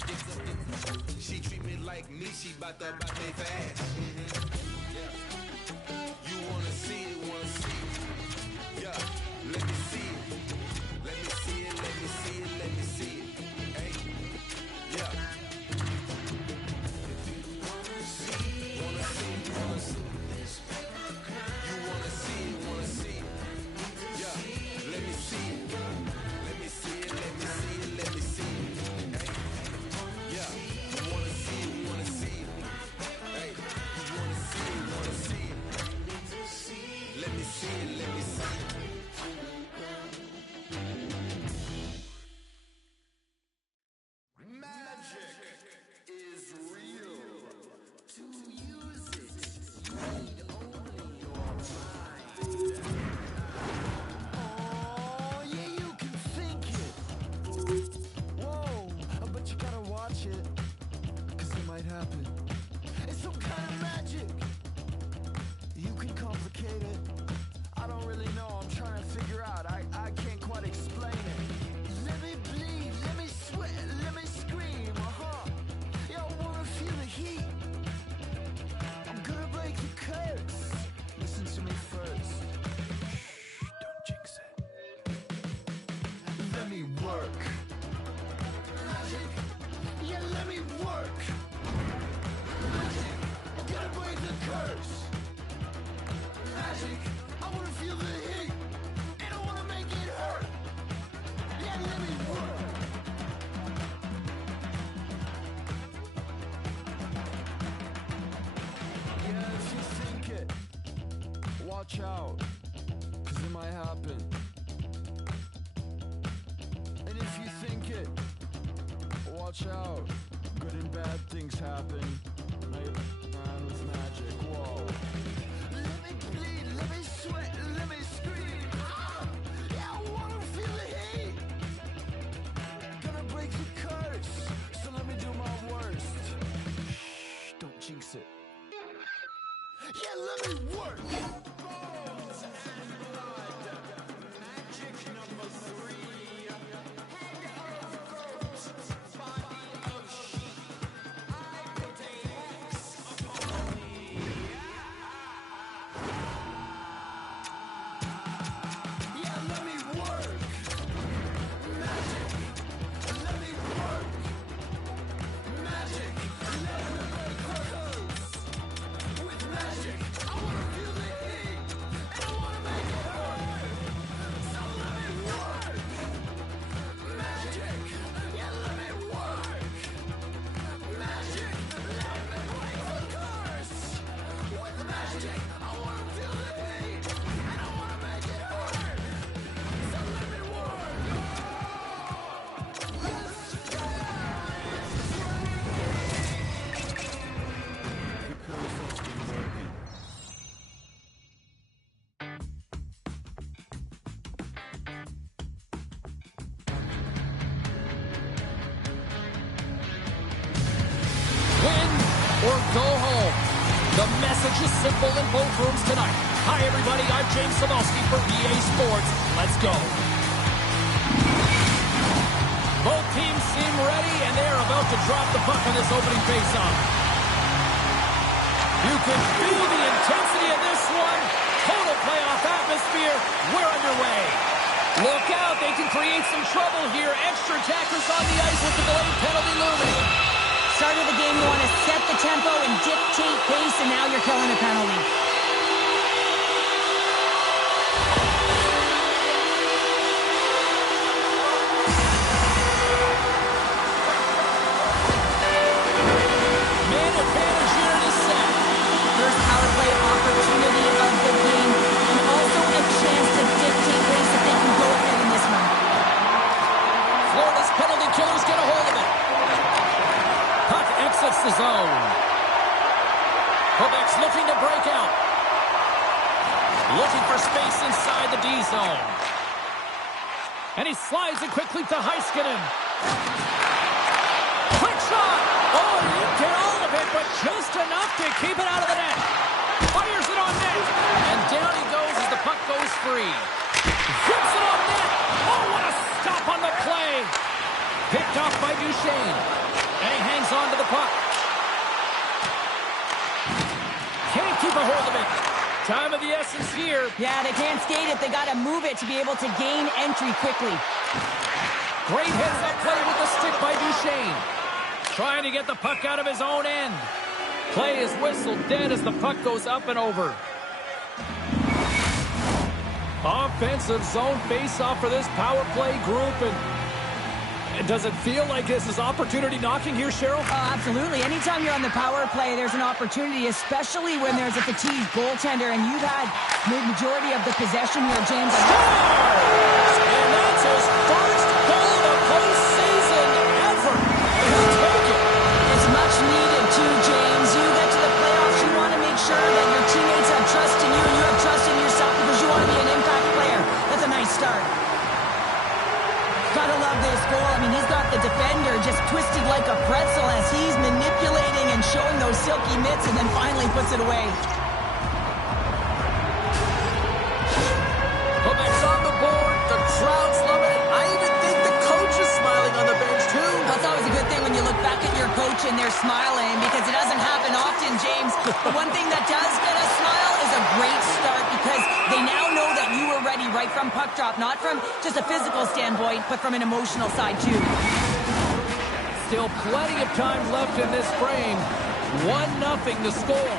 She treat me like me, she bout to pay fast. Yeah. You wanna see it. Yeah, let me see it. Hey, yeah. If you wanna see this paper crown. You wanna see it. Yeah, let me see it. Hey, yeah, you wanna see it. Hey, you wanna see it. Let me see it. Magic is real. To use it, you need only your mind. Oh, yeah, you can think it. Whoa, but you gotta watch it, 'cause it might happen. It's some kind of magic. You can complicate it. I don't really know, I'm trying to figure out. I can't quite explain it. Let me bleed, let me sweat, let me scream, Yeah, I wanna feel the heat. I'm gonna break the curse. Listen to me first. Shh, don't jinx it. Let me work. Magic, yeah, let me work. Magic, I'm gonna break the curse. Magic, I wanna feel the heat, and I wanna make it hurt. Yeah, let me work. Yeah, if you think it, watch out, 'cause it might happen. And if you think it, watch out, good and bad things happen. Man with magic, whoa. Let me bleed, let me sweat, let me scream. Yeah, I wanna feel the heat. Gonna break the curse, so let me do my worst. Shh, don't jinx it. Yeah, let me work. Magic number 3. Head of goat, body of sheep. I put a X upon me. Yeah, let me work. Magic, let me work. Magic, let me break the curse. With magic, I wanna feel the heat, and I wanna make it hurt. So let me work. Magic, yeah, let me work. Magic, let me break the curse. With magic, I wanna feel the heat, and I wanna make it hurt. So let me work. Win or go home. The message is simple in both rooms tonight. Hi, everybody. I'm James Samowski for EA Sports. Let's go. Both teams seem ready, and they are about to drop the puck on this opening faceoff. You can feel the intensity of this one. Total playoff atmosphere. We're underway. Look out. They can create some trouble here. Extra attackers on the ice with the delayed penalty looming. Start of the game, you want to set the tempo and dictate pace, and now you're killing a penalty. Man advantage here in this set. First power play opportunity of the game, and also a chance to dictate pace if they can go ahead in this one. Florida's penalty killers get a hold of it. Puck exits the zone. Quebec's looking to break out. Looking for space inside the D zone. And he slides it quickly to Heiskanen. Quick shot! Oh, he didn't get all of it, but just enough to keep it out of the net. Fires it on net. And down he goes as the puck goes free. Zips it on net. Oh, what a stop on the play. Picked off by Duchesne. And he hangs on to the puck. Can't keep a hold of it. Time of the essence here. Yeah, they can't skate it. They got to move it to be able to gain entry quickly. Great heads-up play with the stick by Duchesne. Trying to get the puck out of his own end. Play is whistled dead as the puck goes up and over. Offensive zone face-off for this power play group. And does it feel like this is opportunity knocking here, Cheryl? Oh, absolutely. Anytime you're on the power play, there's an opportunity, especially when there's a fatigued goaltender, and you've had the majority of the possession here, James. Scores! And that's his first goal of the postseason ever. He'll take it. It's much needed, too, James. You get to the playoffs, you want to make sure that your teammates have trust in you, and you have trust in yourself because you want to be an impact player. That's a nice start. Gotta love this goal. I mean, he's got the defender just twisted like a pretzel as he's manipulating and showing those silky mitts and then finally puts it away. Quebec's on the board. The crowd's loving it. I even think the coach is smiling on the bench, too. That's always a good thing when you look back at your coach and they're smiling because it doesn't happen often, James. The one thing that does get a smile is a great start because they now know that you were ready right from puck drop, not from just a physical standpoint, but from an emotional side, too. Still plenty of time left in this frame. 1-0 to score.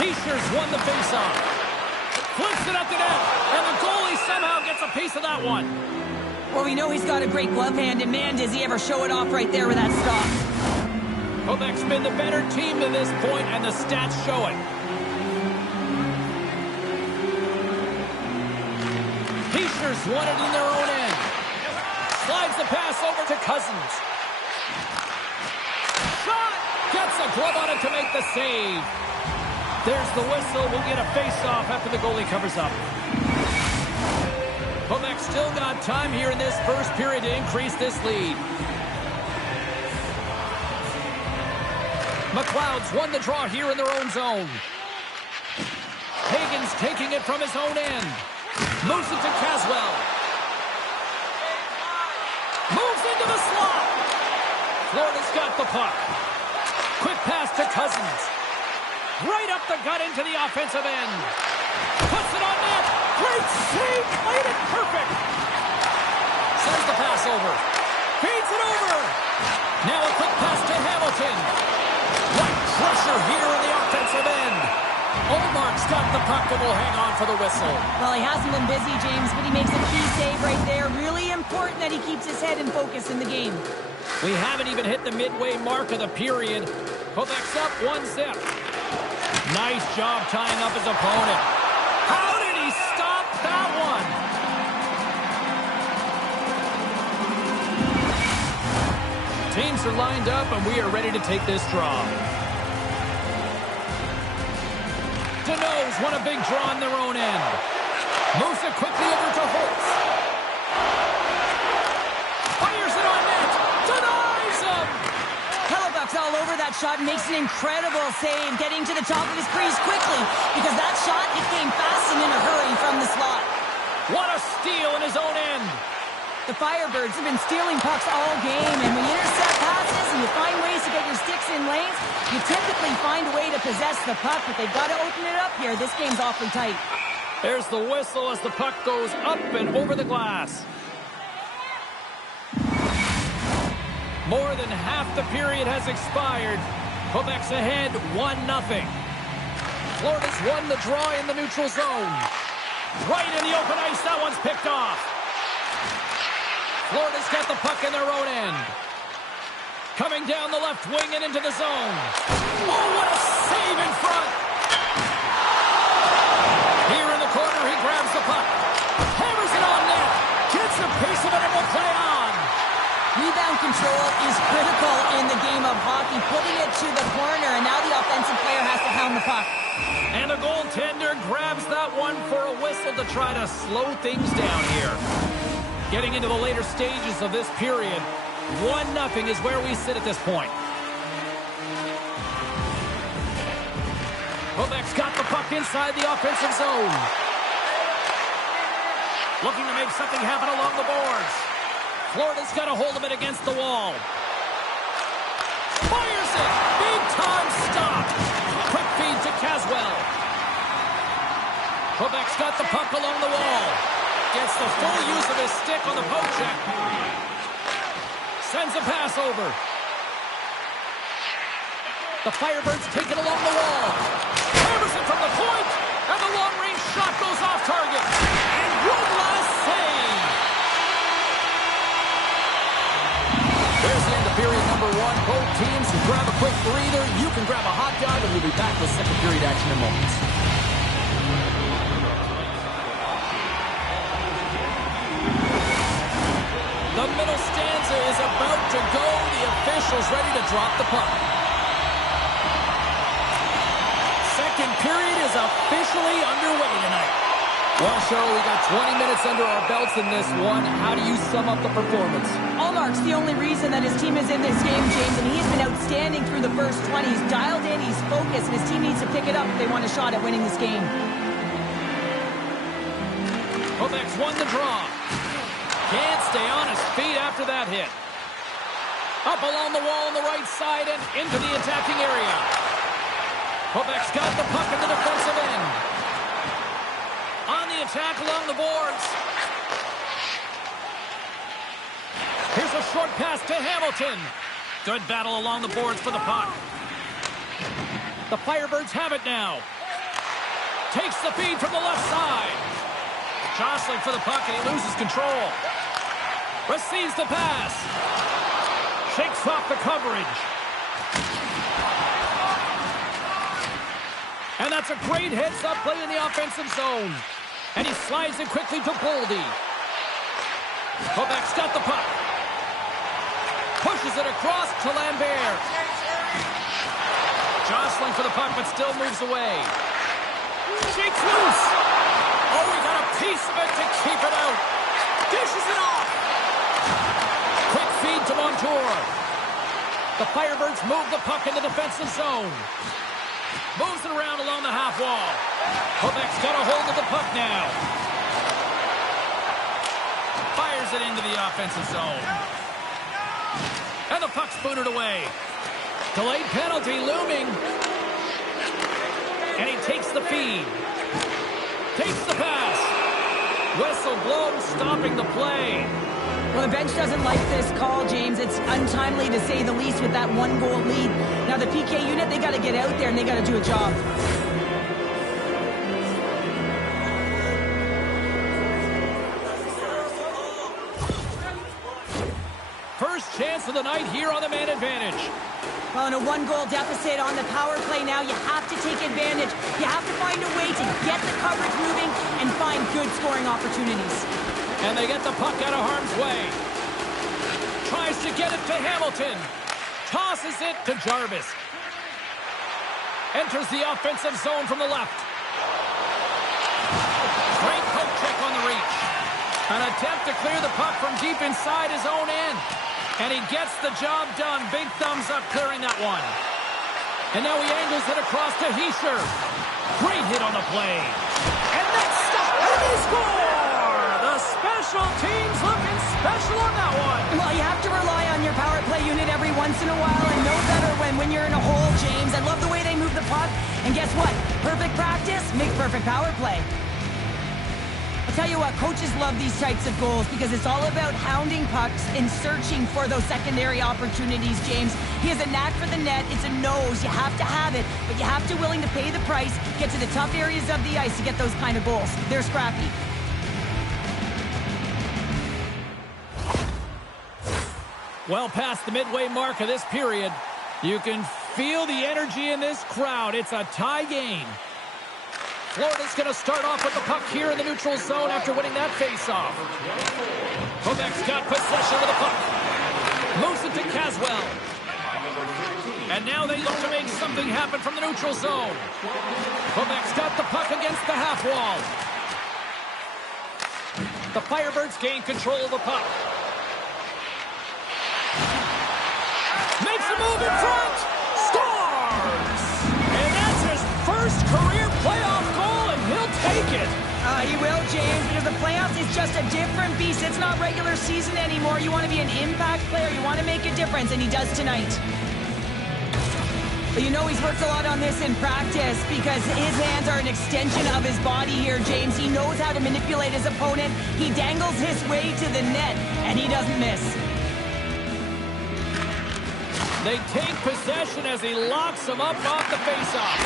T-shirts won the faceoff. Flips it up to net, and the goalie somehow gets a piece of that one. Well, we know he's got a great glove hand, and man, does he ever show it off right there with that stop. Quebec's been the better team to this point, and the stats show it. T-shirts won it in their own end. Slides the pass over to Cousins. Shot! Gets a glove on it to make the save. There's the whistle. We'll get a face-off after the goalie covers up. Quebec still got time here in this first period to increase this lead. McLeod's won the draw here in their own zone. Hagen's taking it from his own end. Moves it to Caswell. Moves into the slot. Florida's got the puck. Quick pass to Cousins. Right up the gut into the offensive end. Puts it on net. Great save. Played it perfect. Sends the pass over. Feeds it over. Now a quick pass to Hamilton. What pressure here in the offensive end. Olmark's got the puck and will hang on for the whistle. Well, he hasn't been busy, James, but he makes a key save right there. Really important that he keeps his head in focus in the game. We haven't even hit the midway mark of the period. Quebec's up 1-0. Nice job tying up his opponent. How did he stop that one? Teams are lined up, and we are ready to take this draw. Deneau's won a big draw on their own end. Moves it quickly over to Holtz. Fires it on net. Denies him. Hellebuck's all over that shot and makes an incredible save, getting to the top of his crease quickly because that shot, it came fast and in a hurry from the slot. What a steal in his own end. The Firebirds have been stealing pucks all game, and when you intercept passes and you find ways to get your sticks in lanes, you typically find a way to possess the puck, but they've got to open it up here. This game's awfully tight. There's the whistle as the puck goes up and over the glass. More than half the period has expired. Quebec's ahead 1-0. Florida's won the draw in the neutral zone. Right in the open ice, that one's picked off. Florida's got the puck in their own end. Coming down the left wing and into the zone. Oh, what a save in front. Here in the corner, he grabs the puck. Hammers it on net. Gets a piece of it and will play on. Rebound control is critical in the game of hockey. Putting it to the corner, and now the offensive player has to hound the puck. And the goaltender grabs that one for a whistle to try to slow things down here. Getting into the later stages of this period, 1-0 is where we sit at this point. Quebec's got the puck inside the offensive zone. Looking to make something happen along the boards. Florida's got a hold of it against the wall. Fires it! Big time stop! Quick feed to Caswell. Quebec's got the puck along the wall. Gets the full use of his stick on the poke check. Sends a pass over. The Firebirds take it along the wall. Hammers it from the point. And the long-range shot goes off target. And one last save. There's the end of period number 1. Both teams can grab a quick breather. You can grab a hot dog, and we'll be back with second period action in moments. The middle stanza is about to go. The officials ready to drop the puck. Second period is officially underway tonight. Well, Cheryl, we got 20 minutes under our belts in this one. How do you sum up the performance? Allmark's the only reason that his team is in this game, James, and he's been outstanding through the first 20. He's dialed in, he's focused, and his team needs to pick it up if they want a shot at winning this game. Quebec's won the draw. Can't stay on his feet after that hit. Up along the wall on the right side and into the attacking area. Quebec's got the puck in the defensive end. On the attack along the boards. Here's a short pass to Hamilton. Good battle along the boards for the puck. The Firebirds have it now. Takes the feed from the left side. Jostling for the puck and he loses control. Receives the pass. Shakes off the coverage. And that's a great heads-up play in the offensive zone. And he slides it quickly to Boldy. Quebec's got the puck. Pushes it across to Lambert. Jostling for the puck, but still moves away. Shakes loose. Oh, we got a piece of it to keep it out. Dishes it off. Quick feed to Montour. The Firebirds move the puck in the defensive zone. Moves it around along the half wall. Quebec's got a hold of the puck now. Fires it into the offensive zone. And the puck's booted away. Delayed penalty looming. And he takes the feed. Takes the pass. Whistle blown, stopping the play. Well, the bench doesn't like this call, James. It's untimely to say the least with that one-goal lead. Now, the PK unit, they got to get out there and they got to do a job. First chance of the night here on the man advantage. Well, in a one-goal deficit on the power play now, you have to take advantage. You have to find a way to get the coverage moving and find good scoring opportunities. And they get the puck out of harm's way. Tries to get it to Hamilton. Tosses it to Jarvis. Enters the offensive zone from the left. Great poke check on the reach. An attempt to clear the puck from deep inside his own end. And he gets the job done. Big thumbs up clearing that one. And now he angles it across to Heischer. Great hit on the play. And that's stopped. And they score! The special teams looking special on that one. Well, you have to rely on your power play unit every once in a while, and no better when you're in a hole, James. I love the way they move the puck, and guess what? Perfect practice makes perfect power play. I'll tell you what, coaches love these types of goals because it's all about hounding pucks and searching for those secondary opportunities, James. He has a knack for the net. It's a nose. You have to have it, but you have to willing to pay the price, get to the tough areas of the ice to get those kind of goals. They're scrappy. Well past the midway mark of this period. You can feel the energy in this crowd. It's a tie game. Florida's going to start off with the puck here in the neutral zone after winning that faceoff. Quebec's got possession of the puck. Moves it to Caswell. And now they look to make something happen from the neutral zone. Quebec's got the puck against the half wall. The Firebirds gain control of the puck. Makes a move in front. Scores! And that's his first career playoff goal, and he'll take it. He will, James, because the playoffs is just a different beast. It's not regular season anymore. You want to be an impact player. You want to make a difference, and he does tonight. But you know he's worked a lot on this in practice because his hands are an extension of his body here, James. He knows how to manipulate his opponent. He dangles his way to the net, and he doesn't miss. They take possession as he locks him up off the faceoff.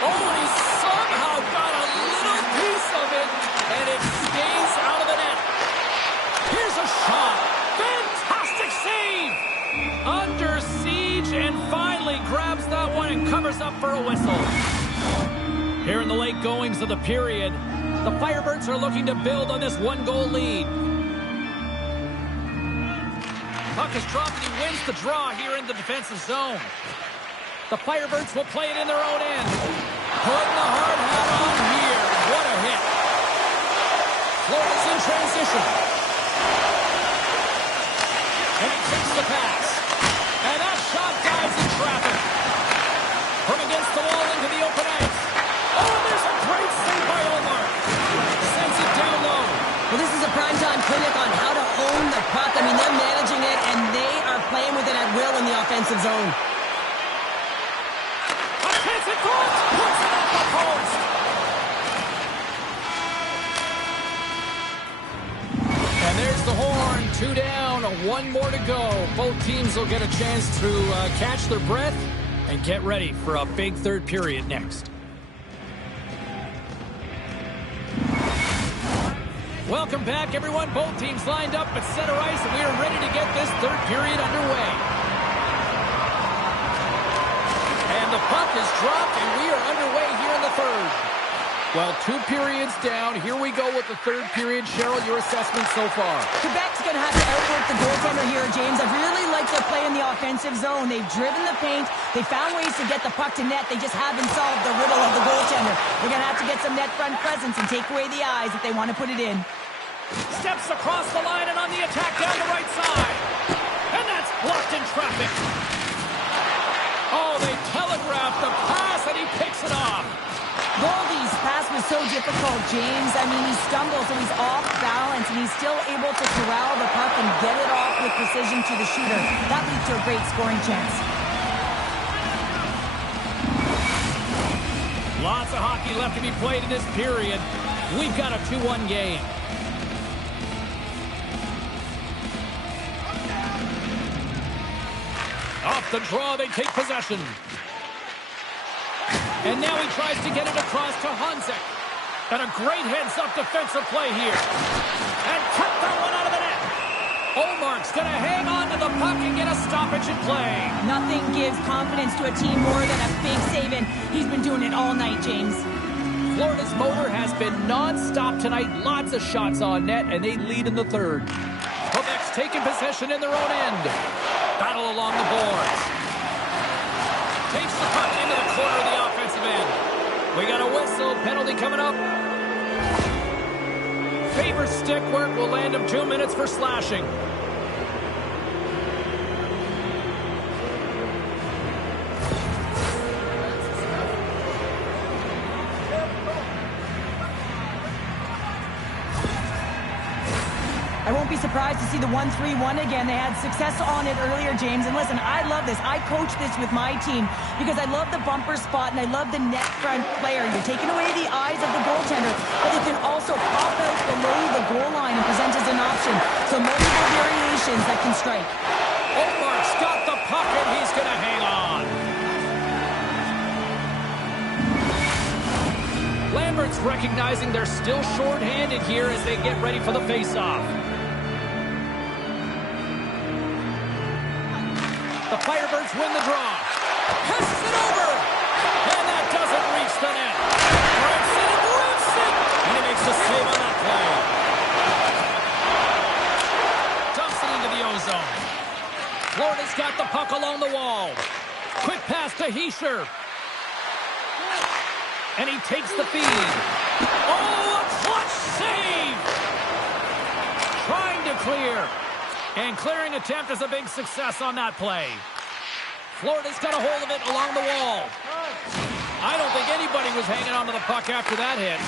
Oh, and he somehow got a little piece of it, and it stays out of the net. Here's a shot. Fantastic save. Under siege, and finally grabs that one and covers up for a whistle. Here in the late goings of the period, the Firebirds are looking to build on this one-goal lead. Puck is dropped and he wins the draw here in the defensive zone. The Firebirds will play it in their own end. Putting the hard hat on here. What a hit. Florida's in transition. And he takes the pass. And that shot dives in traffic. From against the wall into the open ice. Oh, and there's a great save by Omar. Sends it down low. Well, this is a primetime clinic on how to own the puck. I mean, they're managing it, and they are playing with it at will in the offensive zone. A chance at front! Puts it off the post! And there's the horn. 2 down, 1 more to go. Both teams will get a chance to catch their breath and get ready for a big third period next. Welcome back, everyone. Both teams lined up at center ice, and we are ready to get this third period underway. And the puck is dropped, and we are underway here in the third. Well, 2 periods down. Here we go with the third period. Cheryl, your assessment so far? Quebec's going to have to outwork the goaltender here, James. I really like their play in the offensive zone. They've driven the paint. They found ways to get the puck to net. They just haven't solved the riddle of the goaltender. They're going to have to get some net front presence and take away the eyes if they want to put it in. Steps across the line and on the attack down the right side. And that's blocked in traffic. Oh, they telegraphed the pass, and he picks it off. Goldie's pass was so difficult, James. I mean, he stumbles, so he's off balance, and he's still able to corral the puck and get it off with precision to the shooter. That leads to a great scoring chance. Lots of hockey left to be played in this period. We've got a 2-1 game. Off the draw, they take possession. And now he tries to get it across to Honzek. And a great heads-up defensive play here. And cut that one out of the net. Omark's going to hang on to the puck and get a stoppage in play. Nothing gives confidence to a team more than a big save, and he's been doing it all night, James. Florida's motor has been non-stop tonight. Lots of shots on net, and they lead in the third. Quebec's taking possession in their own end. Battle along the boards. Takes the puck into the corner of the offensive end. We got a whistle. Penalty coming up. Favors stick work will land him 2 minutes for slashing. I won't be surprised to see the 1-3-1 again. They had success on it earlier, James. And listen, I love this. I coach this with my team because I love the bumper spot and I love the net front player. You're taking away the eyes of the goaltender, but they can also pop out below the goal line and present as an option. So multiple variations that can strike. Omar's got the puck and he's going to hang on. Lambert's recognizing they're still short-handed here as they get ready for the face-off. The Firebirds win the draw. Passes it over. And that doesn't reach the net. Breaks it and rips it. And he makes the save on that play. Dumps it into the ozone. Florida's got the puck along the wall. Quick pass to Hischier. And he takes the feed. Oh, a clutch save! Trying to clear. And clearing attempt is a big success on that play. Florida's got a hold of it along the wall. I don't think anybody was hanging onto the puck after that hit.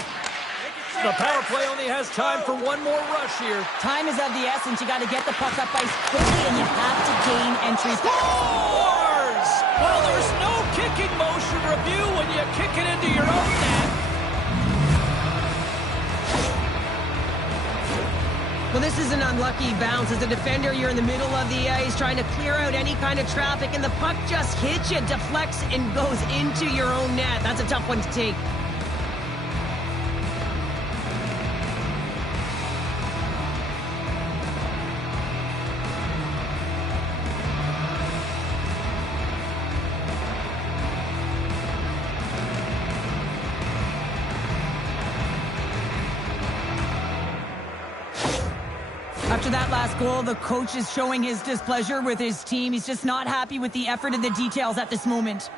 The power play only has time for one more rush here. Time is of the essence. You got to get the puck up ice quickly, and you have to gain entry. Scores! Well, there's no kicking motion review when you kick it into your own net. Well, this is an unlucky bounce. As a defender, you're in the middle of the ice trying to clear out any kind of traffic, and the puck just hits you, deflects, and goes into your own net. That's a tough one to take. After that last goal, the coach is showing his displeasure with his team. He's just not happy with the effort and the details at this moment.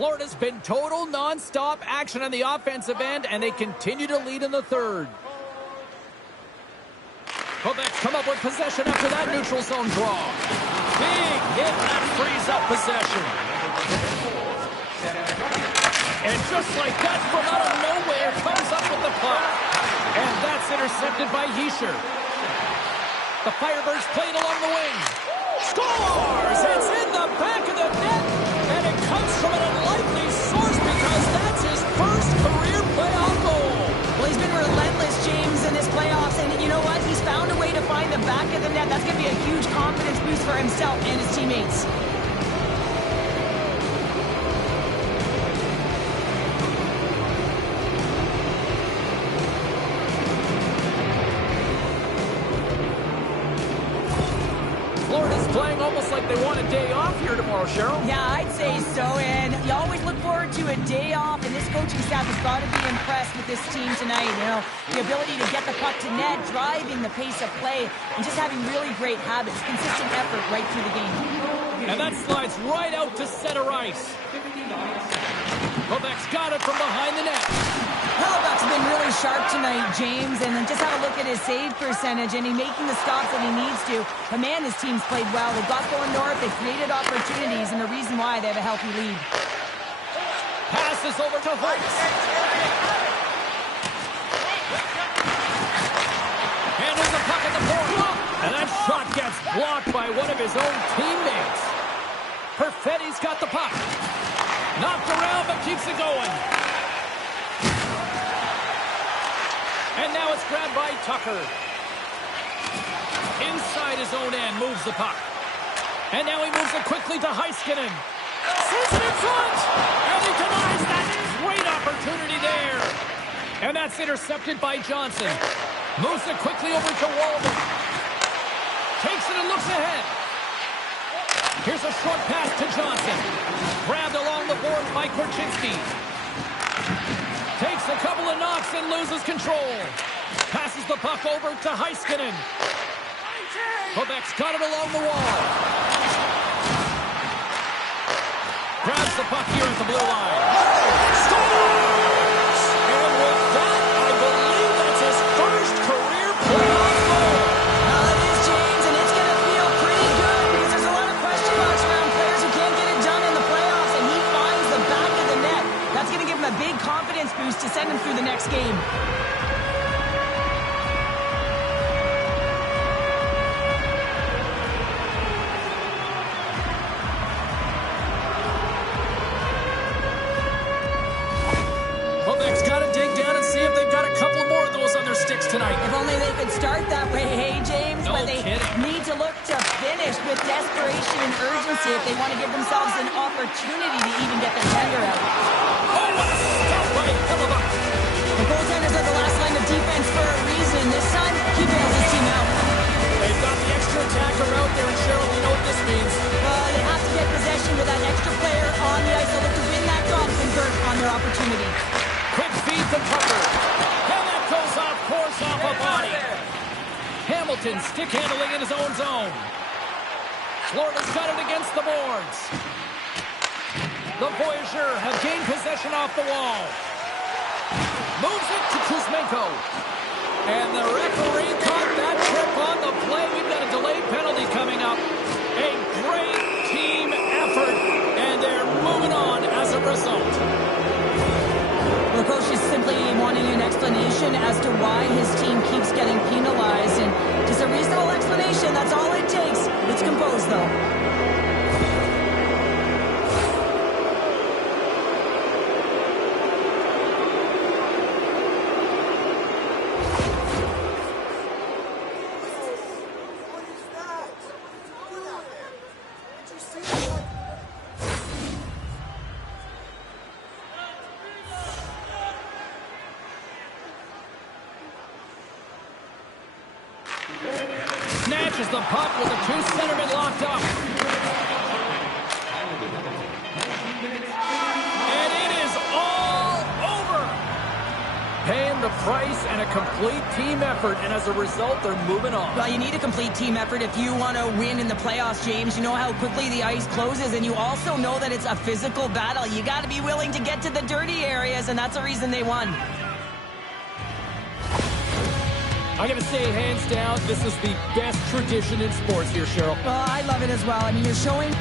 Florida's been total non-stop action on the offensive end, and they continue to lead in the third. Quebec's come up with possession after that neutral zone draw. Big hit that frees up possession. And just like that, from out of nowhere, comes up with the puck. And that's intercepted by Hischier. The Firebirds play it along the wing. Scores! It's in the back of the net, and it comes from an unlikely source because that's his first career playoff goal. Well, he's been relentless, James, in this playoffs, and you know what? He's found a way to find the back of the net. That's going to be a huge confidence boost for himself and his teammates. they want a day off here tomorrow, Cheryl. Yeah, I'd say so, and you always look forward to a day off, and this coaching staff has got to be impressed with this team tonight. You know, the ability to get the puck to net, driving the pace of play, and just having really great habits, consistent effort right through the game. And that slides right out to center ice. Quebec's got it from behind the net. Hellebuck's been really sharp tonight, James, and then just have a look at his save percentage, and he's making the stops that he needs to. But man, his team's played well. They've got going north, they've created opportunities, and the reason why they have a healthy lead. Passes over to Holtz. Handles the puck at the point. And that shot gets blocked by one of his own teammates. Perfetti's got the puck. Knocked around, but keeps it going. And now it's grabbed by Tucker. Inside his own end, moves the puck. And now he moves it quickly to Heiskanen. Shoots it in front! And he denies that. Great opportunity there. And that's intercepted by Johnson. Moves it quickly over to Walden. Takes it and looks ahead. Here's a short pass to Johnson. Grabbed along the board by Korchinski. Takes a couple of knocks and loses control. Passes the puck over to Heiskanen. Quebec's got it along the wall. Grabs the puck here at the blue line. Scores! And with that, I believe that's his first career playoff goal. It is, James, and it's going to feel pretty good because there's a lot of question marks around players who can't get it done in the playoffs, and he finds the back of the net. That's going to give him a big confidence boost to send him through the next game. Quebec's got to dig down and see if they've got a couple more of those on their sticks tonight. If only they could start that way, hey, James? No but they kidding. need to look to finish with desperation and urgency if they want to give themselves an opportunity to even get their tender out. Oh, what a stop by Hellebuck. The goaltenders are the last line of defense for a reason. This time, he bails his team out. They've got the extra attacker out there, and Cheryl, you know what this means. They have to get possession with that extra player on the ice. They'll look to win that draw and convert on their opportunity. Quick feed to Tucker. And that goes off course off a body. Hamilton stick handling in his own zone. Florida's got it against the boards. The Voyageurs have gained possession off the wall. Moves it to Kuzmenko. And the referee caught that trip on the play. We've got a delayed penalty coming up. A great team effort. And they're moving on as a result. The coach is simply wanting an explanation as to why his team keeps getting penalized. And just a reasonable explanation, that's all it takes. It's composed, though. Snatches the puck with the two centermen locked up. And it is all over. Paying the price and a complete team effort, and as a result, they're moving on. Well, you need a complete team effort if you want to win in the playoffs, James. You know how quickly the ice closes, and you also know that it's a physical battle. You got to be willing to get to the dirty areas, and that's the reason they won. I'm going to say, hands down, this is the best tradition in sports here, Cheryl. Well, I love it as well. I mean, you're showing